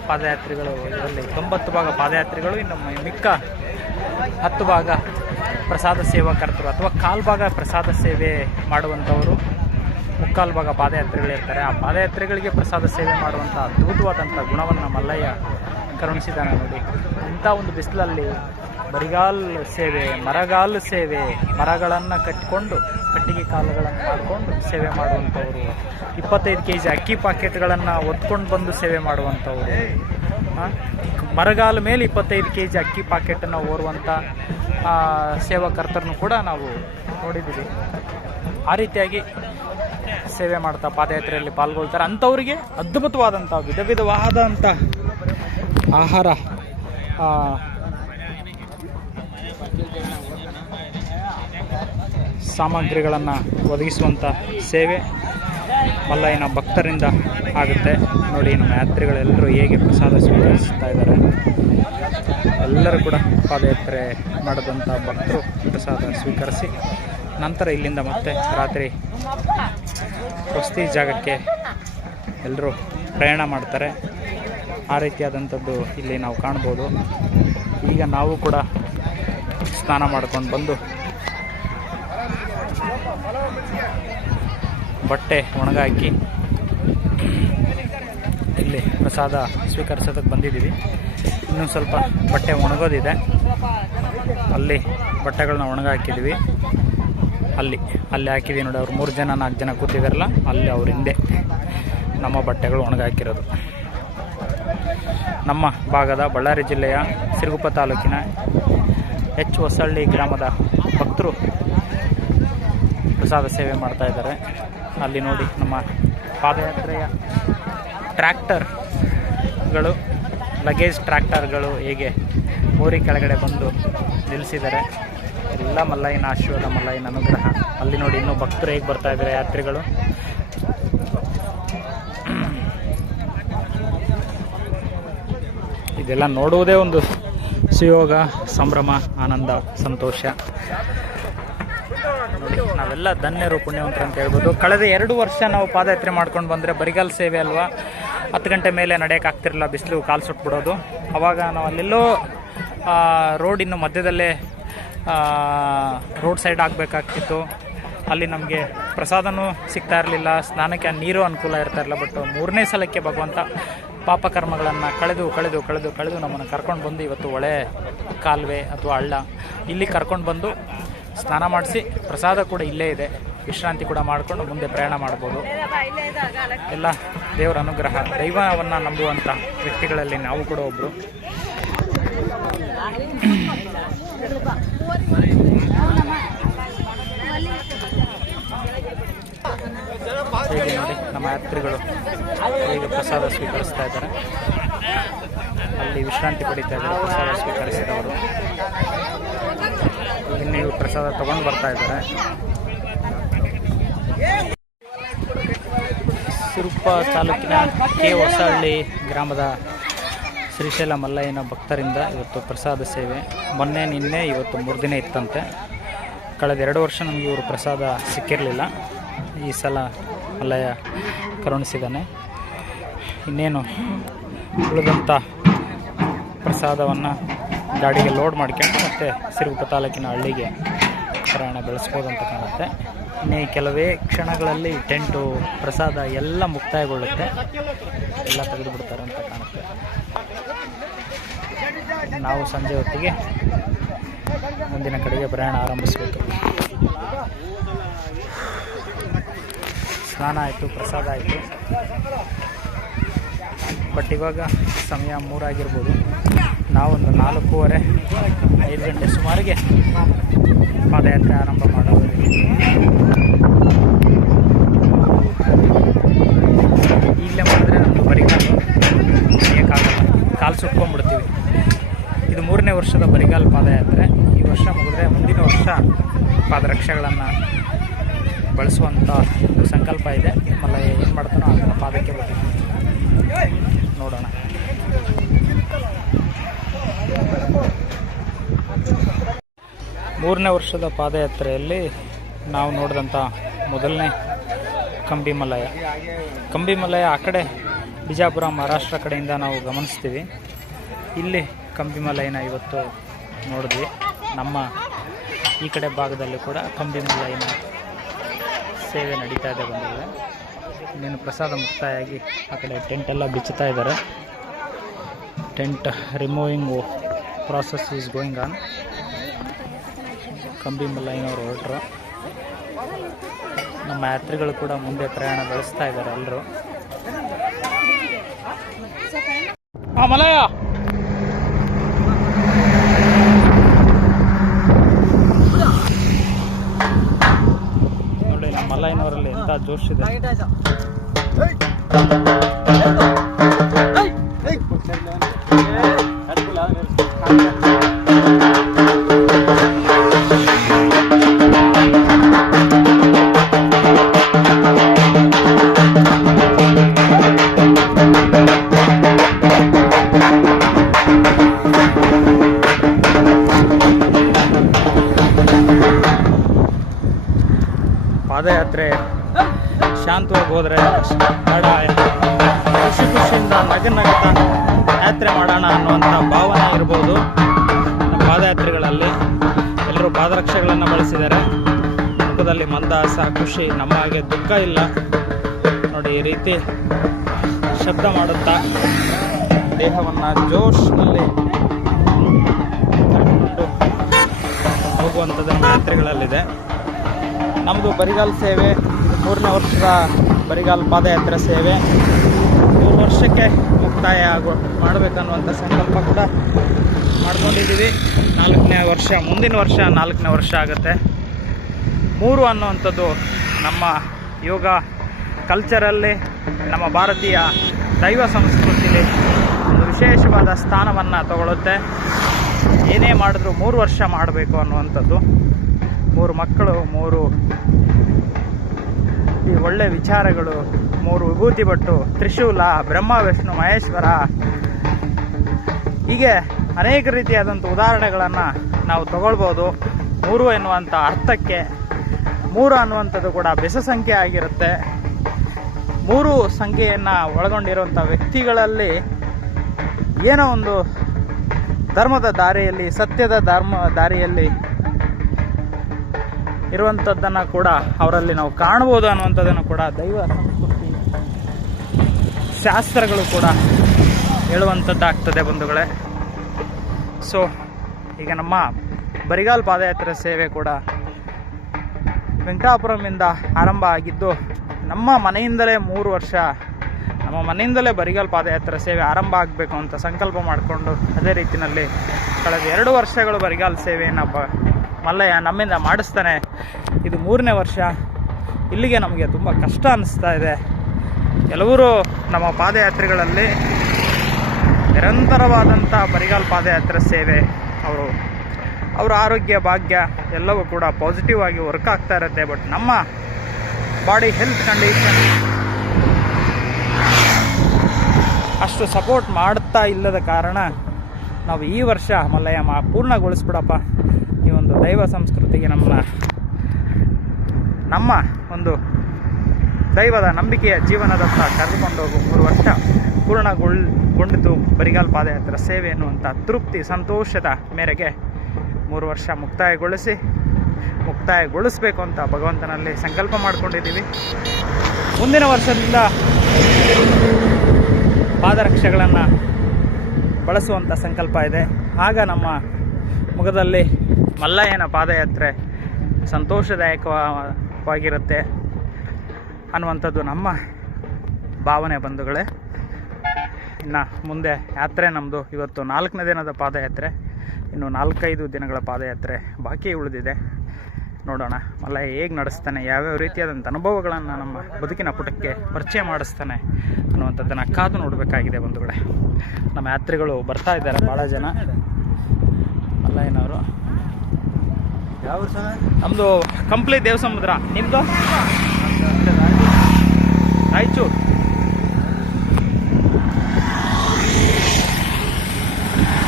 ಪಾದಯಾತ್ರಿಗಳು, ಇದರಲ್ಲಿ 90 ಭಾಗ ಪಾದಯಾತ್ರಿಗಳು, ಇನ್ನು ಮಿಕ್ಕ 10 ಭಾಗ ಪ್ರಸಾದ ಸೇವಾಕರ್ತರು ಅಥವಾ ಕಾಲು ಭಾಗ ಪ್ರಸಾದ ಸೇವೆ ಮಾಡುವಂಥವರು, ಮುಕ್ಕಾಲು ಭಾಗ ಪಾದಯಾತ್ರಿಗಳಿರ್ತಾರೆ. ಆ ಪಾದಯಾತ್ರಿಗಳಿಗೆ ಪ್ರಸಾದ ಸೇವೆ ಮಾಡುವಂಥ ಅದ್ಭುತವಾದಂಥ ಗುಣವನ್ನು ಮಲ್ಲಯ್ಯ ಕರುಣಿಸಿದ್ದಾನೆ ನೋಡಿ. ಇಂಥ ಒಂದು ಬಿಸಿಲಲ್ಲಿ ಬರಿಗಾಲ್ ಸೇವೆ, ಮರಗಾಲು ಸೇವೆ, ಮರಗಳನ್ನು ಕಟ್ಟಿಕೊಂಡು ಕಟ್ಟಿಗೆ ಕಾಲುಗಳನ್ನು ಮಾಡಿಕೊಂಡು ಸೇವೆ ಮಾಡುವಂಥವರು, 25 kg ಅಕ್ಕಿ ಪಾಕೆಟ್ಗಳನ್ನು ಒತ್ಕೊಂಡು ಬಂದು ಸೇವೆ ಮಾಡುವಂಥವರು, ಮರಗಾಲ ಮೇಲೆ 25 kg ಅಕ್ಕಿ ಪಾಕೆಟನ್ನು ಓರುವಂಥ ಸೇವಾಕರ್ತರನ್ನು ಕೂಡ ನಾವು ನೋಡಿದ್ದೀವಿ. ಆ ರೀತಿಯಾಗಿ ಸೇವೆ ಮಾಡ್ತಾ ಪಾದಯಾತ್ರೆಯಲ್ಲಿ ಪಾಲ್ಗೊಳ್ತಾರೆ. ಅಂಥವರಿಗೆ ಅದ್ಭುತವಾದಂಥ ವಿಧ ವಿಧವಾದಂಥ ಆಹಾರ ಸಾಮಗ್ರಿಗಳನ್ನು ಒದಗಿಸುವಂಥ ಸೇವೆ ಮಲ್ಲಯ್ಯನ ಭಕ್ತರಿಂದ ಆಗುತ್ತೆ ನೋಡಿ. ನಮ್ಮ ಯಾತ್ರಿಗಳೆಲ್ಲರೂ ಹೇಗೆ ಪ್ರಸಾದ ಸ್ವೀಕರಿಸ್ತಾ ಇದ್ದಾರೆ. ಎಲ್ಲರೂ ಕೂಡ ಪಾದಯಾತ್ರೆ ಮಾಡಿದಂಥ ಭಕ್ತರು ಪ್ರಸಾದ ಸ್ವೀಕರಿಸಿ ನಂತರ ಇಲ್ಲಿಂದ ಮತ್ತೆ ರಾತ್ರಿ ವಸತಿ ಜಾಗಕ್ಕೆ ಎಲ್ಲರೂ ಪ್ರಯಾಣ ಮಾಡ್ತಾರೆ. ಆ ರೀತಿಯಾದಂಥದ್ದು ಇಲ್ಲಿ ನಾವು ಕಾಣ್ಬೋದು. ಈಗ ನಾವು ಕೂಡ ಸ್ನಾನ ಮಾಡ್ಕೊಂಡು ಬಂದು ಬಟ್ಟೆ ಒಣಗಾಕಿ ಇಲ್ಲಿ ಪ್ರಸಾದ ಸ್ವೀಕರಿಸೋದಕ್ಕೆ ಬಂದಿದ್ದೀವಿ. ಇನ್ನೂ ಸ್ವಲ್ಪ ಬಟ್ಟೆ ಒಣಗೋದಿದೆ. ಅಲ್ಲಿ ಬಟ್ಟೆಗಳನ್ನ ಒಣಗಾಕಿದ್ವಿ. ಅಲ್ಲಿ ಹಾಕಿದ್ದೀವಿ ನೋಡಿ. ಅವ್ರು 3 ಜನ 4 ಜನ ಕೂತಿದಾರಲ್ಲ, ಅಲ್ಲಿ ಅವ್ರ ಹಿಂದೆ ನಮ್ಮ ಬಟ್ಟೆಗಳು ಒಣಗಾಕಿರೋದು. ನಮ್ಮ ಭಾಗದ ಬಳ್ಳಾರಿ ಜಿಲ್ಲೆಯ ಸಿರುಗುಪ್ಪ ತಾಲೂಕಿನ ಎಚ್ ಹೊಸಳ್ಳಿ ಗ್ರಾಮದ ಭಕ್ತರು ಪ್ರಸಾದ ಸೇವೆ ಮಾಡ್ತಾ ಇದ್ದಾರೆ. ಅಲ್ಲಿ ನೋಡಿ ನಮ್ಮ ಪಾದಯಾತ್ರೆಯ ಟ್ರ್ಯಾಕ್ಟರ್ಗಳು, ಲಗೇಜ್ ಟ್ರ್ಯಾಕ್ಟರ್ಗಳು ಹೇಗೆ ಮೋರಿ ಕೆಳಗಡೆ ಬಂದು ನಿಲ್ಲಿಸಿದ್ದಾರೆ. ಎಲ್ಲ ಮಲ್ಲಯ್ಯನ ಆಶೀರ್ವಾದ, ಮಲ್ಲಯ್ಯನ ಅನುಗ್ರಹ. ಅಲ್ಲಿ ನೋಡಿ ಇನ್ನೂ ಭಕ್ತರು ಹೇಗೆ ಬರ್ತಾ ಇದ್ದಾರೆ, ಯಾತ್ರಿಗಳು. ಇದೆಲ್ಲ ನೋಡುವುದೇ ಒಂದು ಸುಯೋಗ, ಸಂಭ್ರಮ, ಆನಂದ, ಸಂತೋಷ. ನೋಡಿ, ನಾವೆಲ್ಲ ಧನ್ಯರು, ಪುಣ್ಯವಂತರು ಅಂತ ಹೇಳ್ಬೋದು. ಕಳೆದ 2 ವರ್ಷ ನಾವು ಪಾದಯಾತ್ರೆ ಮಾಡ್ಕೊಂಡು ಬಂದರೆ ಬರಿಗಾಲ್ ಸೇವೆ ಅಲ್ವಾ, 10 ಗಂಟೆ ಮೇಲೆ ನಡೆಯೋಕ್ಕಾಗ್ತಿರಲಿಲ್ಲ, ಬಿಸಿಲು ಕಾಲು ಸುಟ್ಬಿಡೋದು. ಆವಾಗ ನಾವು ಅಲ್ಲೆಲ್ಲೋ ರೋಡ್ ಇನ್ನು ಮಧ್ಯದಲ್ಲೇ ರೋಡ್ ಸೈಡ್ ಆಗಬೇಕಾಗ್ತಿತ್ತು. ಅಲ್ಲಿ ನಮಗೆ ಪ್ರಸಾದನೂ ಸಿಗ್ತಾ ಇರಲಿಲ್ಲ, ಸ್ನಾನಕ್ಕೆ ನೀರು ಅನುಕೂಲ ಇರ್ತಾ ಇರಲಿಲ್ಲ. ಬಟ್ 3ನೇ ಸಲಕ್ಕೆ ಭಗವಂತ ಪಾಪಕರ್ಮಗಳನ್ನು ಕಳೆದು ನಮ್ಮನ್ನು ಕರ್ಕೊಂಡು ಬಂದು ಇವತ್ತು ಹೊಳೆ, ಕಾಲುವೆ ಅಥವಾ ಹಳ್ಳ ಇಲ್ಲಿ ಕರ್ಕೊಂಡು ಬಂದು ಸ್ನಾನ ಮಾಡಿಸಿ ಪ್ರಸಾದ ಕೂಡ ಇಲ್ಲೇ ಇದೆ, ವಿಶ್ರಾಂತಿ ಕೂಡ ಮಾಡಿಕೊಂಡು ಮುಂದೆ ಪ್ರಯಾಣ ಮಾಡ್ಬೋದು. ಎಲ್ಲ ದೇವರ ಅನುಗ್ರಹ, ದೈವವನ್ನು ನಂಬುವಂಥ ವ್ಯಕ್ತಿಗಳಲ್ಲಿ ನಾವು ಕೂಡ ಒಬ್ಬರು. ಹೇಗೆ ನೋಡಿ ನಮ್ಮ ಯಾತ್ರಿಗಳು ಹೇಗೆ ಪ್ರಸಾದ ಸ್ವೀಕರಿಸ್ತಾ ಇದ್ದಾರೆ. ಅಲ್ಲಿ ವಿಶ್ರಾಂತಿ ಪಡಿತಾ ಇದ್ದಾರೆ ಪ್ರಸಾದ ಸ್ವೀಕರಿಸಿದವರು. ಇನ್ನು ಇವರು ಪ್ರಸಾದ ತಗೊಂಡು ಬರ್ತಾ ಇದ್ದಾರೆ. ಸಿರುಗುಪ್ಪ ತಾಲೂಕಿನ ಕೆ ಹೊಸಹಳ್ಳಿ ಗ್ರಾಮದ ಶ್ರೀಶೈಲ ಮಲ್ಲಯ್ಯನ ಭಕ್ತರಿಂದ ಇವತ್ತು ಪ್ರಸಾದ ಸೇವೆ. ಮೊನ್ನೆ ನಿನ್ನೆ ಇವತ್ತು 3 ದಿನ ಇತ್ತಂತೆ. ಕಳೆದ 2 ವರ್ಷ ನಮಗೆ ಇವರು ಪ್ರಸಾದ ಸಿಕ್ಕಿರಲಿಲ್ಲ. ಈ ಸಲ ಮಲ್ಲಯ್ಯ ಕರುಣಿಸಿದ್ದಾನೆ. ಇನ್ನೇನು ಉಳಿದಂಥ ಪ್ರಸಾದವನ್ನು ಗಾಡಿಗೆ ಲೋಡ್ ಮಾಡ್ಕೊಂಡು ಮತ್ತೆ ಸಿರುಗುಪ್ಪ ತಾಲೂಕಿನ ಹಳ್ಳಿಗೆ ಪ್ರಯಾಣ ಬೆಳೆಸ್ಬೋದು ಅಂತ ಕಾಣುತ್ತೆ. ಇನ್ನೇ ಕೆಲವೇ ಕ್ಷಣಗಳಲ್ಲಿ ಟೆಂಟು ಪ್ರಸಾದ ಎಲ್ಲ ಮುಕ್ತಾಯಗೊಳ್ಳುತ್ತೆ, ಎಲ್ಲ ತೆಗೆದು ಬಿಡ್ತಾರೆ ಅಂತ ಕಾಣುತ್ತೆ. ನಾವು ಸಂಜೆ ಹೊತ್ತಿಗೆ ಮುಂದಿನ ಕಡೆಗೆ ಪ್ರಯಾಣ ಆರಂಭಿಸಬೇಕು. ಸ್ನಾನ ಆಯಿತು, ಪ್ರಸಾದ ಆಯಿತು. ಬಟ್ ಇವಾಗ ಸಮಯ 3 ಆಗಿರ್ಬೋದು. ನಾವೊಂದು 4:15 ಗಂಟೆ ಸುಮಾರಿಗೆ ಪಾದಯಾತ್ರೆ ಆರಂಭ ಮಾಡೋದು. ಈಗಲೇ ಮಾಡಿದ್ರೆ ನಮ್ಮದು ಬರಿಗಾಲು ನಡೆಯೋಕ್ಕಾಗಲ್ಲ, ಕಾಲು ಸುಟ್ಕೊಂಡ್ಬಿಡ್ತೀವಿ. ಇದು 3ನೇ ವರ್ಷದ ಬರಿಗಾಲು ಪಾದಯಾತ್ರೆ. ಈ ವರ್ಷ ಮುಗಿದ್ರೆ ಮುಂದಿನ ವರ್ಷ ಪಾದರಕ್ಷೆಗಳನ್ನು ಬಳಸುವಂಥ ಒಂದು ಸಂಕಲ್ಪ ಇದೆ. ಮಲ್ಲಯ್ಯ ಏನು ಮಾಡ್ತಾನೋ ಅದನ್ನು ಪಾದಕ್ಕೆ ಬರ್ತೀವಿ, ನೋಡೋಣ. ಮೂರನೇ ವರ್ಷದ ಪಾದಯಾತ್ರೆಯಲ್ಲಿ ನಾವು ನೋಡಿದಂಥ ಮೊದಲನೇ ಕಂಬಿ ಮಲ್ಲಯ್ಯ. ಕಂಬಿ ಮಲ್ಲಯ್ಯ ಆ ಕಡೆ ಬಿಜಾಪುರ ಮಹಾರಾಷ್ಟ್ರ ಕಡೆಯಿಂದ ನಾವು ಗಮನಿಸ್ತೀವಿ. ಇಲ್ಲಿ ಕಂಬಿ ಮಲ್ಲಯ್ಯನ ಇವತ್ತು ನೋಡಿದ್ವಿ. ನಮ್ಮ ಈ ಕಡೆ ಭಾಗದಲ್ಲಿ ಕೂಡ ಕಂಬಿ ಮಲ್ಲಯ್ಯನ ಸೇವೆ ನಡೀತಾ ಇದೆ, ಬಂದಿದೆ. ಇನ್ನೇನು ಪ್ರಸಾದ ಮುಕ್ತಾಯಾಗಿ ಆ ಕಡೆ ಟೆಂಟೆಲ್ಲ ಬಿಚ್ಚುತ್ತಾ ಇದ್ದಾರೆ. Tent removing process is going on. ಕಂಬಿ ಮಲ್ಲಯ್ಯನವರು ಹೊರಟರು. ನಮ್ಮ ಯಾತ್ರಿಗಳು ಕೂಡ ಮುಂದೆ ಪ್ರಯಾಣ ಬೆಳೆಸ್ತಾ ಇದ್ದಾರೆ ಎಲ್ಲರೂ. ಮಲ್ಲಯ್ಯ ನೋಡಿ, ನಮ್ಮ ಮಲ್ಲಯ್ಯನವರಲ್ಲಿ ಎಂಥ ಜೋಶ್ ಇದೆ. ಪಾದಯಾತ್ರೆ ಶಾಂತವಾಗಿ ಹೋದರೆ ಬೇಡ, ಖುಷಿ ಖುಷಿಯಿಂದ ನಗನಗ್ತಾ ಯಾತ್ರೆ ಮಾಡೋಣ ಅನ್ನುವಂಥ ಭಾವನೆ ಇರ್ಬೋದು. ನಮ್ಮ ಪಾದಯಾತ್ರೆಗಳಲ್ಲಿ ಎಲ್ಲರೂ ಪಾದರಕ್ಷೆಗಳನ್ನು ಬಳಸಿದ್ದಾರೆ. ಮುಖದಲ್ಲಿ ಮಂದಹಾಸ, ಖುಷಿ. ನಮ್ಮ ಹಾಗೆ ದುಃಖ ಇಲ್ಲ ನೋಡಿ. ಈ ರೀತಿ ಶಬ್ದ ಮಾಡುತ್ತಾ ದೇಹವನ್ನು ಜೋಶ್ನಲ್ಲಿ ಕರ್ಕೊಂಡು ಹೋಗುವಂಥದ್ದು ನಮ್ಮ ಯಾತ್ರೆಗಳಲ್ಲಿದೆ. ನಮ್ಮದು ಬರಿಗಾಲು ಸೇವೆ, 3ನೇ ವರ್ಷದ ಬರಿಗಾಲು ಪಾದಯಾತ್ರೆ ಸೇವೆ. 3 ವರ್ಷಕ್ಕೆ ಮುಕ್ತಾಯ ಮಾಡಬೇಕನ್ನುವಂಥ ಸಂಕಲ್ಪ ಕೂಡ ಮಾಡ್ಕೊಂಡಿದ್ದೀವಿ. 4ನೇ ವರ್ಷ, ಮುಂದಿನ ವರ್ಷ 4ನೇ ವರ್ಷ ಆಗುತ್ತೆ. 3 ಅನ್ನುವಂಥದ್ದು ನಮ್ಮ ಯೋಗ ಕಲ್ಚರಲ್ಲಿ, ನಮ್ಮ ಭಾರತೀಯ ದೈವ ಸಂಸ್ಕೃತಿಯಲ್ಲಿ ಒಂದು ವಿಶೇಷವಾದ ಸ್ಥಾನವನ್ನು ತಗೊಳ್ಳುತ್ತೆ. ಏನೇ ಮಾಡಿದ್ರೂ 3 ವರ್ಷ ಮಾಡಬೇಕು ಅನ್ನುವಂಥದ್ದು. 3 ಮಕ್ಕಳು, 3 ಈ ಒಳ್ಳೆ ವಿಚಾರಗಳು, 3 ವಿಭೂತಿ ಭಟ್ಟು, ತ್ರಿಶೂಲ, ಬ್ರಹ್ಮ ವಿಷ್ಣು ಮಹೇಶ್ವರ, ಹೀಗೆ ಅನೇಕ ರೀತಿಯಾದಂಥ ಉದಾಹರಣೆಗಳನ್ನು ನಾವು ತಗೊಳ್ಬೋದು. 3 ಎನ್ನುವಂಥ ಅರ್ಥಕ್ಕೆ 3 ಅನ್ನುವಂಥದ್ದು ಕೂಡ ಬೆಸ ಸಂಖ್ಯೆ ಆಗಿರುತ್ತೆ. 3 ಸಂಖ್ಯೆಯನ್ನು ಒಳಗೊಂಡಿರುವಂಥ ವ್ಯಕ್ತಿಗಳಲ್ಲಿ ಏನೋ ಒಂದು ಧರ್ಮದ ದಾರಿಯಲ್ಲಿ, ಸತ್ಯದ ದಾರಿಯಲ್ಲಿ ಇರುವಂಥದ್ದನ್ನು ಕೂಡ ಅವರಲ್ಲಿ ನಾವು ಕಾಣ್ಬೋದು ಅನ್ನುವಂಥದ್ದನ್ನು ಕೂಡ ದೈವ ಸಂಸ್ಕೃತಿ ಶಾಸ್ತ್ರಗಳು ಕೂಡ ಹೇಳುವಂಥದ್ದಾಗ್ತದೆ ಬಂಧುಗಳೇ. ಸೊ ಈಗ ನಮ್ಮ ಬರಿಗಾಲು ಪಾದಯಾತ್ರೆ ಸೇವೆ ಕೂಡ ವೆಂಕಟಾಪುರಮಿಂದ ಆರಂಭ ಆಗಿದ್ದು, ನಮ್ಮ ಮನೆಯಿಂದಲೇ 3 ವರ್ಷ ನಮ್ಮ ಮನೆಯಿಂದಲೇ ಬರಿಗಾಲು ಪಾದಯಾತ್ರೆ ಸೇವೆ ಆರಂಭ ಆಗಬೇಕು ಅಂತ ಸಂಕಲ್ಪ ಮಾಡಿಕೊಂಡು ಅದೇ ರೀತಿಯಲ್ಲಿ ಕಳೆದ 2 ವರ್ಷಗಳು ಬರಿಗಾಲು ಸೇವೆಯನ್ನು ಮಲ್ಲಯ್ಯ ನಮ್ಮಿಂದ ಮಾಡಿಸ್ತಾನೆ. ಇದು 3ನೇ ವರ್ಷ. ಇಲ್ಲಿಗೆ ನಮಗೆ ತುಂಬ ಕಷ್ಟ ಅನ್ನಿಸ್ತಾ ಇದೆ. ಕೆಲವರು ನಮ್ಮ ಪಾದಯಾತ್ರೆಗಳಲ್ಲಿ ನಿರಂತರವಾದಂಥ ಬರಿಗಾಲು ಪಾದಯಾತ್ರೆ ಸೇವೆ, ಅವರ ಆರೋಗ್ಯ ಭಾಗ್ಯ ಎಲ್ಲವೂ ಕೂಡ ಪಾಸಿಟಿವ್ ಆಗಿ ವರ್ಕ್ ಆಗ್ತಾ ಇರುತ್ತೆ. ಬಟ್ ನಮ್ಮ ಬಾಡಿ ಹೆಲ್ತ್ ಕಂಡೀಷನ್ ಅಷ್ಟು ಸಪೋರ್ಟ್ ಮಾಡ್ತಾ ಇಲ್ಲದ ಕಾರಣ ನಾವು ಈ ವರ್ಷ ಮಲ್ಲಯ್ಯ ಪೂರ್ಣಗೊಳಿಸ್ಬಿಡಪ್ಪ, ಈ ಒಂದು ದೈವ ಸಂಸ್ಕೃತಿಗೆ ನಮ್ಮ ಒಂದು ದೈವದ ನಂಬಿಕೆಯ ಜೀವನದತ್ತ ಕರೆದುಕೊಂಡೋಗು 3 ವರ್ಷ ಪೂರ್ಣಗೊಂಡಿತು ಬರಿಗಾಲ್ ಪಾದಯಾತ್ರೆ ಸೇವೆ ಎನ್ನುವಂಥ ತೃಪ್ತಿ ಸಂತೋಷದ ಮೇರೆಗೆ 3 ವರ್ಷ ಮುಕ್ತಾಯಗೊಳಿಸಬೇಕು ಅಂತ ಭಗವಂತನಲ್ಲಿ ಸಂಕಲ್ಪ ಮಾಡ್ಕೊಂಡಿದ್ದೀವಿ. ಮುಂದಿನ ವರ್ಷದಿಂದ ಪಾದರಕ್ಷೆಗಳನ್ನು ಬಳಸುವಂಥ ಸಂಕಲ್ಪ ಇದೆ. ಆಗ ನಮ್ಮ ಮುಖದಲ್ಲಿ ಮಲ್ಲಯ್ಯನ ಪಾದಯಾತ್ರೆ ಸಂತೋಷದಾಯಕವಾಗಿರುತ್ತೆ ಅನ್ನುವಂಥದ್ದು ನಮ್ಮ ಭಾವನೆ ಬಂಧುಗಳೇ. ಇನ್ನು ಮುಂದೆ ಯಾತ್ರೆ ನಮ್ಮದು ಇವತ್ತು 4ನೇ ದಿನದ ಪಾದಯಾತ್ರೆ, ಇನ್ನು 4-5 ದಿನಗಳ ಪಾದಯಾತ್ರೆ ಬಾಕಿ ಉಳಿದಿದೆ. ನೋಡೋಣ ಮಲ್ಲಯ್ಯ ಹೇಗೆ ನಡೆಸ್ತಾನೆ, ಯಾವ್ಯಾವ ರೀತಿಯಾದಂಥ ಅನುಭವಗಳನ್ನು ನಮ್ಮ ಬದುಕಿನ ಪುಟಕ್ಕೆ ಪರಿಚಯ ಮಾಡಿಸ್ತಾನೆ ಅನ್ನುವಂಥದ್ದನ್ನು ಕಾದು ನೋಡಬೇಕಾಗಿದೆ ಬಂಧುಗಳೇ. ನಮ್ಮ ಯಾತ್ರಿಗಳು ಬರ್ತಾ ಇದ್ದಾರೆ, ಭಾಳ ಜನ. ಮಲ್ಲಯ್ಯನವರು ಯಾವ ನಮ್ಮದು ಕಂಪ್ಲಿ ದೇವಸಮುದ್ರ, ನಿಮ್ಮದು ರಾಯಚೂರು.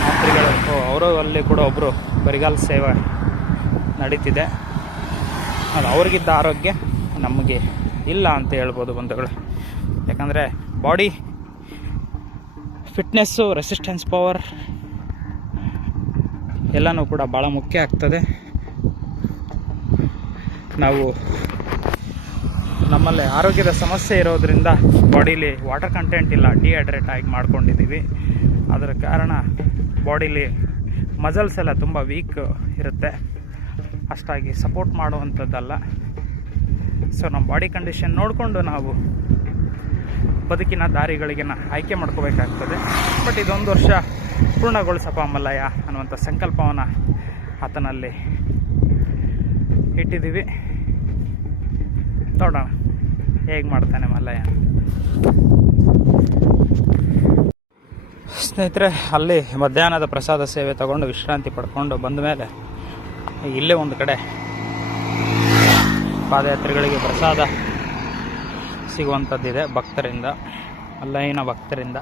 ಯಾತ್ರಿಗಳು ಅವರು ಅಲ್ಲಿ ಕೂಡ ಒಬ್ಬರು ಬರಿಗಾಲ ಸೇವೆ ನಡೀತಿದೆ. ಅದು ಅವ್ರಿಗಿದ್ದ ಆರೋಗ್ಯ ನಮಗೆ ಇಲ್ಲ ಅಂತ ಹೇಳ್ಬೋದು ಬಂಧುಗಳು. ಯಾಕಂದರೆ ಬಾಡಿ ಫಿಟ್ನೆಸ್ಸು, ರೆಸಿಸ್ಟೆನ್ಸ್ ಪವರ್ ಎಲ್ಲನೂ ಕೂಡ ಭಾಳ ಮುಖ್ಯ ಆಗ್ತದೆ. ನಾವು ನಮ್ಮಲ್ಲಿ ಆರೋಗ್ಯದ ಸಮಸ್ಯೆ ಇರೋದರಿಂದ ಬಾಡೀಲಿ ವಾಟರ್ ಕಂಟೆಂಟ್ ಇಲ್ಲ, ಡಿಹೈಡ್ರೇಟ್ ಆಗಿ ಮಾಡ್ಕೊಂಡಿದ್ದೀವಿ. ಅದರ ಕಾರಣ ಬಾಡೀಲಿ ಮಸಲ್ಸ್ ಎಲ್ಲ ತುಂಬ ವೀಕ್ ಇರುತ್ತೆ, ಅಷ್ಟಾಗಿ ಸಪೋರ್ಟ್ ಮಾಡುವಂಥದ್ದಲ್ಲ. ಸೊ ನಮ್ಮ ಬಾಡಿ ಕಂಡೀಷನ್ ನೋಡಿಕೊಂಡು ನಾವು ಬದುಕಿನ ದಾರಿಗಳಿಗೆ ಆಯ್ಕೆ ಮಾಡ್ಕೋಬೇಕಾಗ್ತದೆ. ಬಟ್ ಇದೊಂದು ವರ್ಷ ಪೂರ್ಣಗೊಳಿಸಪ್ಪ ಮಲ್ಲಯ್ಯ ಅನ್ನುವಂಥ ಸಂಕಲ್ಪವನ್ನು ಆತನಲ್ಲಿ ಇಟ್ಟಿದ್ದೀವಿ. ನೋಡೋಣ ಹೇಗೆ ಮಾಡ್ತಾನೆ ಮಲ್ಲಯ್ಯ. ಸ್ನೇಹಿತರೆ, ಅಲ್ಲಿ ಮಧ್ಯಾಹ್ನದ ಪ್ರಸಾದ ಸೇವೆ ತಗೊಂಡು ವಿಶ್ರಾಂತಿ ಪಡ್ಕೊಂಡು ಬಂದ ಮೇಲೆ ಇಲ್ಲೇ ಒಂದು ಕಡೆ ಪಾದಯಾತ್ರಿಗಳಿಗೆ ಪ್ರಸಾದ ಸಿಗುವಂಥದ್ದಿದೆ ಭಕ್ತರಿಂದ, ಮಲ್ಲಯ್ಯನ ಭಕ್ತರಿಂದ.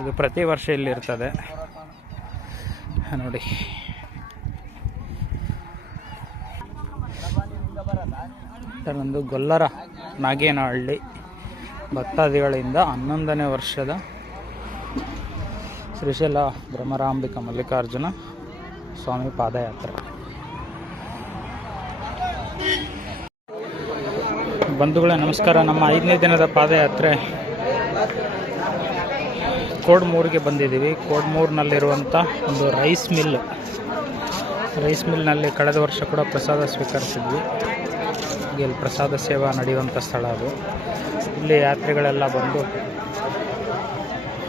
ಇದು ಪ್ರತಿ ವರ್ಷ ಇಲ್ಲಿರ್ತದೆ ನೋಡಿ. ಒಂದು ಗೊಲ್ಲರ ನಾಗೇನಹಳ್ಳಿ ಭಕ್ತಾದಿಗಳಿಂದ 11ನೇ ವರ್ಷದ ಶ್ರೀಶೈಲ ಭ್ರಮರಾಂಬಿಕಾ ಮಲ್ಲಿಕಾರ್ಜುನ ಸ್ವಾಮಿ ಪಾದಯಾತ್ರೆ. ಬಂಧುಗಳೇ ನಮಸ್ಕಾರ. ನಮ್ಮ 5ನೇ ದಿನದ ಪಾದಯಾತ್ರೆ ಕೋಡ್ಮೂರಿಗೆ ಬಂದಿದ್ದೀವಿ. ಕೋಡ್ಮೂರಿನಲ್ಲಿರುವಂಥ ಒಂದು ರೈಸ್ ಮಿಲ್ನಲ್ಲಿ ಕಳೆದ ವರ್ಷ ಕೂಡ ಪ್ರಸಾದ ಸ್ವೀಕರಿಸಿದ್ವಿ. ಇಲ್ಲಿ ಪ್ರಸಾದ ಸೇವಾ ನಡೆಯುವಂಥ ಸ್ಥಳ ಅದು. ಇಲ್ಲಿ ಯಾತ್ರಿಗಳೆಲ್ಲ ಬಂದು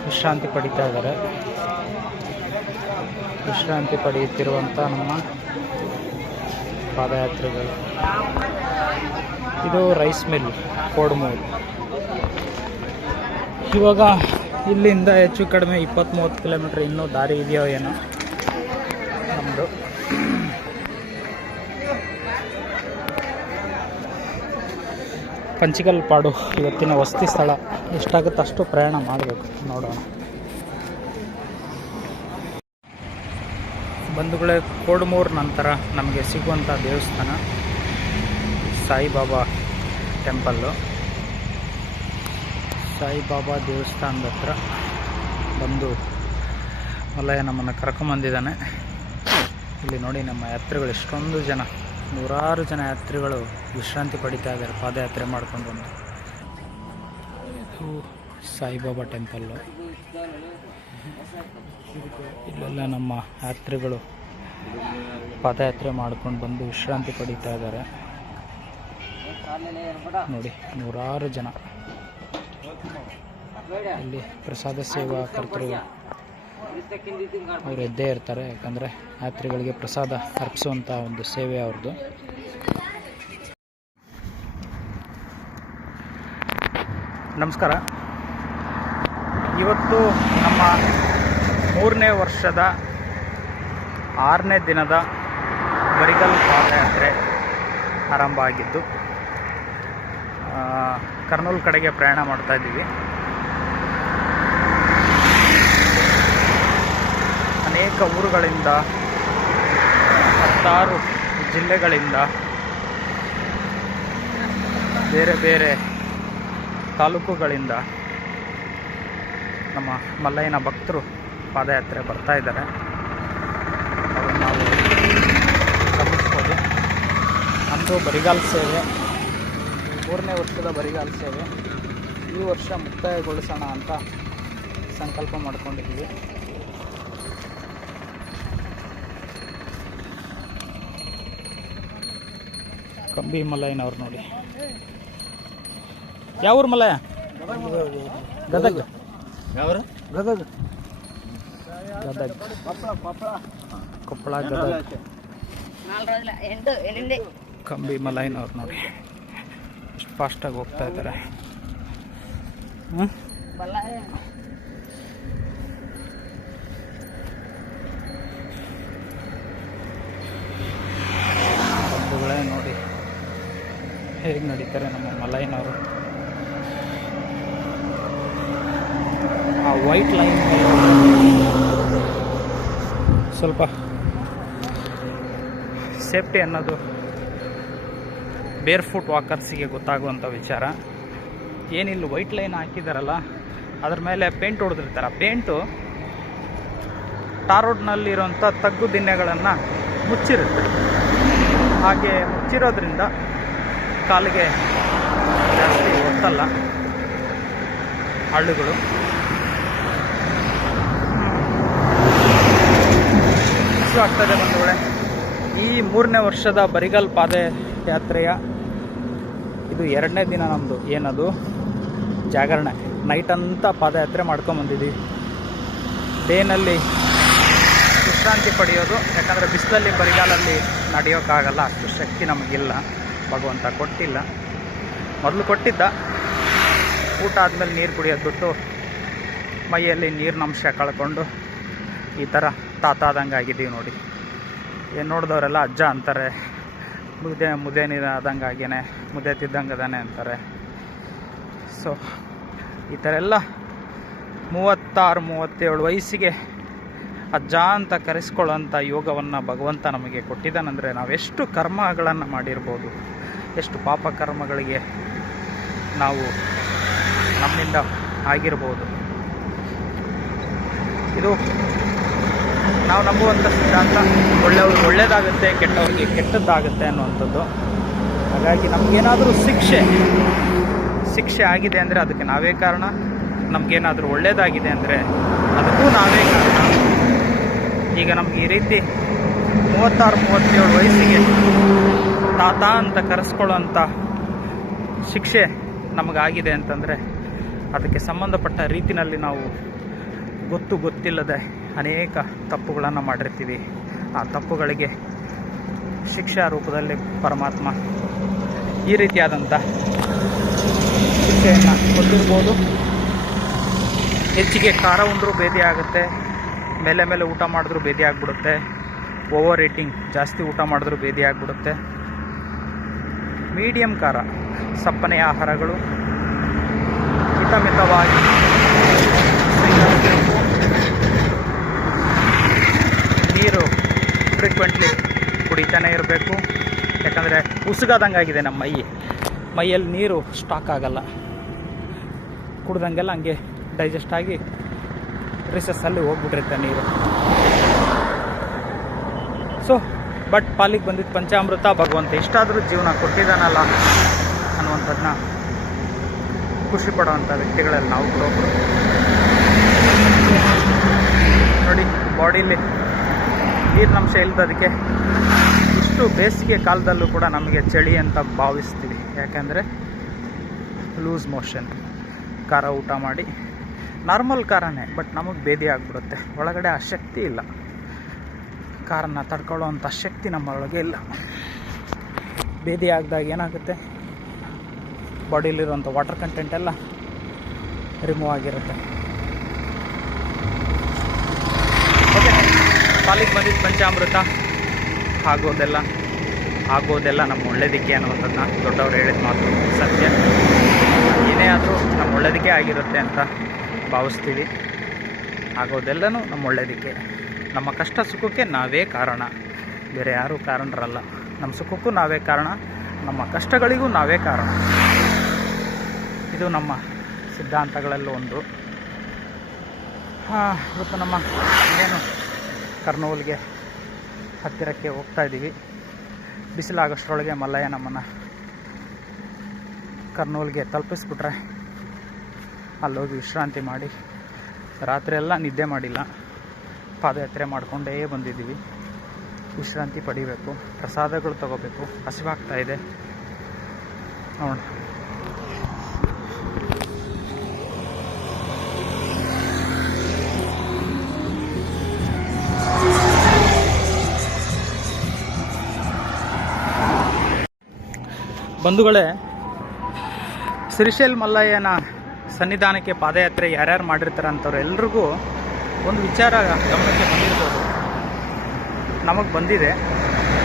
ವಿಶ್ರಾಂತಿ ಪಡಿತಾ ಇದ್ದಾರೆ. ವಿಶ್ರಾಂತಿ ಪಡೆಯುತ್ತಿರುವಂಥ ನಮ್ಮ ಪಾದಯಾತ್ರಿಗಳು. ಇದು ರೈಸ್ ಮಿಲ್ ಕೋಡ್ಮೂರು. ಇವಾಗ ಇಲ್ಲಿಂದ ಹೆಚ್ಚು ಕಡಿಮೆ 20-30 ಕಿಲೋಮೀಟ್ರ್ ಇನ್ನೂ ದಾರಿ ಇದೆಯೋ ಏನೋ ನಮ್ಮದು. ಪಂಚಿಕಲ್ಪಾಡು ಇವತ್ತಿನ ವಸತಿ ಸ್ಥಳ. ಎಷ್ಟಾಗುತ್ತೆ ಅಷ್ಟು ಪ್ರಯಾಣ ಮಾಡಬೇಕು, ನೋಡೋಣ. ಬಂಧುಗಳೇ, ಕೋಡ್ಮೂರು ನಂತರ ನಮಗೆ ಸಿಗುವಂಥ ದೇವಸ್ಥಾನ ಸಾಯಿಬಾಬಾ ಟೆಂಪಲ್ಲು. ಸಾಯಿಬಾಬಾ ದೇವಸ್ಥಾನದ ಹತ್ರ ಬಂದು ಮಲ್ಲಯ್ಯ ನಮ್ಮನ್ನು ಕರ್ಕೊಂಬಂದಿದ್ದಾನೆ. ಇಲ್ಲಿ ನೋಡಿ ನಮ್ಮ ಯಾತ್ರಿಗಳು ಎಷ್ಟೊಂದು ಜನ, 100 ಜನ ಯಾತ್ರಿಗಳು ವಿಶ್ರಾಂತಿ ಪಡಿತಾ ಇದ್ದಾರೆ ಪಾದಯಾತ್ರೆ ಮಾಡ್ಕೊಂಡು ಬಂದು. ಸಾಯಿಬಾಬಾ ಟೆಂಪಲ್ಲು. ಇಲ್ಲೆಲ್ಲ ನಮ್ಮ ಯಾತ್ರಿಗಳು ಪಾದಯಾತ್ರೆ ಮಾಡ್ಕೊಂಡು ಬಂದು ವಿಶ್ರಾಂತಿ ಪಡಿತಾ ಇದ್ದಾರೆ ನೋಡಿ. 100 ಜನ. ಇಲ್ಲಿ ಪ್ರಸಾದ ಸೇವಾ ಕರ್ತರು ಅವರು ಎದ್ದೇ ಇರ್ತಾರೆ, ಯಾಕಂದರೆ ಯಾತ್ರಿಗಳಿಗೆ ಪ್ರಸಾದ ಅರ್ಪಿಸುವಂಥ ಒಂದು ಸೇವೆ ಅವ್ರದ್ದು. ನಮಸ್ಕಾರ. ಇವತ್ತು ನಮ್ಮ 3ನೇ ವರ್ಷದ 6ನೇ ದಿನದ ಬರಿಗಲ್ ಪಾದಯಾತ್ರೆ ಆರಂಭ ಆಗಿದ್ದು, ಕರ್ನೂಲ್ ಕಡೆಗೆ ಪ್ರಯಾಣ ಮಾಡ್ತಾ ಇದ್ದೀವಿ. ಅನೇಕ ಊರುಗಳಿಂದ, 16 ಜಿಲ್ಲೆಗಳಿಂದ, ಬೇರೆ ಬೇರೆ ತಾಲೂಕುಗಳಿಂದ ನಮ್ಮ ಮಲ್ಲಯ್ಯನ ಭಕ್ತರು ಪಾದಯಾತ್ರೆ ಬರ್ತಾ ಇದ್ದಾರೆ. ಅದನ್ನು ನಾವು ಗಮನಿಸ್ಬೋದು. ನಮ್ಮದು ಬರಿಗಾಲ ಸೇವೆ, 3ನೇ ವರ್ಷದ ಬರಿಗಾಲ ಸೇವೆ. ಈ ವರ್ಷ ಮುಕ್ತಾಯಗೊಳಿಸೋಣ ಅಂತ ಸಂಕಲ್ಪ ಮಾಡ್ಕೊಂಡಿದ್ದೀವಿ. ಕಂಬಿ ಮಲ್ಲಯ್ಯನವ್ರು ನೋಡಿ. ಯಾವ ಊರು ಮಲ್ಲಯ್ಯ? ಗದಗ. ಯಾವ್ರ? ಗದಗ. ಗದಗ, ಕೊಪ್ಪಳ, ಗದಗ. ಕಂಬಿ ಮಲ್ಲಯ್ಯನವ್ರು ನೋಡಿ ಎಷ್ಟು ಫಾಸ್ಟಾಗಿ ಹೋಗ್ತಾ ಇದ್ದಾರೆ. ಬಂಧುಗಳೇ ನೋಡಿ ಹೇಗೆ ನಡೀತಾರೆ ನಮ್ಮ ಮಲ್ಲಯ್ಯನವರು. ಆ ವೈಟ್ ಲೈನ್ ಮೇಲೆ ಸ್ವಲ್ಪ ಸೇಫ್ಟಿ ಅನ್ನೋದು ಬೇರ್ ಫುಟ್ ವಾಕರ್ಸಿಗೆ ಗೊತ್ತಾಗುವಂಥ ವಿಚಾರ. ಏನಿಲ್ಲ ವೈಟ್ ಲೈನ್ ಹಾಕಿದಾರಲ್ಲ ಅದ್ರ ಮೇಲೆ ಪೇಂಟ್ ಹೊಡೆದಿರ್ತಾರೆ. ಆ ಪೇಂಟು ಟಾರ್ ರೋಡ್ನಲ್ಲಿರೋಂಥ ತಗ್ಗು ದಿಣ್ಣೆಗಳನ್ನು ಮುಚ್ಚಿರುತ್ತೆ. ಹಾಗೆ ಮುಚ್ಚಿರೋದ್ರಿಂದ ಕಾಲಿಗೆ ಜಾಸ್ತಿ ಒತ್ತಲ್ಲ ಹಳ್ಳುಗಳು. ಆಗ್ತದೆ ಬಂಧುಗಳೇ, ಈ 3ನೇ ವರ್ಷದ ಬರಿಗಾಲ್ ಪಾದಯಾತ್ರೆಯ ಇದು 2ನೇ ದಿನ ನಮ್ಮದು. ಏನದು ಜಾಗರಣೆ. ನೈಟ್ ಅಂತ ಪಾದಯಾತ್ರೆ ಮಾಡ್ಕೊಂಬಂದಿದ್ದೀವಿ. ಡೇನಲ್ಲಿ ವಿಶ್ರಾಂತಿ ಪಡೆಯೋದು, ಯಾಕಂದರೆ ಬಿಸಿಲಲ್ಲಿ ಬರಿಗಾಲಲ್ಲಿ ನಡೆಯೋಕ್ಕಾಗಲ್ಲ, ಅಷ್ಟು ಶಕ್ತಿ ನಮಗಿಲ್ಲ, ಭಗವಂತ ಕೊಟ್ಟಿಲ್ಲ. ಮೊದಲು ಕೊಟ್ಟಿದ್ದ, ಊಟ ಆದಮೇಲೆ ನೀರು ಕುಡಿಯೋದು ಬಿಟ್ಟು ಮೈಯಲ್ಲಿ ನೀರಿನಂಶ ಕಳ್ಕೊಂಡು ಈ ಥರ ತಾತಾದಂಗೆ ಆಗಿದ್ದೀವಿ ನೋಡಿ. ಏನು ನೋಡಿದವರೆಲ್ಲ ಅಜ್ಜ ಅಂತಾರೆ, ಮುದ್ದೆ ನೀರು ಆದಂಗೆ ಆಗೇನೆ, ಮುದ್ದೆ ತಿದ್ದಂಗೆ ಅದಾನೆ ಅಂತಾರೆ. ಸೊ ಈ ಥರ ಎಲ್ಲ 36-37 ವಯಸ್ಸಿಗೆ ಅಜ್ಜ ಅಂತ ಕರೆಸ್ಕೊಳ್ಳೋಂಥ ಯೋಗವನ್ನು ಭಗವಂತ ನಮಗೆ ಕೊಟ್ಟಿದ್ದಾನಂದರೆ ನಾವೆಷ್ಟು ಕರ್ಮಗಳನ್ನು ಮಾಡಿರ್ಬೋದು, ಎಷ್ಟು ಪಾಪ ಕರ್ಮಗಳಿಗೆ ನಾವು ನಮ್ಮಿಂದ ಆಗಿರ್ಬೋದು. ಇದು ನಾವು ನಂಬುವಂಥ ಸಿದ್ಧಾಂತ. ಒಳ್ಳೆಯವ್ರಿಗೆ ಒಳ್ಳೆಯದಾಗುತ್ತೆ, ಕೆಟ್ಟವ್ರಿಗೆ ಕೆಟ್ಟದ್ದಾಗುತ್ತೆ ಅನ್ನುವಂಥದ್ದು. ಹಾಗಾಗಿ ನಮಗೇನಾದರೂ ಶಿಕ್ಷೆ ಆಗಿದೆ ಅಂದರೆ ಅದಕ್ಕೆ ನಾವೇ ಕಾರಣ. ನಮಗೇನಾದರೂ ಒಳ್ಳೆಯದಾಗಿದೆ ಅಂದರೆ ಅದಕ್ಕೂ ನಾವೇ ಕಾರಣ. ಈಗ ನಮ್ಗೆ ಈ ರೀತಿ 36-37 ವಯಸ್ಸಿಗೆ ತಾತ ಅಂತ ಕರೆಸ್ಕೊಳ್ಳೋಂಥ ಶಿಕ್ಷೆ ನಮಗಾಗಿದೆ ಅಂತಂದರೆ ಅದಕ್ಕೆ ಸಂಬಂಧಪಟ್ಟ ರೀತಿಯಲ್ಲಿ ನಾವು ಗೊತ್ತಿಲ್ಲದೆ ಅನೇಕ ತಪ್ಪುಗಳನ್ನು ಮಾಡಿರ್ತೀವಿ. ಆ ತಪ್ಪುಗಳಿಗೆ ಶಿಕ್ಷಾ ರೂಪದಲ್ಲಿ ಪರಮಾತ್ಮ ಈ ರೀತಿಯಾದಂಥ ಶಿಕ್ಷೆಯನ್ನು ಕೊಟ್ಟಿರ್ಬೋದು. ಹೆಚ್ಚಿಗೆ ಖಾರ ಉಂಡ್ರೂ ಭೇದಿ ಆಗುತ್ತೆ, ಮೇಲೆ ಊಟ ಮಾಡಿದ್ರೂ ಭೇದಿ ಆಗಿಬಿಡುತ್ತೆ, ಓವರ್ ಈಟಿಂಗ್ ಜಾಸ್ತಿ ಊಟ ಮಾಡಿದ್ರೂ ಭೇದಿ ಆಗಿಬಿಡುತ್ತೆ. ಮೀಡಿಯಮ್ ಖಾರ, ಸಪ್ಪನೆಯ ಆಹಾರಗಳು ಹಿತಮಿತವಾಗಿ ಸ್ವೀಕರಿಸಬೇಕು. ನೀರು ಫ್ರೀಕ್ವೆಂಟ್ಲಿ ಕುಡಿತಾನೆ ಇರಬೇಕು. ಯಾಕಂದರೆ ಉಸುಗಾದಂಗಾಗಿದೆ ನಮ್ಮ ಮೈಯಲ್ಲಿ ನೀರು ಸ್ಟಾಕ್ ಆಗಲ್ಲ. ಕುಡ್ದಂಗೆಲ್ಲ ಹಂಗೆ ಡೈಜೆಸ್ಟ್ ಆಗಿ ರಿಸಸ್ಸಲ್ಲಿ ಹೋಗ್ಬಿಟ್ಟಿರುತ್ತೆ ನೀರು. ಸೊ ಬಟ್ ಪಾಲಿಗೆ ಬಂದಿದ್ದು ಪಂಚಾಮೃತ ಭಗವಂತ ಇಷ್ಟಾದರೂ ಜೀವನ ಕೊಟ್ಟಿದ್ದಾನಲ್ಲ ಅನ್ನುವಂಥದ್ದನ್ನ ಖುಷಿ ಪಡುವಂಥ ವ್ಯಕ್ತಿಗಳಲ್ಲಿ ನಾವು ಕೂಡ ಒಬ್ಬರು. ನೋಡಿ, ಬಾಡಿಲಿ ನೀರಿನಂಶ ಇಲ್ಲದಕ್ಕೆ ಇಷ್ಟು ಬೇಸಿಗೆ ಕಾಲದಲ್ಲೂ ಕೂಡ ನಮಗೆ ಚಳಿ ಅಂತ ಭಾವಿಸ್ತೀವಿ. ಯಾಕೆಂದರೆ ಲೂಸ್ ಮೋಷನ್, ಖಾರ ಊಟ ಮಾಡಿ, ನಾರ್ಮಲ್ ಖಾರನೇ, ಬಟ್ ನಮಗೆ ಭೇದಿ ಆಗಿಬಿಡುತ್ತೆ. ಒಳಗಡೆ ಆ ಶಕ್ತಿ ಇಲ್ಲ, ಖಾರನ ತಡ್ಕೊಳ್ಳೋವಂಥ ಶಕ್ತಿ ನಮ್ಮೊಳಗೆ ಇಲ್ಲ. ಭೇದಿ ಆಗಿದಾಗ ಏನಾಗುತ್ತೆ, ಬಾಡಿಲಿರುವಂಥ ವಾಟರ್ ಕಂಟೆಂಟ್ ಎಲ್ಲ ರಿಮೂವ್ ಆಗಿರುತ್ತೆ. ಓಕೆ, ಪಾಲಿಗೆ ಬಂದಿದ್ದ ಪಂಚಾಮೃತ ಆಗೋದೆಲ್ಲ ನಮ್ಮ ಒಳ್ಳೇದಕ್ಕೆ ಅನ್ನುವಂಥದ್ದನ್ನ ದೊಡ್ಡವರು ಹೇಳಿದ ಮಾತು ಸತ್ಯ. ಏನೇ ಆದರೂ ನಮ್ಮ ಒಳ್ಳೆಯದಕ್ಕೆ ಆಗಿರುತ್ತೆ ಅಂತ ಭಾವಿಸ್ತೀವಿ. ಆಗೋದೆಲ್ಲನೂ ನಮ್ಮ ಒಳ್ಳೆಯದಕ್ಕೆ. ನಮ್ಮ ಕಷ್ಟ ಸುಖಕ್ಕೆ ನಾವೇ ಕಾರಣ, ಬೇರೆ ಯಾರೂ ಕಾರಣರಲ್ಲ. ನಮ್ಮ ಸುಖಕ್ಕೂ ನಾವೇ ಕಾರಣ, ನಮ್ಮ ಕಷ್ಟಗಳಿಗೂ ನಾವೇ ಕಾರಣ. ಇದು ನಮ್ಮ ಸಿದ್ಧಾಂತಗಳಲ್ಲಿ ಒಂದು. ಇವತ್ತು ನಮ್ಮ ಏನು ಕರ್ನೂಲ್ಗೆ ಹತ್ತಿರಕ್ಕೆ ಹೋಗ್ತಾ ಇದ್ದೀವಿ. ಬಿಸಿಲಾಗೋಷ್ಟರೊಳಗೆ ಮಲ್ಲಯ್ಯ ನಮ್ಮನ್ನು ಕರ್ನೂಲ್ಗೆ ತಲುಪಿಸ್ಬಿಟ್ರೆ ಅಲ್ಲೋಗಿ ವಿಶ್ರಾಂತಿ ಮಾಡಿ, ರಾತ್ರಿ ಎಲ್ಲ ನಿದ್ದೆ ಮಾಡಿಲ್ಲ, ಪಾದಯಾತ್ರೆ ಮಾಡಿಕೊಂಡೇ ಬಂದಿದ್ದೀವಿ. ವಿಶ್ರಾಂತಿ ಪಡಿಬೇಕು, ಪ್ರಸಾದಗಳು ತಗೋಬೇಕು, ಹಸಿವಾಗ್ತಾ ಇದೆ. ನೋಡೋಣ. ಬಂಧುಗಳೇ, ಶ್ರೀಶೈಲ ಮಲ್ಲಯ್ಯನ ಸನ್ನಿಧಾನಕ್ಕೆ ಪಾದಯಾತ್ರೆ ಯಾರ್ಯಾರು ಮಾಡಿರ್ತಾರೆ ಅಂಥವ್ರು ಎಲ್ರಿಗೂ ಒಂದು ವಿಚಾರ ಗಮನಕ್ಕೆ ಬಂದಿರ್ಬೋದು. ನಮಗೆ ಬಂದಿದೆ,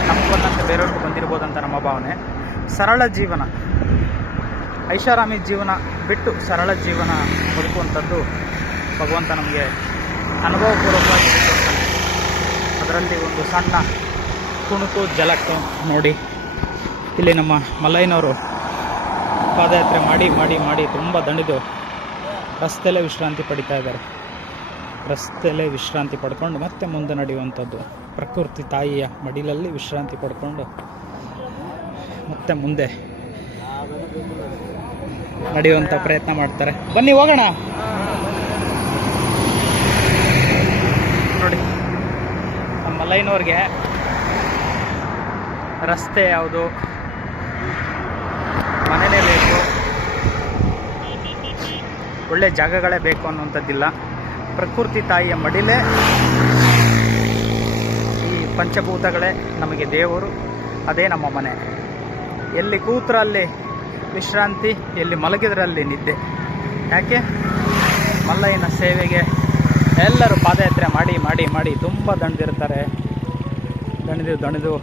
ನಮಗೆ ಬಂದಂತೆ ಬೇರೆಯವ್ರಿಗೂ ಬಂದಿರ್ಬೋದು ಅಂತ ನಮ್ಮ ಭಾವನೆ. ಸರಳ ಜೀವನ, ಐಷಾರಾಮಿ ಜೀವನ ಬಿಟ್ಟು ಸರಳ ಜೀವನ ಬದುಕುವಂಥದ್ದು ಭಗವಂತ ನಮಗೆ ಅನುಭವಪೂರ್ವಕವಾಗಿ ಕೊಡ್ತಾನೆ. ಅದರಲ್ಲಿ ಒಂದು ಸಣ್ಣ ಕುಣುಕು ಜಲಕ್ಕೆ ನೋಡಿ. ಇಲ್ಲಿ ನಮ್ಮ ಮಲ್ಲಯ್ಯನವರು ಪಾದಯಾತ್ರೆ ಮಾಡಿ ಮಾಡಿ ಮಾಡಿ ತುಂಬ ದಣಿದು ರಸ್ತೆಯಲ್ಲೇ ವಿಶ್ರಾಂತಿ ಪಡಿತಾ ಇದ್ದಾರೆ. ರಸ್ತೆಯಲ್ಲೇ ವಿಶ್ರಾಂತಿ ಪಡ್ಕೊಂಡು ಮತ್ತೆ ಮುಂದೆ ನಡೆಯುವಂಥದ್ದು, ಪ್ರಕೃತಿ ತಾಯಿಯ ಮಡಿಲಲ್ಲಿ ವಿಶ್ರಾಂತಿ ಪಡ್ಕೊಂಡು ಮತ್ತೆ ಮುಂದೆ ನಡೆಯುವಂಥ ಪ್ರಯತ್ನ ಮಾಡ್ತಾರೆ. ಬನ್ನಿ ಹೋಗೋಣ. ನೋಡಿ, ನಮ್ಮ ಮಲ್ಲಯ್ಯನವ್ರಿಗೆ ರಸ್ತೆ ಯಾವುದು, ಮನೆಯೇ ಬೇಕು, ಒಳ್ಳೆ ಜಾಗಗಳೇ ಬೇಕು ಅನ್ನುವಂಥದ್ದಿಲ್ಲ. ಪ್ರಕೃತಿ ತಾಯಿಯ ಮಡಿಲೇ, ಈ ಪಂಚಭೂತಗಳೇ ನಮಗೆ ದೇವರು, ಅದೇ ನಮ್ಮ ಮನೆ. ಎಲ್ಲಿ ಕೂತರಲ್ಲಿ ವಿಶ್ರಾಂತಿ, ಎಲ್ಲಿ ಮಲಗಿದ್ರಲ್ಲಿ ನಿದ್ದೆ. ಯಾಕೆ? ಮಲ್ಲಯ್ಯನ ಸೇವೆಗೆ ಎಲ್ಲರೂ ಪಾದಯಾತ್ರೆ ಮಾಡಿ ಮಾಡಿ ಮಾಡಿ ತುಂಬ ದಣಿದಿರ್ತಾರೆ. ದಣಿದು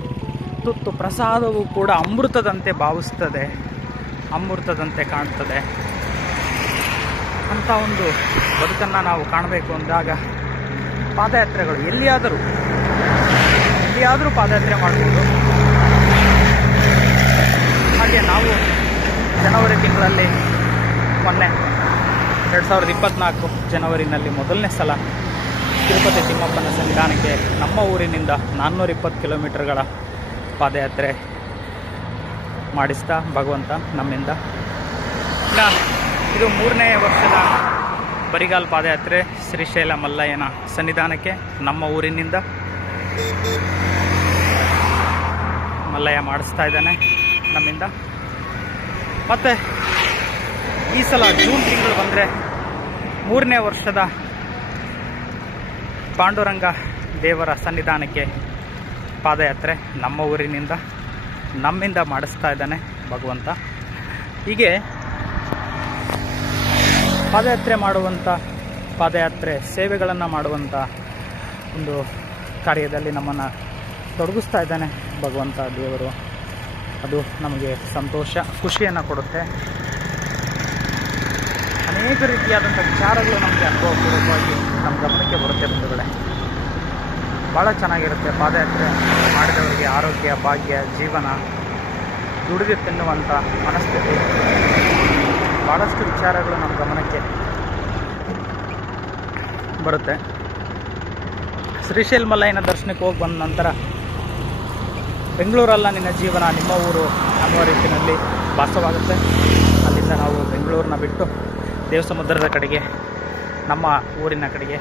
ತುತ್ತು ಪ್ರಸಾದವೂ ಕೂಡ ಅಮೃತದಂತೆ ಭಾವಿಸ್ತದೆ, ಅಮೃತದಂತೆ ಕಾಣ್ತದೆ. ಅಂಥ ಒಂದು ಬದುಕನ್ನು ನಾವು ಕಾಣಬೇಕು ಅಂದಾಗ ಪಾದಯಾತ್ರೆಗಳು ಎಲ್ಲಿಯಾದರೂ ಪಾದಯಾತ್ರೆ ಮಾಡ್ಬೋದು. ಹಾಗೆ ನಾವು ಜನವರಿ ತಿಂಗಳಲ್ಲಿ ಮೊನ್ನೆ 2024 ಜನವರಿನಲ್ಲಿ ಮೊದಲನೇ ಸಲ ತಿರುಪತಿ ತಿಮ್ಮಪ್ಪನ ಸನ್ನಿಧಾನಕ್ಕೆ ನಮ್ಮ ಊರಿನಿಂದ 420 ಕಿಲೋಮೀಟರ್ಗಳ ಪಾದಯಾತ್ರೆ ಮಾಡಿಸ್ತಾ ಭಗವಂತ ನಮ್ಮಿಂದ. ಇದು 3ನೇ ವರ್ಷದ ಬರಿಗಾಲ್ ಪಾದಯಾತ್ರೆ ಶ್ರೀಶೈಲ ಮಲ್ಲಯ್ಯನ ಸನ್ನಿಧಾನಕ್ಕೆ ನಮ್ಮ ಊರಿನಿಂದ ಮಲ್ಲಯ್ಯ ಮಾಡಿಸ್ತಾ ಇದ್ದಾನೆ ನಮ್ಮಿಂದ. ಮತ್ತು ಈ ಸಲ ಜೂನ್ ತಿಂಗಳು ಬಂದರೆ 3ನೇ ವರ್ಷದ ಪಾಂಡುರಂಗ ದೇವರ ಸನ್ನಿಧಾನಕ್ಕೆ ಪಾದಯಾತ್ರೆ ನಮ್ಮ ಊರಿನಿಂದ ನಮ್ಮಿಂದ ಮಾಡಿಸ್ತಾ ಇದ್ದಾನೆ ಭಗವಂತ. ಹೀಗೆ ಪಾದಯಾತ್ರೆ ಸೇವೆಗಳನ್ನು ಮಾಡುವಂಥ ಒಂದು ಕಾರ್ಯದಲ್ಲಿ ನಮ್ಮನ್ನು ತೊಡಗಿಸ್ತಾ ಇದ್ದಾನೆ ಭಗವಂತ ದೇವರು. ಅದು ನಮಗೆ ಸಂತೋಷ, ಖುಷಿಯನ್ನು ಕೊಡುತ್ತೆ. ಅನೇಕ ರೀತಿಯಾದಂಥ ವಿಚಾರಗಳು ನಮಗೆ ಅನುಭವಪೂರ್ವಕವಾಗಿ ನಮ್ಮ ಗಮನಕ್ಕೆ ಬರುತ್ತೆ ಬಂಧುಗಳೇ. ಭಾಳ ಚೆನ್ನಾಗಿರುತ್ತೆ ಪಾದಯಾತ್ರೆ ಮಾಡಿದವರಿಗೆ. ಆರೋಗ್ಯ, ಭಾಗ್ಯ, ಜೀವನ, ದುಡಿದು ತಿನ್ನುವಂಥ ಮನಸ್ಥಿತಿ, ಭಾಳಷ್ಟು ವಿಚಾರಗಳು ನಮ್ಮ ಗಮನಕ್ಕೆ ಬರುತ್ತೆ. ಶ್ರೀಶೈಲ ಮಲ್ಲಯ್ಯನ ದರ್ಶನಕ್ಕೆ ಹೋಗಿ ಬಂದ ನಂತರ ಬೆಂಗಳೂರಲ್ಲ ನಿನ್ನ ಜೀವನ, ನಿಮ್ಮ ಊರು ಅನ್ನುವ ರೀತಿಯಲ್ಲಿ ಭಾಸವಾಗುತ್ತೆ. ಅಲ್ಲಿಂದ ನಾವು ಬೆಂಗಳೂರನ್ನ ಬಿಟ್ಟು ದೇವಸಮುದ್ರದ ಕಡೆಗೆ, ನಮ್ಮ ಊರಿನ ಕಡೆಗೆ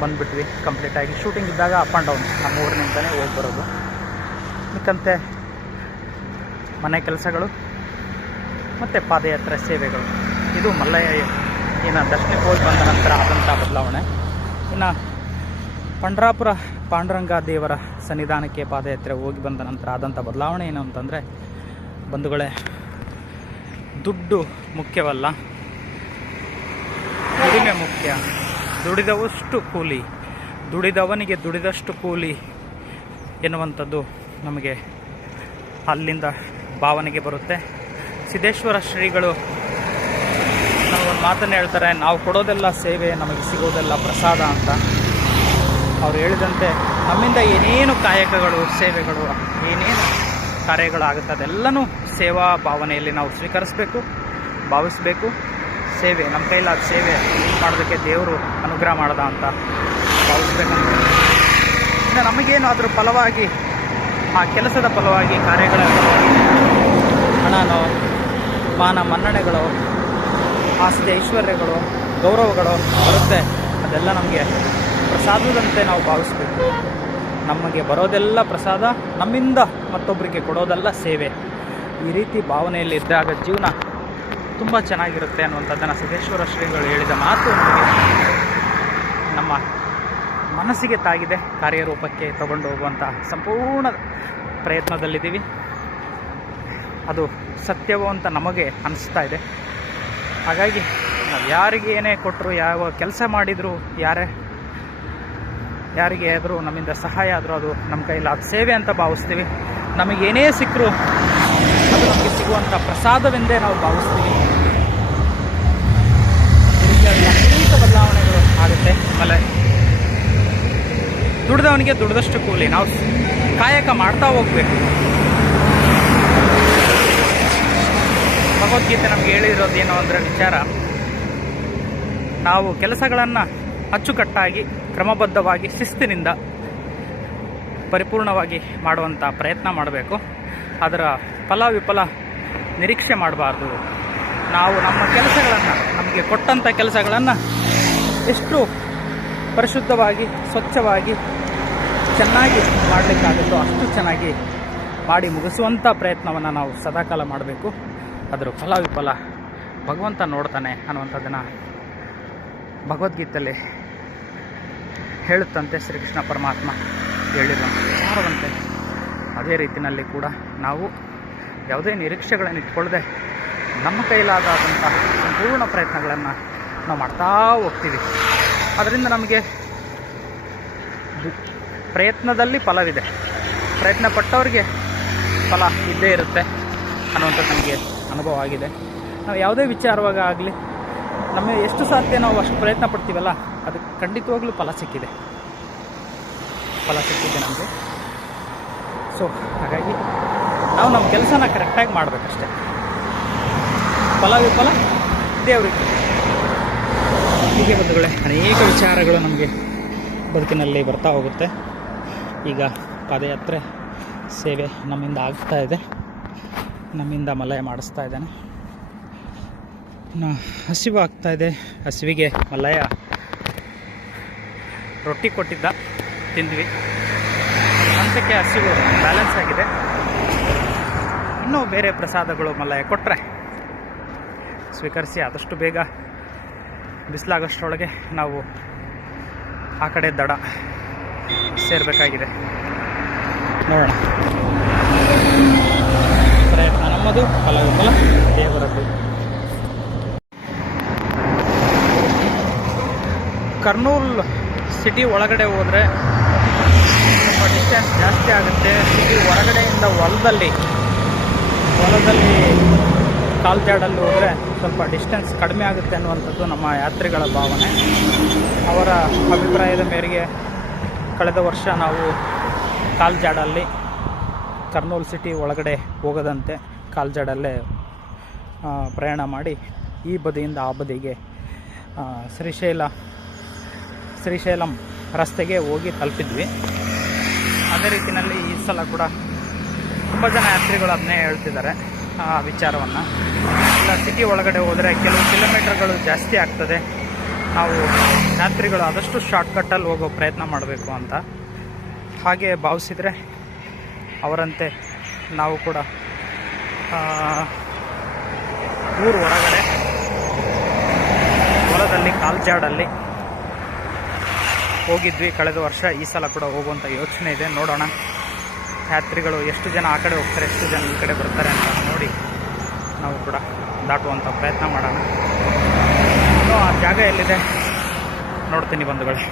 ಬಂದುಬಿಟ್ವಿ ಕಂಪ್ಲೀಟಾಗಿ. ಶೂಟಿಂಗ್ ಇದ್ದಾಗ ಅಪ್ ಆ್ಯಂಡ್ ಡೌನ್ ನಮ್ಮ ಊರಿನಿಂದಲೇ ಹೋಗಿ ಬರೋದು. ಇದಕ್ಕಂತೆ ಮನೆ ಕೆಲಸಗಳು ಮತ್ತು ಪಾದಯಾತ್ರೆ ಸೇವೆಗಳು. ಇದು ಮಲ್ಲಯ್ಯ ದರ್ಶನಕ್ಕೆ ಹೋಗಿ ಬಂದ ನಂತರ ಆದಂಥ ಬದಲಾವಣೆ. ಇನ್ನು ಪಂಡ್ರಾಪುರ ಪಾಂಡುರಂಗ ದೇವರ ಸನ್ನಿಧಾನಕ್ಕೆ ಪಾದಯಾತ್ರೆ ಹೋಗಿ ಬಂದ ನಂತರ ಆದಂಥ ಬದಲಾವಣೆ ಏನು ಅಂತಂದರೆ ಬಂಧುಗಳೇ, ದುಡ್ಡು ಮುಖ್ಯವಲ್ಲ, ದುಡಿಮೆ ಮುಖ್ಯ. ದುಡಿದವಷ್ಟು ಕೂಲಿ, ದುಡಿದವನಿಗೆ ದುಡಿದಷ್ಟು ಕೂಲಿ ಎನ್ನುವಂಥದ್ದು ನಮಗೆ ಅಲ್ಲಿಂದ ಭಾವನೆಗೆ ಬರುತ್ತೆ. ಸಿದ್ದೇಶ್ವರ ಶ್ರೀಗಳು ಒಂದು ಮಾತನ್ನು ಹೇಳ್ತಾರೆ, ನಾವು ಕೊಡೋದೆಲ್ಲ ಸೇವೆ, ನಮಗೆ ಸಿಗೋದೆಲ್ಲ ಪ್ರಸಾದ ಅಂತ. ಅವ್ರು ಹೇಳಿದಂತೆ ನಮ್ಮಿಂದ ಏನೇನು ಕಾಯಕಗಳು, ಸೇವೆಗಳು, ಏನೇನು ಕಾರ್ಯಗಳಾಗುತ್ತೆ ಅದೆಲ್ಲನೂ ಸೇವಾ ಭಾವನೆಯಲ್ಲಿ ನಾವು ಸ್ವೀಕರಿಸಬೇಕು, ಭಾವಿಸಬೇಕು. ಸೇವೆ ನಮ್ಮ ಕೈಲಾದ ಸೇವೆ ಮಾಡೋದಕ್ಕೆ ದೇವರು ಅನುಗ್ರಹ ಮಾಡ್ದ ಅಂತ ಭಾವಿಸ್ಬೇಕಂತ. ಇನ್ನು ನಮಗೇನು ಅದರ ಫಲವಾಗಿ, ಆ ಕೆಲಸದ ಫಲವಾಗಿ, ಕಾರ್ಯಗಳ ಫಲವಾಗಿ ಹಣನೋ, ಮಾನ ಮನ್ನಣೆಗಳು, ಆಸ್ತಿ ಐಶ್ವರ್ಯಗಳು, ಗೌರವಗಳು ಬರುತ್ತೆ. ಅದೆಲ್ಲ ನಮಗೆ ಪ್ರಸಾದದಂತೆ ನಾವು ಭಾವಿಸ್ಬೇಕು. ನಮಗೆ ಬರೋದೆಲ್ಲ ಪ್ರಸಾದ, ನಮ್ಮಿಂದ ಮತ್ತೊಬ್ಬರಿಗೆ ಕೊಡೋದೆಲ್ಲ ಸೇವೆ. ಈ ರೀತಿ ಭಾವನೆಯಲ್ಲಿ ಇದ್ದಾಗ ಜೀವನ ತುಂಬ ಚೆನ್ನಾಗಿರುತ್ತೆ ಅನ್ನುವಂಥದ್ದನ್ನು ಸಿದ್ದೇಶ್ವರ ಶ್ರೀಗಳು ಹೇಳಿದ ಮಾತು ನಮಗೆ ನಮ್ಮ ಮನಸ್ಸಿಗೆ ತಾಗಿದೆ. ಕಾರ್ಯರೂಪಕ್ಕೆ ತಗೊಂಡು ಹೋಗುವಂಥ ಸಂಪೂರ್ಣ ಪ್ರಯತ್ನದಲ್ಲಿದ್ದೀವಿ. ಅದು ಸತ್ಯವೋ ಅಂತ ನಮಗೆ ಅನಿಸ್ತಾ ಇದೆ. ಹಾಗಾಗಿ ನಾವು ಯಾರಿಗೆ ಏನೇ ಕೊಟ್ಟರು, ಯಾವ ಕೆಲಸ ಮಾಡಿದರೂ, ಯಾರಿಗೆ ಆದರೂ ನಮ್ಮಿಂದ ಸಹಾಯ ಆದರೂ ಅದು ನಮ್ಮ ಕೈಲಾದ ಸೇವೆ ಅಂತ ಭಾವಿಸ್ತೀವಿ. ನಮಗೇನೇ ಸಿಕ್ಕರೂ ಅದು ನಮಗೆ ಸಿಗುವಂಥ ಪ್ರಸಾದವೆಂದೇ ನಾವು ಭಾವಿಸ್ತೀವಿ. ಅನೇಕ ಬದಲಾವಣೆಗಳು ಆಗುತ್ತೆ. ಆಮೇಲೆ ದುಡ್ದವನಿಗೆ ದುಡ್ದಷ್ಟು ಕೂಲಿ. ನಾವು ಕಾಯಕ ಮಾಡ್ತಾ ಹೋಗಬೇಕು. ಭಗವದ್ಗೀತೆ ನಮಗೆ ಹೇಳಿರೋದೇನು ಅಂದರೆ ವಿಚಾರ, ನಾವು ಕೆಲಸಗಳನ್ನು ಅಚ್ಚುಕಟ್ಟಾಗಿ, ಕ್ರಮಬದ್ಧವಾಗಿ, ಶಿಸ್ತಿನಿಂದ ಪರಿಪೂರ್ಣವಾಗಿ ಮಾಡುವಂಥ ಪ್ರಯತ್ನ ಮಾಡಬೇಕು. ಅದರ ಫಲ ವಿಫಲ ನಿರೀಕ್ಷೆ ಮಾಡಬಾರ್ದು. ನಾವು ನಮ್ಮ ಕೆಲಸಗಳನ್ನು, ನಮಗೆ ಕೊಟ್ಟಂಥ ಕೆಲಸಗಳನ್ನು ಎಷ್ಟು ಪರಿಶುದ್ಧವಾಗಿ, ಸ್ವಚ್ಛವಾಗಿ, ಚೆನ್ನಾಗಿ ಮಾಡಲಿಕ್ಕಾಗುತ್ತೋ ಅಷ್ಟು ಚೆನ್ನಾಗಿ ಮಾಡಿ ಮುಗಿಸುವಂಥ ಪ್ರಯತ್ನವನ್ನು ನಾವು ಸದಾಕಾಲ ಮಾಡಬೇಕು. ಅದರ ಫಲ ವಿಫಲ ಭಗವಂತ ನೋಡ್ತಾನೆ ಅನ್ನುವಂಥದ್ದನ್ನು ಭಗವದ್ಗೀತೆಯಲ್ಲಿ ಹೇಳುತ್ತಂತೆ ಶ್ರೀಕೃಷ್ಣ ಪರಮಾತ್ಮ ಹೇಳಿರುವ ವಿಚಾರವಂತೆ. ಅದೇ ರೀತಿಯಲ್ಲಿ ಕೂಡ ನಾವು ಯಾವುದೇ ನಿರೀಕ್ಷೆಗಳನ್ನು ಇಟ್ಕೊಳ್ಳದೆ ನಮ್ಮ ಕೈಲಾದಂಥ ಸಂಪೂರ್ಣ ಪ್ರಯತ್ನಗಳನ್ನು ನಾವು ಮಾಡ್ತಾ ಹೋಗ್ತೀವಿ. ಅದರಿಂದ ನಮಗೆ ಪ್ರಯತ್ನದಲ್ಲಿ ಫಲವಿದೆ. ಪ್ರಯತ್ನ ಪಟ್ಟವರಿಗೆ ಫಲ ಇದ್ದೇ ಇರುತ್ತೆ ಅನ್ನುವಂಥದ್ದು ನಮಗೆ ಅನುಭವ ಆಗಿದೆ. ನಾವು ಯಾವುದೇ ವಿಚಾರವಾಗ ಆಗಲಿ, ನಮಗೆ ಎಷ್ಟು ಸಾಧ್ಯ ನಾವು ಅಷ್ಟು ಪ್ರಯತ್ನ ಪಡ್ತೀವಲ್ಲ, ಅದು ಖಂಡಿತವಾಗ್ಲೂ ಫಲ ಸಿಕ್ಕಿದೆ ನಮಗೆ. ಸೊ ಹಾಗಾಗಿ ನಾವು ನಮ್ಮ ಕೆಲಸನ ಕರೆಕ್ಟಾಗಿ ಮಾಡಬೇಕಷ್ಟೆ. ಫಲ ವಿಫಲ ದೇವರಿಗೆ. ಹೀಗೆ ಬಂಧುಗಳೇ, ಅನೇಕ ವಿಚಾರಗಳು ನಮಗೆ ಬದುಕಿನಲ್ಲಿ ಬರ್ತಾ ಹೋಗುತ್ತೆ. ಈಗ ಪಾದಯಾತ್ರೆ ಸೇವೆ ನಮ್ಮಿಂದ ಆಗ್ತಾ ಇದೆ, ನಮ್ಮಿಂದ ಮಲಯ ಮಾಡಿಸ್ತಾ ಇದ್ದಾನೆ. ಹಸಿವು ಆಗ್ತಾ ಇದೆ. ಹಸಿವಿಗೆ ಮಲಯ ರೊಟ್ಟಿ ಕೊಟ್ಟಿದ್ದ, ತಿಂದ್ವಿ. ಹಂತಕ್ಕೆ ಹಸಿವು ಬ್ಯಾಲೆನ್ಸ್ ಆಗಿದೆ. ಇನ್ನೂ ಬೇರೆ ಪ್ರಸಾದಗಳು ಮಲಯ ಕೊಟ್ಟರೆ ಸ್ವೀಕರಿಸಿ ಆದಷ್ಟು ಬೇಗ ಬಿಸಿಲಾಗೋಷ್ಟರೊಳಗೆ ನಾವು ಆ ಕಡೆ ದಡ ಸೇರಬೇಕಾಗಿದೆ. ನೋಡೋಣ. ಪ್ರಯತ್ನ ನಮ್ಮದು, ಫಲ ವಿಫಲ ದೇವರದ್ದು. ಕರ್ನೂಲ್ ಸಿಟಿ ಒಳಗಡೆ ಹೋದರೆ ಸ್ವಲ್ಪ ಡಿಸ್ಟೆನ್ಸ್ ಜಾಸ್ತಿ ಆಗುತ್ತೆ. ಸಿಟಿ ಹೊರಗಡೆಯಿಂದ ಹೊಲದಲ್ಲಿ ಕಾಲ್ಜಾಡಲ್ಲಿ ಹೋದರೆ ಸ್ವಲ್ಪ ಡಿಸ್ಟೆನ್ಸ್ ಕಡಿಮೆ ಆಗುತ್ತೆ ಅನ್ನುವಂಥದ್ದು ನಮ್ಮ ಯಾತ್ರಿಗಳ ಭಾವನೆ. ಅವರ ಅಭಿಪ್ರಾಯದ ಮೇರೆಗೆ ಕಳೆದ ವರ್ಷ ನಾವು ಕಾಲ್ಜಾಡಲ್ಲಿ ಕರ್ನೂಲ್ ಸಿಟಿ ಒಳಗಡೆ ಹೋಗದಂತೆ ಕಾಲ್ಜಾಡಲ್ಲೇ ಪ್ರಯಾಣ ಮಾಡಿ ಈ ಬದಿಯಿಂದ ಆ ಬದಿಗೆ ಶ್ರೀಶೈಲಂ ರಸ್ತೆಗೆ ಹೋಗಿ ತಲುಪಿದ್ವಿ. ಅದೇ ರೀತಿಯಲ್ಲಿ ಈ ಸಲ ಕೂಡ ತುಂಬ ಜನ ಯಾತ್ರಿಗಳು ಅದನ್ನೇ ಹೇಳ್ತಿದ್ದಾರೆ ಆ ವಿಚಾರವನ್ನು. ಇಲ್ಲ, ಸಿಟಿ ಒಳಗಡೆ ಹೋದರೆ ಕೆಲವು ಕಿಲೋಮೀಟರ್ಗಳು ಜಾಸ್ತಿ ಆಗ್ತದೆ, ನಾವು ಯಾತ್ರಿಗಳು ಆದಷ್ಟು ಶಾರ್ಟ್ಕಟ್ಟಲ್ಲಿ ಹೋಗೋ ಪ್ರಯತ್ನ ಮಾಡಬೇಕು ಅಂತ ಹಾಗೆ ಭಾವಿಸಿದರೆ ಅವರಂತೆ ನಾವು ಕೂಡ ಊರು ಹೊರಗಡೆ ಹೊಲದಲ್ಲಿ ಕಾಲ್ಜಾಡಲ್ಲಿ ಹೋಗಿದ್ವಿ ಕಳೆದ ವರ್ಷ. ಈ ಸಲ ಕೂಡ ಹೋಗುವಂಥ ಯೋಚನೆ ಇದೆ. ನೋಡೋಣ ಯಾತ್ರಿಗಳು ಎಷ್ಟು ಜನ ಆ ಕಡೆ ಹೋಗ್ತಾರೆ, ಎಷ್ಟು ಜನ ಈ ಕಡೆ ಬರ್ತಾರೆ ಅಂತ ನೋಡಿ ನಾವು ಕೂಡ ದಾಟುವಂಥ ಪ್ರಯತ್ನ ಮಾಡೋಣ. ಆ ಜಾಗ ಎಲ್ಲಿದೆ ನೋಡ್ತೀನಿ ಬಂಧುಗಳೇ.